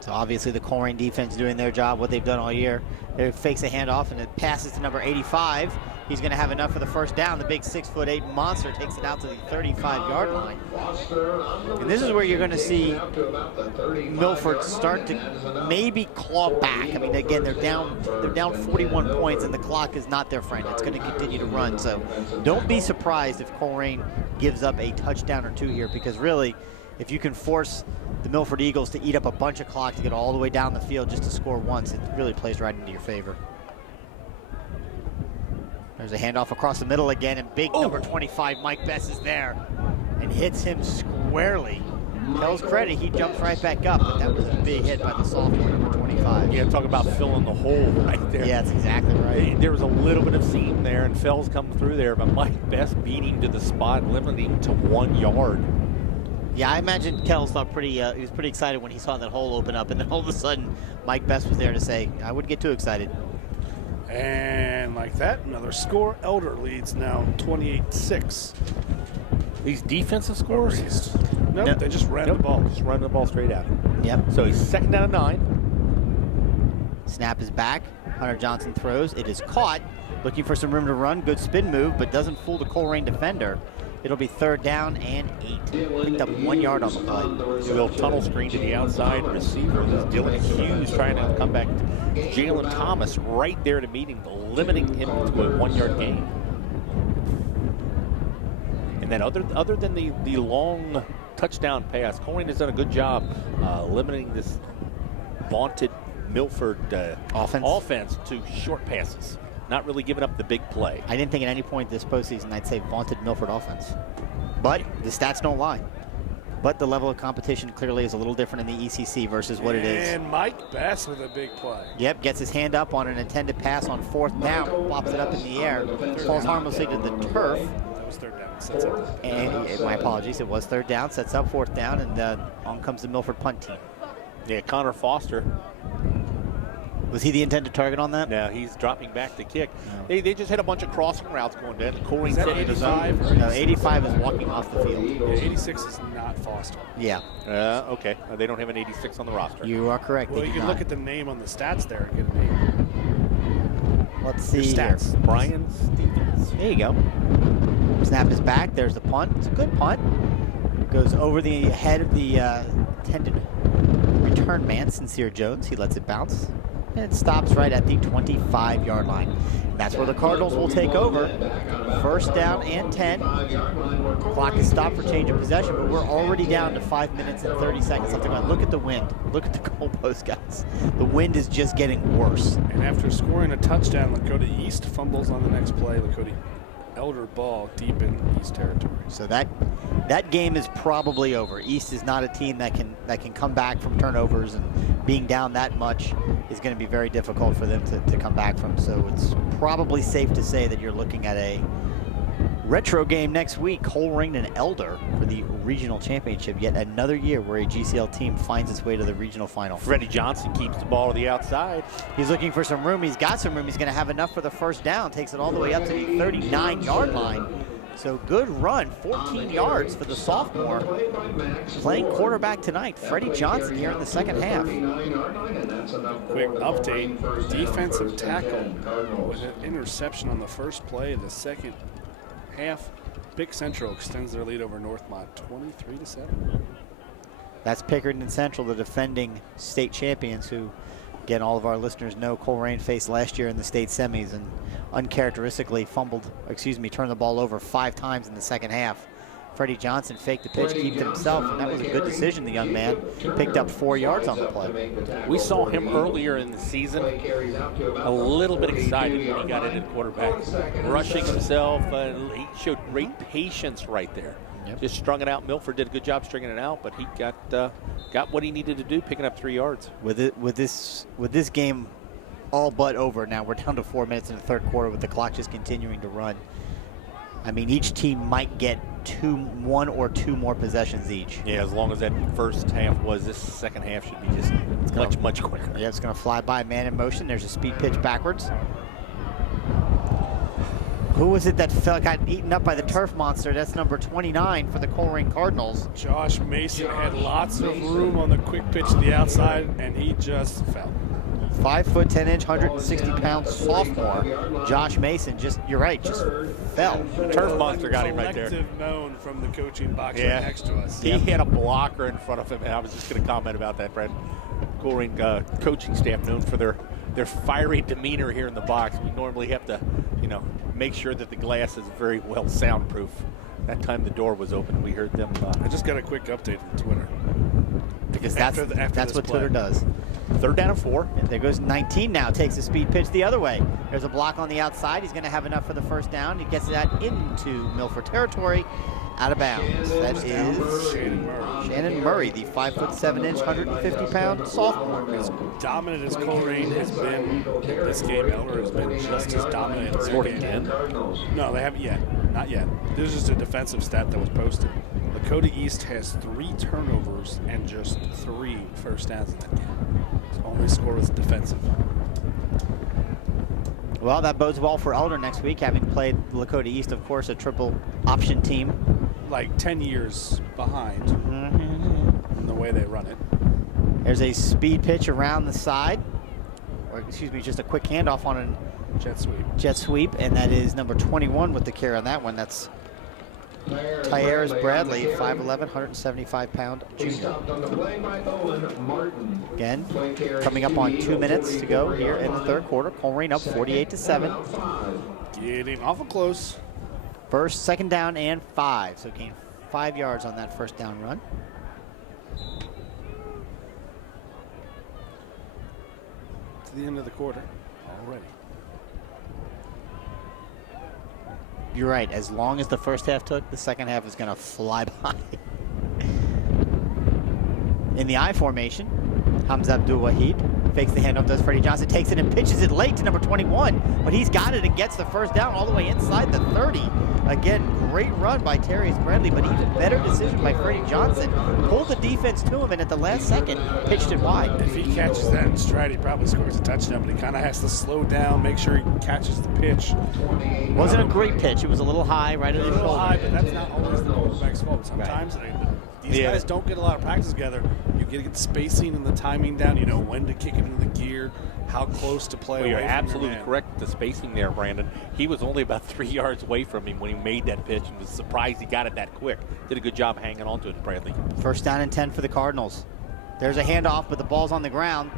So obviously the Colerain defense doing their job, what they've done all year. It fakes a handoff and it passes to number 85. He's going to have enough for the first down. The big 6'8" monster takes it out to the 35-yard line. And this is where you're going to see Milford start to maybe claw back. I mean, again, they're down 41 points and the clock is not their friend. It's going to continue to run. So don't be surprised if Colerain gives up a touchdown or two here, because really, if you can force the Milford Eagles to eat up a bunch of clock to get all the way down the field just to score once, it really plays right into your favor. There's a handoff across the middle again, and big number 25, Mike Bess, is there and hits him squarely. Tells credit, he jumps right back up, but that was a big hit by the sophomore, number 25. Yeah, talk about filling the hole right there. Yeah, that's exactly right. There was a little bit of seam there, and Fells come through there, but Mike Bess beat him to the spot, limiting him to 1 yard. Yeah, I imagine Kells thought he was pretty excited when he saw that hole open up, and then all of a sudden, Mike Bess was there to say, I wouldn't get too excited. And like that, another score. Elder leads now 28-6. These defensive scores? Nope, they just ran the ball. Just run the ball straight out. Yep. So he's 2nd down and 9. Snap is back. Hunter Johnson throws. It is caught. Looking for some room to run. Good spin move, but doesn't fool the Colerain defender. It'll be 3rd down and 8. Picked up 1 yard on the play. A little tunnel screen to the outside receiver. Dylan Hughes trying to come back. Jalen Thomas right there to meet him, limiting him to a 1 yard gain. And then other than the long touchdown pass, Colerain has done a good job limiting this vaunted Milford offense to short passes. Not really giving up the big play. I didn't think at any point this postseason I'd say vaunted Milford offense. But the stats don't lie. But the level of competition clearly is a little different in the ECC versus what it is. And Mike Best with a big play. Yep, gets his hand up on an intended pass on 4th down, pops it up in the air, falls harmlessly to the turf. That was 3rd down. Sets up. And my apologies, it was 3rd down, sets up 4th down, and on comes the Milford punt team. Yeah, Connor Foster. Was he the intended target on that? Now he's dropping back to kick. They just had a bunch of crossing routes going down. Colerain Is that said he does not. 85? No, 85 is walking off the field. Yeah, 86 is not Foster. Yeah, Okay. They don't have an 86 on the roster. you are correct. Well, they you do can not. look at the name on the stats there. It could be Let's see your here. stats. Brian Stevens. There you go. Snap is back. There's the punt. It's a good punt. Goes over the head of the intended return man, Sincere Jones. He lets it bounce. And it stops right at the 25-yard line. That's where the Cardinals will take over. 1st down and 10. Clock is stopped for change of possession, but we're already down to 5 minutes and 30 seconds. Something like, look at the wind. Look at the goalpost, guys. The wind is just getting worse. And after scoring a touchdown, Lakota East fumbles on the next play. Lakota Elder ball deep in East territory. So that game is probably over. East is not a team that can come back from turnovers, and being down that much is going to be very difficult for them to come back from. So it's probably safe to say that you're looking at a retro game next week, Colerain and Elder for the regional championship. Yet another year where a GCL team finds its way to the regional final. Freddie Johnson keeps the ball to the outside. He's looking for some room. He's got some room. He's going to have enough for the 1st down. Takes it all the way up to the 39-yard line. So good run, 14 yards for the sophomore. Playing quarterback tonight, Freddie Johnson here in the 2nd half. Quick update. Defensive tackle with an interception on the first play of the 2nd half. Pick Central extends their lead over Northmont 23-7. That's Pickerington Central, the defending state champions, who, again, all of our listeners know Colerain faced last year in the state semis and uncharacteristically turned the ball over 5 times in the 2nd half. Freddie Johnson faked the pitch, kept it himself, and that was a good decision. The young man picked up 4 yards on the play. We saw him earlier in the season, a little bit excited when he got into quarterback, rushing himself. He showed great patience right there. Yep. Just strung it out. Milford did a good job stringing it out, but he got what he needed to do, picking up 3 yards. With this game all but over now, we're down to 4 minutes in the 3rd quarter with the clock just continuing to run. I mean, each team might get 1 or 2 more possessions each. Yeah, as long as that first half was, this 2nd half should be just much quicker. Yeah, it's going to fly by. Man in motion. There's a speed pitch backwards. Who was it that got eaten up by the turf monster? That's number 29 for the Colerain Cardinals. Josh Mason had lots of room on the quick pitch to the outside, and he just fell. 5 foot 10 inch, 160-pound sophomore Josh Mason. You're right, just fell. The turf monster got him right there. Collective moan from the coaching box Yeah. right next to us. He had a blocker in front of him, and I was just going to comment about that, Brad. Colerain coaching staff known for their fiery demeanor here in the box. We normally have to, make sure that the glass is very well soundproof. That time the door was open, we heard them. I just got a quick update from Twitter. Because After that's this what play. Twitter does. 3rd down and 4. And there goes 19 now, takes a speed pitch the other way. There's a block on the outside. He's going to have enough for the 1st down. He gets that into Milford territory, out of bounds. That is Shannon Murray, the 5 foot 7 inch, 150-pound sophomore. As dominant as Colerain has been in this game, Elder has been just as dominant. in Scored their again? game. No, they haven't yet. Not yet. This is just a defensive stat that was posted. Lakota East has 3 turnovers and just 3 first downs in that game. His only score was defensive. Well, that bodes well for Elder next week, having played Lakota East, of course, a triple option team. Like 10 years behind in the way they run it. There's a speed pitch around the side, or excuse me, just a quick handoff on a jet sweep, and that is number 21 with the carry on that one. That's Tyrus Bradley, 5'11", 175-pound junior. Again, coming up on 2 minutes to go here in the 3rd quarter. Colerain up 48-7. Getting awful close. 2nd down and 5. So gain 5 yards on that 1st down run. To the end of the quarter already. You're right. As long as the 1st half took, the 2nd half is going to fly by. In the I formation, Hamza Abdul-Wahid fakes the handoff, does Freddie Johnson, takes it and pitches it late to number 21, but he's got it and gets the first down all the way inside the 30. Again, great run by Terrius Bradley, but even better decision by Freddie Johnson. Pulled the defense to him and at the last second pitched it wide. If he catches that in stride, he probably scores a touchdown, but he kind of has to slow down, make sure he catches the pitch. Wasn't a great pitch. It was a little high, right at A the little high, shoulder. but that's not always the quarterback's fault. Sometimes these guys don't get a lot of practice together. You get to get spacing and the timing down. You know when to kick it into the gear, how close to play. Well, you're away from absolutely your man. correct with the spacing there, Brandon. He was only about 3 yards away from him when he made that pitch and was surprised he got it that quick. Did a good job hanging on to it, Bradley. First down and 10 for the Cardinals. There's a handoff, but the ball's on the ground.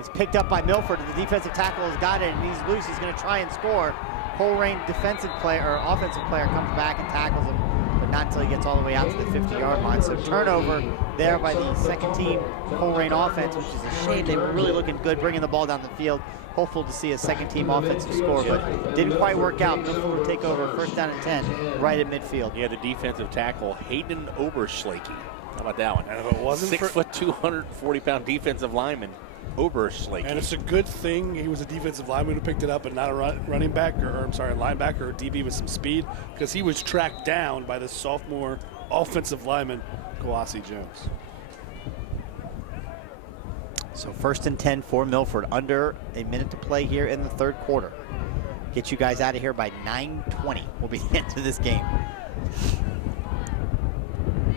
It's picked up by Milford. The defensive tackle has got it, and he's loose. He's going to try and score. Colerain defensive player or offensive player comes back and tackles him, but not until he gets all the way out to the 50-yard line. So turnover there by the second team Colerain offense, which is a shame. They were really looking good bringing the ball down the field. Hopeful to see a second team offensive score, but didn't quite work out. Milford will take over first down and 10 right at midfield. Yeah, the defensive tackle, Hayden Oberschlake. How about that one? And if it wasn't 6 foot, 240-pound defensive lineman, Oberschlake. And it's a good thing he was a defensive lineman who picked it up and not a running back, or I'm sorry, a linebacker or DB with some speed, because he was tracked down by the sophomore offensive lineman, Kawasi Jones. So first and 10 for Milford. Under a minute to play here in the third quarter. Get you guys out of here by 9:20 will be the end of this game.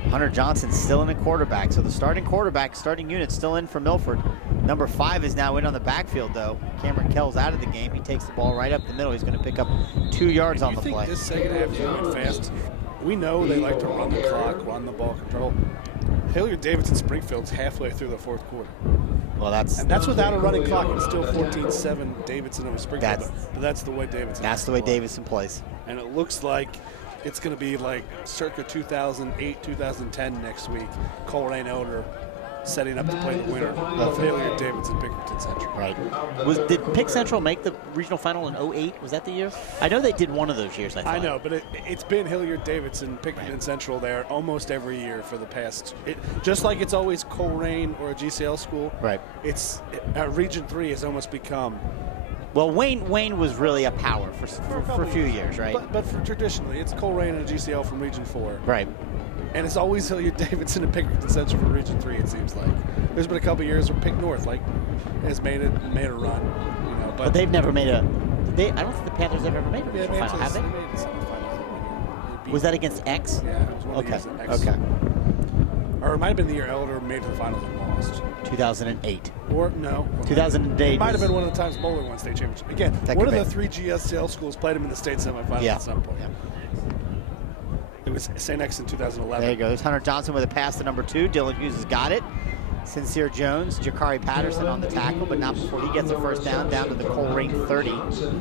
Hunter Johnson still in at quarterback. So the starting unit still in for Milford. Number 5 is now in on the backfield, though. Cameron Kell's out of the game. He takes the ball right up the middle. He's going to pick up 2 yards on the play. You think this second half is going fast? We know they like to run the clock, run the ball control. Hilliard-Davidson Springfield's halfway through the fourth quarter. Well, that's without a running clock. It's still 14-7 Davidson over Springfield. But that's the way Davidson. That's the way Davidson plays. And it looks like it's going to be like circa 2008, 2010 next week. Colerain Elder setting up to play the winner of Hilliard-Davidson Pickerington Central. Right. Did Pick Central make the regional final in 08? Was that the year? I know they did one of those years, I thought. I know, but it's been Hilliard-Davidson Pickerington Central there almost every year for the past. Just like it's always Colerain or a GCL school. Right. It's Region 3 has almost become. Well, Wayne was really a power for a few years, right? But for traditionally, it's Colerain and a GCL from Region 4. Right. And it's always Hilliard-Davidson and Pickerington Central from Region 3, it seems like. There's been a couple years where Pick North has made a run. But they've never made a. I don't think the Panthers have ever made a regional final, have they? They made the semifinals. Was that against X? Yeah, it was one of the years that X. Okay. Or it might have been the year Elder made to the finals and lost. 2008. Or no. 2008. It might have been one of the times Bowler won state championship. Again, one of the 3 GSL schools played them in the state semifinals at some point. Yeah. It was St. X in 2011. There you go. There's Hunter Johnson with a pass to number 2. Dylan Hughes has got it. Sincere Jones, Jakari Patterson on the tackle, but not before he gets a first down to the Colerain 30.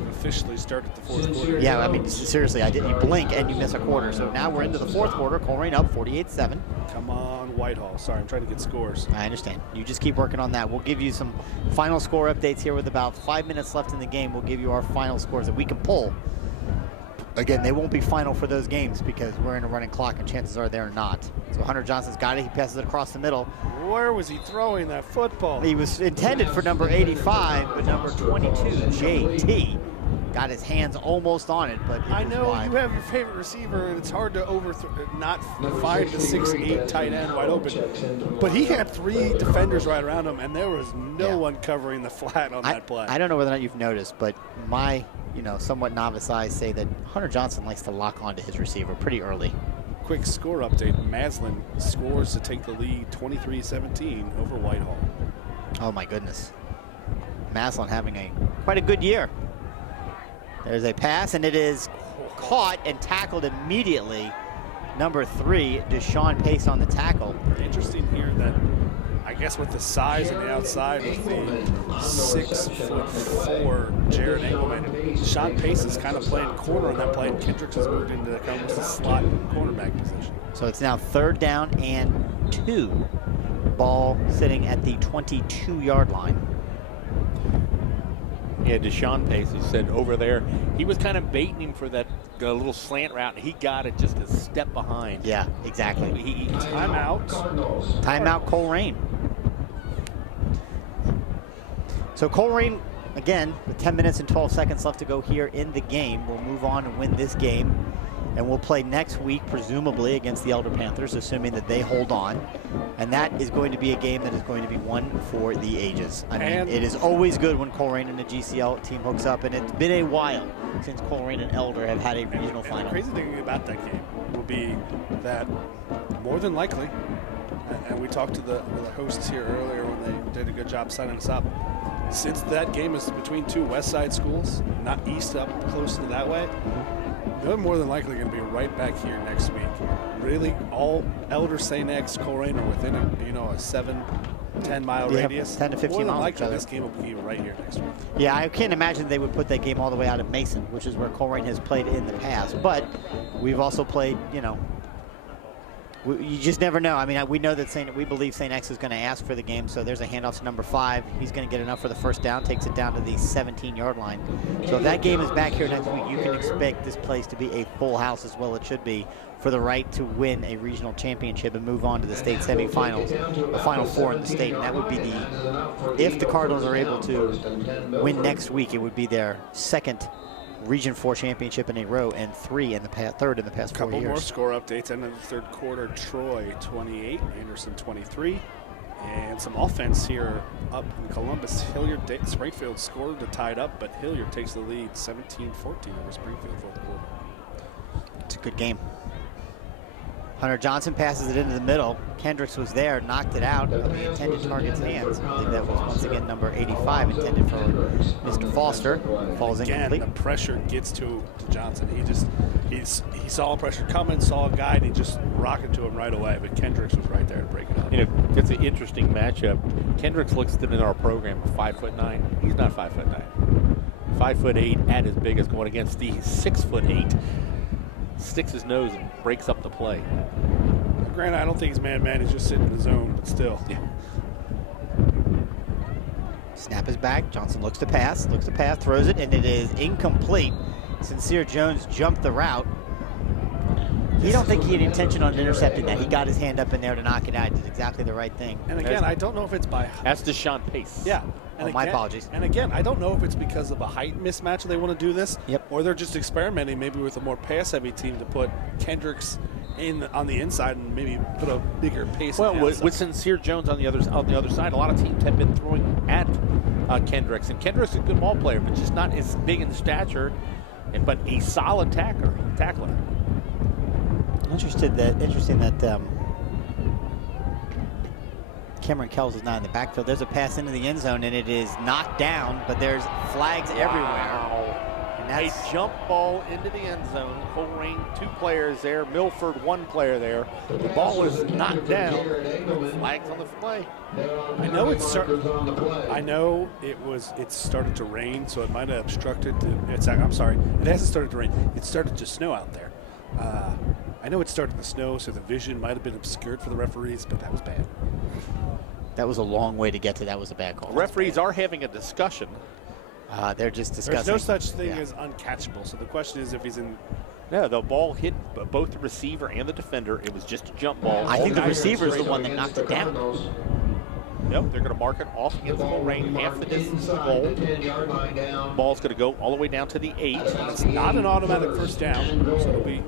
Officially started the fourth quarter. Yeah, I mean, seriously, you blink and you miss a quarter. So now we're into the fourth quarter. Colerain up 48-7. Come on, Whitehall. Sorry, I'm trying to get scores. I understand. You just keep working on that. We'll give you some final score updates here with about 5 minutes left in the game. We'll give you our final scores that we can pull. Again, they won't be final for those games because we're in a running clock and chances are they're not. So Hunter Johnson's got it. He passes it across the middle. Where was he throwing that football? He was intended for number 85, but number 22, JT, got his hands almost on it, but I know wide. you have your favorite receiver, and it's hard to not find the 6'8" tight end wide open. But he had 3 defenders right around him, and there was no one covering the flat on that play. I don't know whether or not you've noticed, but my somewhat novice eyes say that Hunter Johnson likes to lock onto his receiver pretty early. Quick score update. Maslin scores to take the lead 23-17 over Whitehall. Oh my goodness. Maslin having quite a good year. There's a pass, and it is caught and tackled immediately. Number 3, Deshaun Pace on the tackle. Interesting here that I guess with the size on the outside with the 6'4" Jared Engelman, Sean Pace is kind of playing corner on that play, and Kendricks has moved into the slot cornerback position. So it's now 3rd down and 2. Ball sitting at the 22-yard line. Yeah, Deshaun Pace, he said over there, he was kind of baiting him for that little slant route, and he got it just a step behind. Yeah, exactly. Timeout. Timeout, Colerain. So Colerain, again, with 10 minutes and 12 seconds left to go here in the game, will move on and win this game. And we'll play next week, presumably, against the Elder Panthers, assuming that they hold on. And that is going to be a game that is going to be one for the ages. I mean, it is always good when Colerain and the GCL team hooks up, and it's been a while since Colerain and Elder have had a regional final. The crazy thing about that game will be that more than likely, and we talked to the hosts here earlier when they did a good job signing us up, since that game is between two West Side schools, not east up close to that way, they're more than likely going to be right back here next week. Really, all Elder, St. X, Colerain are within a 7-10 mile radius. 10 to 15 more than miles. likely, this game will be right here next week. Yeah, I can't imagine they would put that game all the way out of Mason, which is where Colerain has played in the past. But we've also played, you just never know. I mean, we know that we believe St. X is going to ask for the game, so there's a handoff to number 5. He's going to get enough for the first down, takes it down to the 17-yard line. So if that game is back here next week, you can expect this place to be a full house, as well it should be, for the right to win a regional championship and move on to the state semifinals, the Final Four in the state. And that would be if the Cardinals are able to win next week, it would be their second Region 4 championship in a row and third in the past 4 years. Couple more score updates. End of the third quarter, Troy 28, Anderson 23. And some offense here up in Columbus. Hilliard, Springfield scored to tie it up, but Hilliard takes the lead 17-14 over Springfield fourth quarter. It's a good game. Hunter Johnson passes it into the middle. Kendricks was there, knocked it out of the intended target's hands. I believe that was once again number 85, intended for Mr. Foster. Falls incomplete. Again, the pressure gets to Johnson. He saw pressure coming, saw a guy, and he just rocketed to him right away. But Kendricks was right there to break it up. It's an interesting matchup. Kendricks looks in our program 5'9". He's not 5'9". 5'8" at his biggest, going against the 6'8". Sticks his nose and breaks up the play. Granted, I don't think he's man-man. He's just sitting in the zone, but still. Yeah. Snap is back. Johnson looks to pass, throws it, and it is incomplete. Sincere Jones jumped the route. You don't think he had intention on intercepting that. He got his hand up in there to knock it out. He did exactly the right thing. And again, I don't know if it's by... That's Deshaun Pace. Yeah. And my apologies. And again, I don't know if it's because of a height mismatch they want to do this, Yep. or they're just experimenting maybe with a more pass-heavy team to put Kendricks on the inside and maybe put a bigger pace. Well, with Sincere Jones on the other side, a lot of teams have been throwing at Kendricks, and Kendricks is a good ball player, but just not as big in stature, but a solid tackler. Interesting that Cameron Kells is not in the backfield. There's a pass into the end zone, and it is knocked down, but there's flags everywhere. And A jump ball into the end zone. Colerain, 2 players there. Milford, 1 player there. The ball is knocked down. Flags on the play. I know it started to rain, so it might have obstructed. I'm sorry, it hasn't started to rain. It started to snow out there. I know it started to snow, so the vision might have been obscured for the referees, but that was bad. That was a long way to get to. That was a bad call. Referees are having a discussion. They're just discussing. There's no such thing as uncatchable. So the question is if he's in. No, the ball hit both the receiver and the defender. It was just a jump ball. I think the receiver is the one that knocked it down. Nope, they're going to mark it off against Colerain, half the distance to the goal. Ball's going to go all the way down to the 8. It's not an automatic first down, so it'll be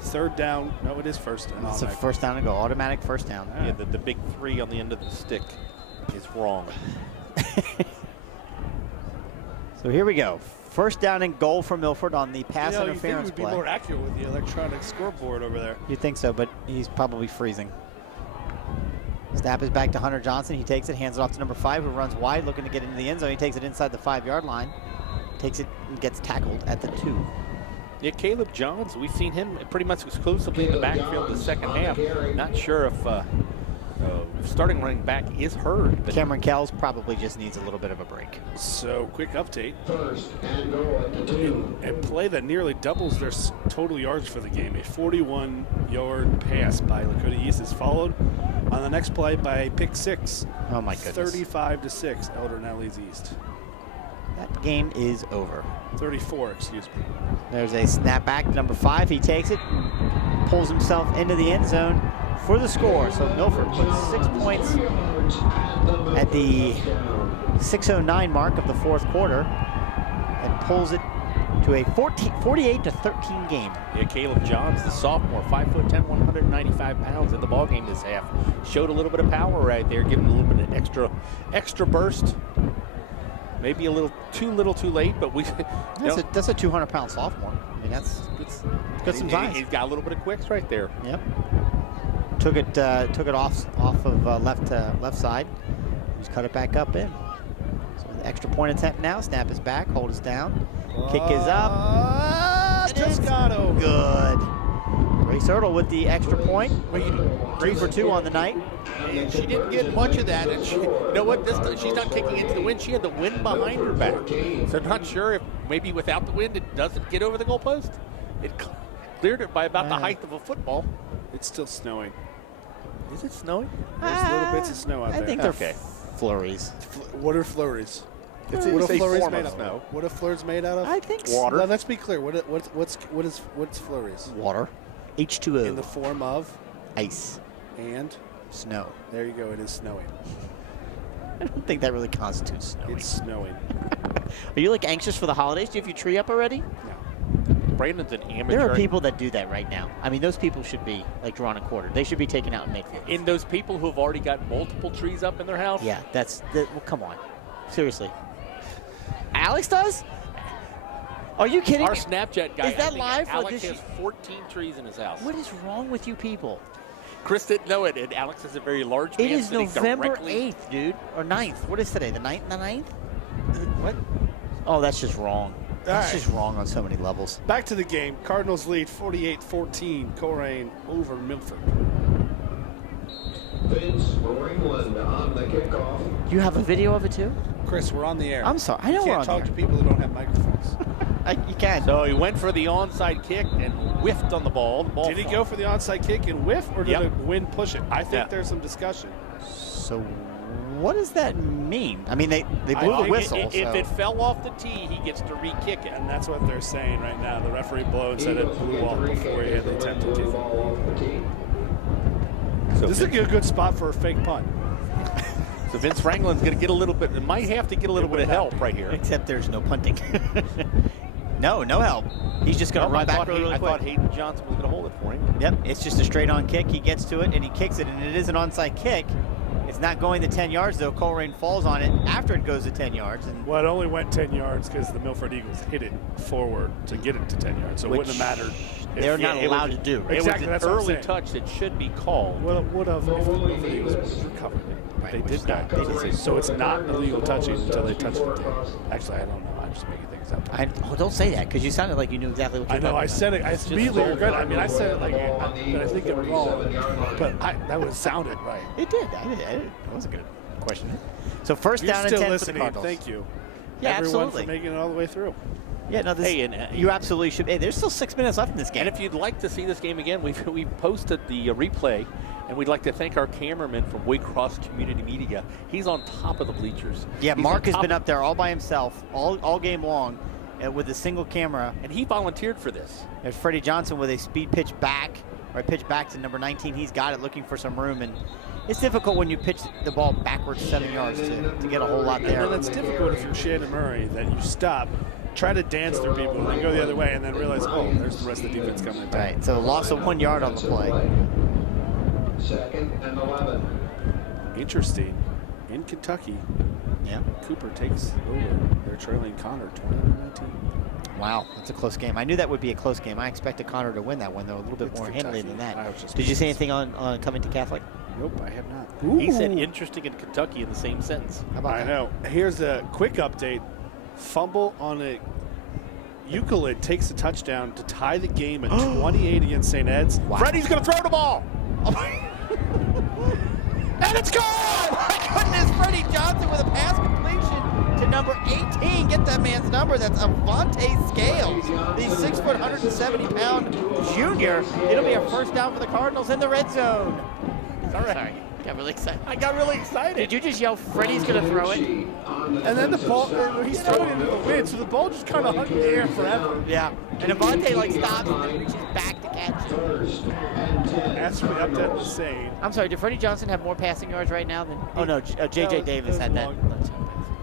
third down. No, it is first down. It's a first down to go. Automatic first down. Yeah, the big 3 on the end of the stick is wrong. So here we go. First down and goal for Milford on the pass interference you'd think it would play. be more accurate with the electronic scoreboard over there. You'd think so, but he's probably freezing. Snap is back to Hunter Johnson. He takes it, hands it off to number 5, who runs wide, looking to get into the end zone. He takes it inside the 5-yard line. Takes it and gets tackled at the 2. Yeah, Caleb Johns, we've seen him pretty much exclusively in the backfield the second half. Not sure if starting running back is hurt. But Cameron Kells probably just needs a little bit of a break. So, quick update. A play that nearly doubles their total yards for the game. A 41-yard pass by Lakota East is followed on the next play by a pick 6. Oh, my goodness. 35-6, Elder now leads East. That game is over. 34, excuse me. There's a snap back to number 5. He takes it, pulls himself into the end zone, for the score. So Milford puts 6 points at the 6:09 mark of the fourth quarter and pulls it to a 48-13 game. Yeah, Caleb Johns, the sophomore, 5'10", 195 pounds in the ball game this half. Showed a little bit of power right there, giving a little bit of extra burst. Maybe a little too late, but we. That's a 200-pound sophomore. I mean, that's got some size. He's got a little bit of quicks right there. Yep. Took it off of left side. Just cut it back up in. So the extra point attempt now. Snap is back. Hold is down. Kick is up. Just got him. Good. Grace Ertl with the extra point. 3 for 2 on the night. And she didn't get much of that. And you know what? She's not kicking into the wind. She had the wind behind her back. So I'm not sure if maybe without the wind it doesn't get over the goalpost. It cleared it by about the height of a football. It's still snowing. Is it snowing? There's little bits of snow out there. I think they're flurries. What are flurries? It's What a are flurries form made of of? snow. What are flurries made out of? I think Water. Now, let's be clear. What's flurries? Water. H2O. In the form of ice. and Snow. there you go. It is snowing. I don't think that really constitutes snowing. It's snowing. Are you like anxious for the holidays? Do you have your tree up already? No. Brandon's an amateur. There are people that do that right now. I mean, those people should be like drawn and quartered. They should be taken out and made fun. In those people who have already got multiple trees up in their house. Yeah, well, come on. Seriously. Alex does? Are you kidding Our me? Snapchat guy. Is that I think live? Or Alex did has 14 trees in his house. What is wrong with you people? Chris didn't know it, and Alex is a very large man. It is sitting November directly- 8th, dude. Or 9th. What is today? The 9th? The 9th? What? Oh, that's just wrong. That's right. just wrong on so many levels. Back to the game. Cardinals lead 48-14. Colerain over Milford. Vince Ringland on the kickoff. You have a video of it too? Chris, we're on the air. I'm sorry. I know You we're can't on talk the to people who don't have microphones. You can. So he went for the onside kick and whiffed on the ball. Did he go for the onside kick and whiff, or did Yep. the wind push it? I think Yeah. there's some discussion. So what does that mean? I mean, they blew the whistle. If so. it fell off the tee, he gets to re-kick it. And that's what they're saying right now. The referee blew and said it blew off before he had the attempt to kick. So This is a good spot for a fake punt. So Vince Franklin's going to get a little bit, might have to get a little bit of help right here. Except there's no punting. no help. He's just going to run back really I quick. thought Hayden Johnson was going to hold it for him. Yep, it's just a straight-on kick. He gets to it, and he kicks it, and it is an onside kick. It's not going the 10 yards, though. Colerain falls on it after it goes to 10 yards. And Well, it only went 10 yards because the Milford Eagles hit it forward to get it to 10 yards. So it wouldn't have mattered. they're not it allowed was- to do. It Exactly, was that's an what I'm early saying. touch that should be called. Well, it would have if the Milford Eagles recovered it. They did not. They did. So it's not illegal touching until they touch it. Actually, I don't know. I'm just making things up. Don't say that, because you sounded like you knew exactly what you I were know. talking I about. said it. I immediately regret it. I mean, I said it like, but I think it wrong. But that would have sounded right. It did. That was a good question. So first You're down and still 10 for the listening. Cardinals. Thank you. Yeah, Everyone absolutely. for making it all the way through. Yeah, no, this, Hey, and, you absolutely should. Hey, there's still 6 minutes left in this game. And if you'd like to see this game again, we posted the replay, and we'd like to thank our cameraman from Waycross Community Media. He's on top of the bleachers. Yeah, He's Mark on has top been up there all by himself all game long with a single camera. and he volunteered for this. There's Freddie Johnson with a speed pitch back, or a pitch back to number 19. He's got it, looking for some room, and it's difficult when you pitch the ball backwards 7 yards to get a whole lot there. And then it's difficult if you're Shannon Murray that you stop, try to dance through people, and then go the other way, and then realize, oh, there's the rest of the defense coming. Right, so loss of 1 yard on the play. 2nd and 11. Interesting. In Kentucky, Yeah. Cooper takes over. They're trailing Connor 21-19. Wow, that's a close game. I knew that would be a close game. I expected Connor to win that one, though, a little bit It's more Kentucky. handily than that. I was just Did you say confused. anything on coming to Catholic? Nope, I have not. He said interesting in Kentucky in the same sentence. How about I that? know. Here's a quick update. Fumble on a Euclid takes a touchdown to tie the game at 28 against St. Ed's. Wow. Freddie's going to throw the ball. And it's gone! Oh my goodness, Freddie Johnson with a pass completion to number 18. Get that man's number. That's Avante Scales, the 6 foot, 170-pound junior. It'll be a first down for the Cardinals in the red zone. Sorry. Got really excited. I got really excited. Did you just yell, Freddie's going to throw it? And then the ball, he's throwing it into the wind, so the ball just kind of hung in the air forever. Yeah. And Avante, stops and then reaches back to catch catch. As we up to Hussein. I'm sorry, did Freddie Johnson have more passing yards right now than? Oh no, J.J. Davis had that.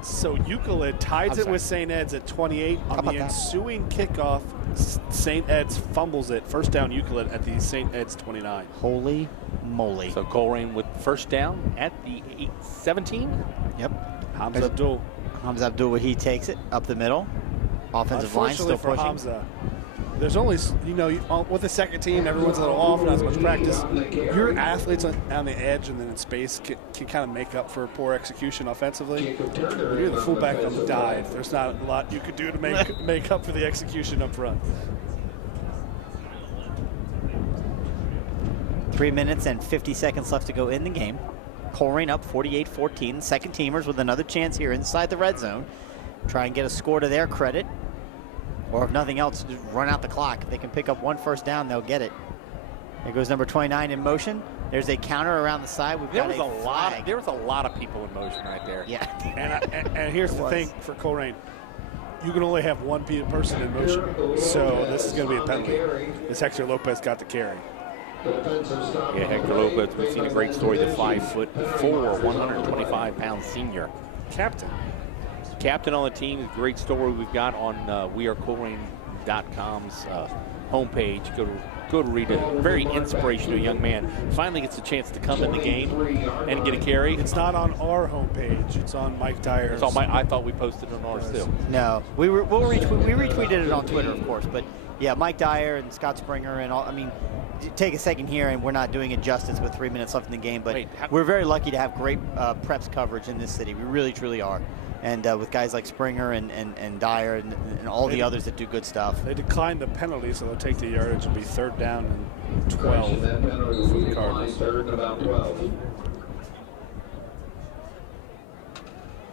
So Euclid ties it with St. Ed's at 28. On the ensuing kickoff, St. Ed's fumbles it. First down Euclid at the St. Ed's 29. Holy moly. So Colerain with first down at the 17. Yep. Hamza Abdul. Hamza Abdul, he takes it up the middle. Offensive line still for pushing. Hamza, there's only, with the second team, everyone's a little off, not as much practice. Your athletes on the edge and then in space can kind of make up for poor execution offensively. You're the fullback on the dive. There's not a lot you could do to make up for the execution up front. 3 minutes and 50 seconds left to go in the game. Colerain up 48-14. Second teamers with another chance here inside the red zone. Try and get a score to their credit. Or if nothing else, just run out the clock. If they can pick up one first down, they'll get it. There goes number 29 in motion. There's a counter around the side. There was a lot of people in motion right there. Yeah. and here's the thing for Colerain. You can only have one person in motion. So this is going to be a penalty. This Hector Lopez got the carry. Yeah, Hector Lopez, we've seen a great story. The 5'4", 125-pound senior. Captain on the team. Great story we've got on wearecolerain.com's homepage. Go to read it. Very inspirational young man. Finally gets a chance to come in the game and get a carry. It's not on our homepage. It's on Mike Dyer's. I thought we posted it on ours too. No, we retweeted it on Twitter, of course. But yeah, Mike Dyer and Scott Springer and all. I mean, take a second here, and we're not doing it justice with 3 minutes left in the game. But we're very lucky to have great preps coverage in this city. We really, truly are. And with guys like Springer and Dyer and all the others that do good stuff. They declined the penalty, so they'll take the yardage. It'll be 3rd down and 12 for the Cardinals. 3rd and about 12.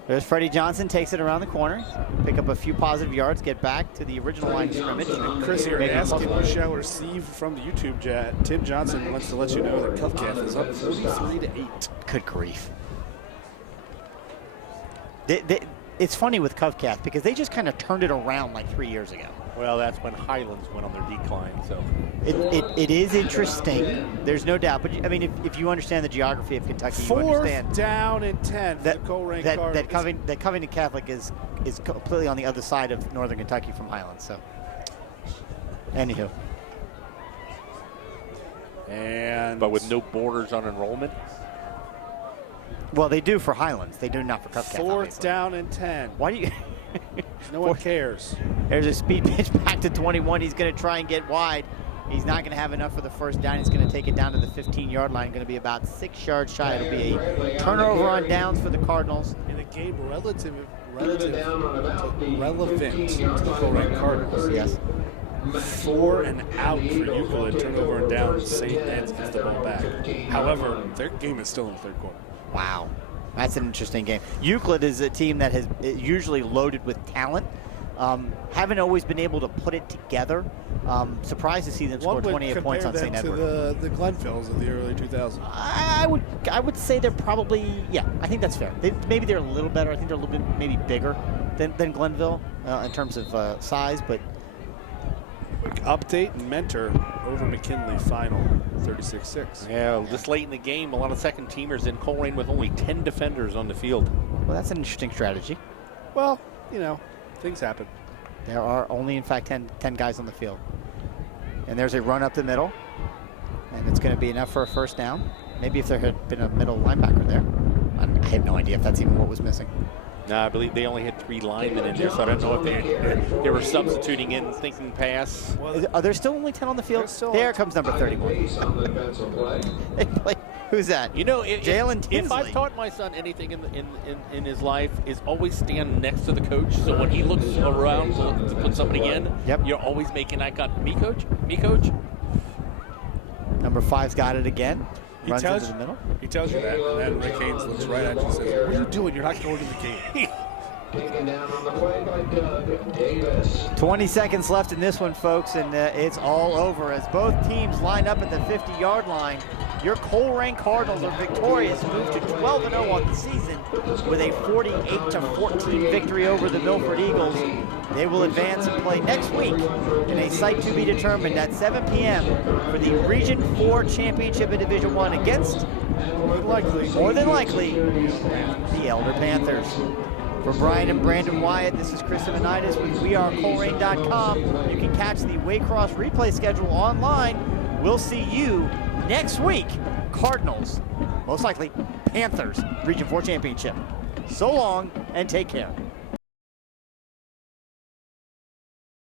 There's Freddie Johnson, takes it around the corner, pick up a few positive yards, get back to the original line of scrimmage. Chris here asking, you shall receive from the YouTube chat. Tim Johnson wants to let you know that Covcath is up 43-8. Good grief. It's funny with Covcath because they just kind of turned it around like 3 years ago. Well, that's when Highlands went on their decline. So it is interesting. There's no doubt. But I mean, if you understand the geography of Kentucky, you understand 4th down and 10 that for Colerain that Covington Catholic is completely on the other side of Northern Kentucky from Highlands. So, anywho. But with no borders on enrollment. Well, they do for Highlands. They do not for Covcath. 4th down and 10. Why do you? No one cares. There's a speed pitch back to 21. He's going to try and get wide. He's not going to have enough for the first down. He's going to take it down to the 15-yard line. Going to be about 6 yards shy. It'll be a turnover on downs for the Cardinals. In a game relevant to the Colerain Cardinals. Yes. 4 and out for Euclid. Turnover and down. St. Ed's gets the ball back. However, their game is still in the 3rd quarter. Wow. That's an interesting game. Euclid is a team that is usually loaded with talent. Haven't always been able to put it together. Surprised to see them score 28 points on St. Edward. To the Glenvilles of the early 2000s. I would say they're probably, yeah, I think that's fair. Maybe they're a little better. I think they're a little bit maybe bigger than Glenville in terms of size, but. Quick update and Mentor over McKinley final 36-6. Yeah, this late in the game, a lot of second teamers in Colerain with only 10 defenders on the field. Well, that's an interesting strategy. Well, things happen. There are only, in fact, 10 guys on the field. And there's a run up the middle, and it's going to be enough for a first down. Maybe if there had been a middle linebacker there. I have no idea if that's even what was missing. No, I believe they only had 3 linemen in there, so I don't know if they were substituting in, thinking pass. Are there still only 10 on the field? There comes number 31. Who's that? Jalen Tinsley. If I've taught my son anything in his life, is always stand next to the coach. So when he looks around to put somebody in, you're always making eye contact. Me, coach? Me, coach? Number 5's got it again. Runs into the middle. He tells you that, and then Rick Haynes looks right at you and says, "What are you doing? You're not going to the game." Taken down on the play by Doug Davis. 20 seconds left in this one, folks, and it's all over as both teams line up at the 50-yard line. Your Colerain Cardinals are victorious, move to 12-0 on the season with a 48-14 victory over the Milford Eagles. They will advance and play next week in a site to be determined at 7 p.m. for the Region 4 Championship in Division 1 against, more than likely, the Elder Panthers. For Brian and Brandon Wyatt, this is Chris Simonitis with WeAreColerain.com. You can catch the Waycross replay schedule online. We'll see you next week. Cardinals, most likely Panthers, Region 4 Championship. So long and take care.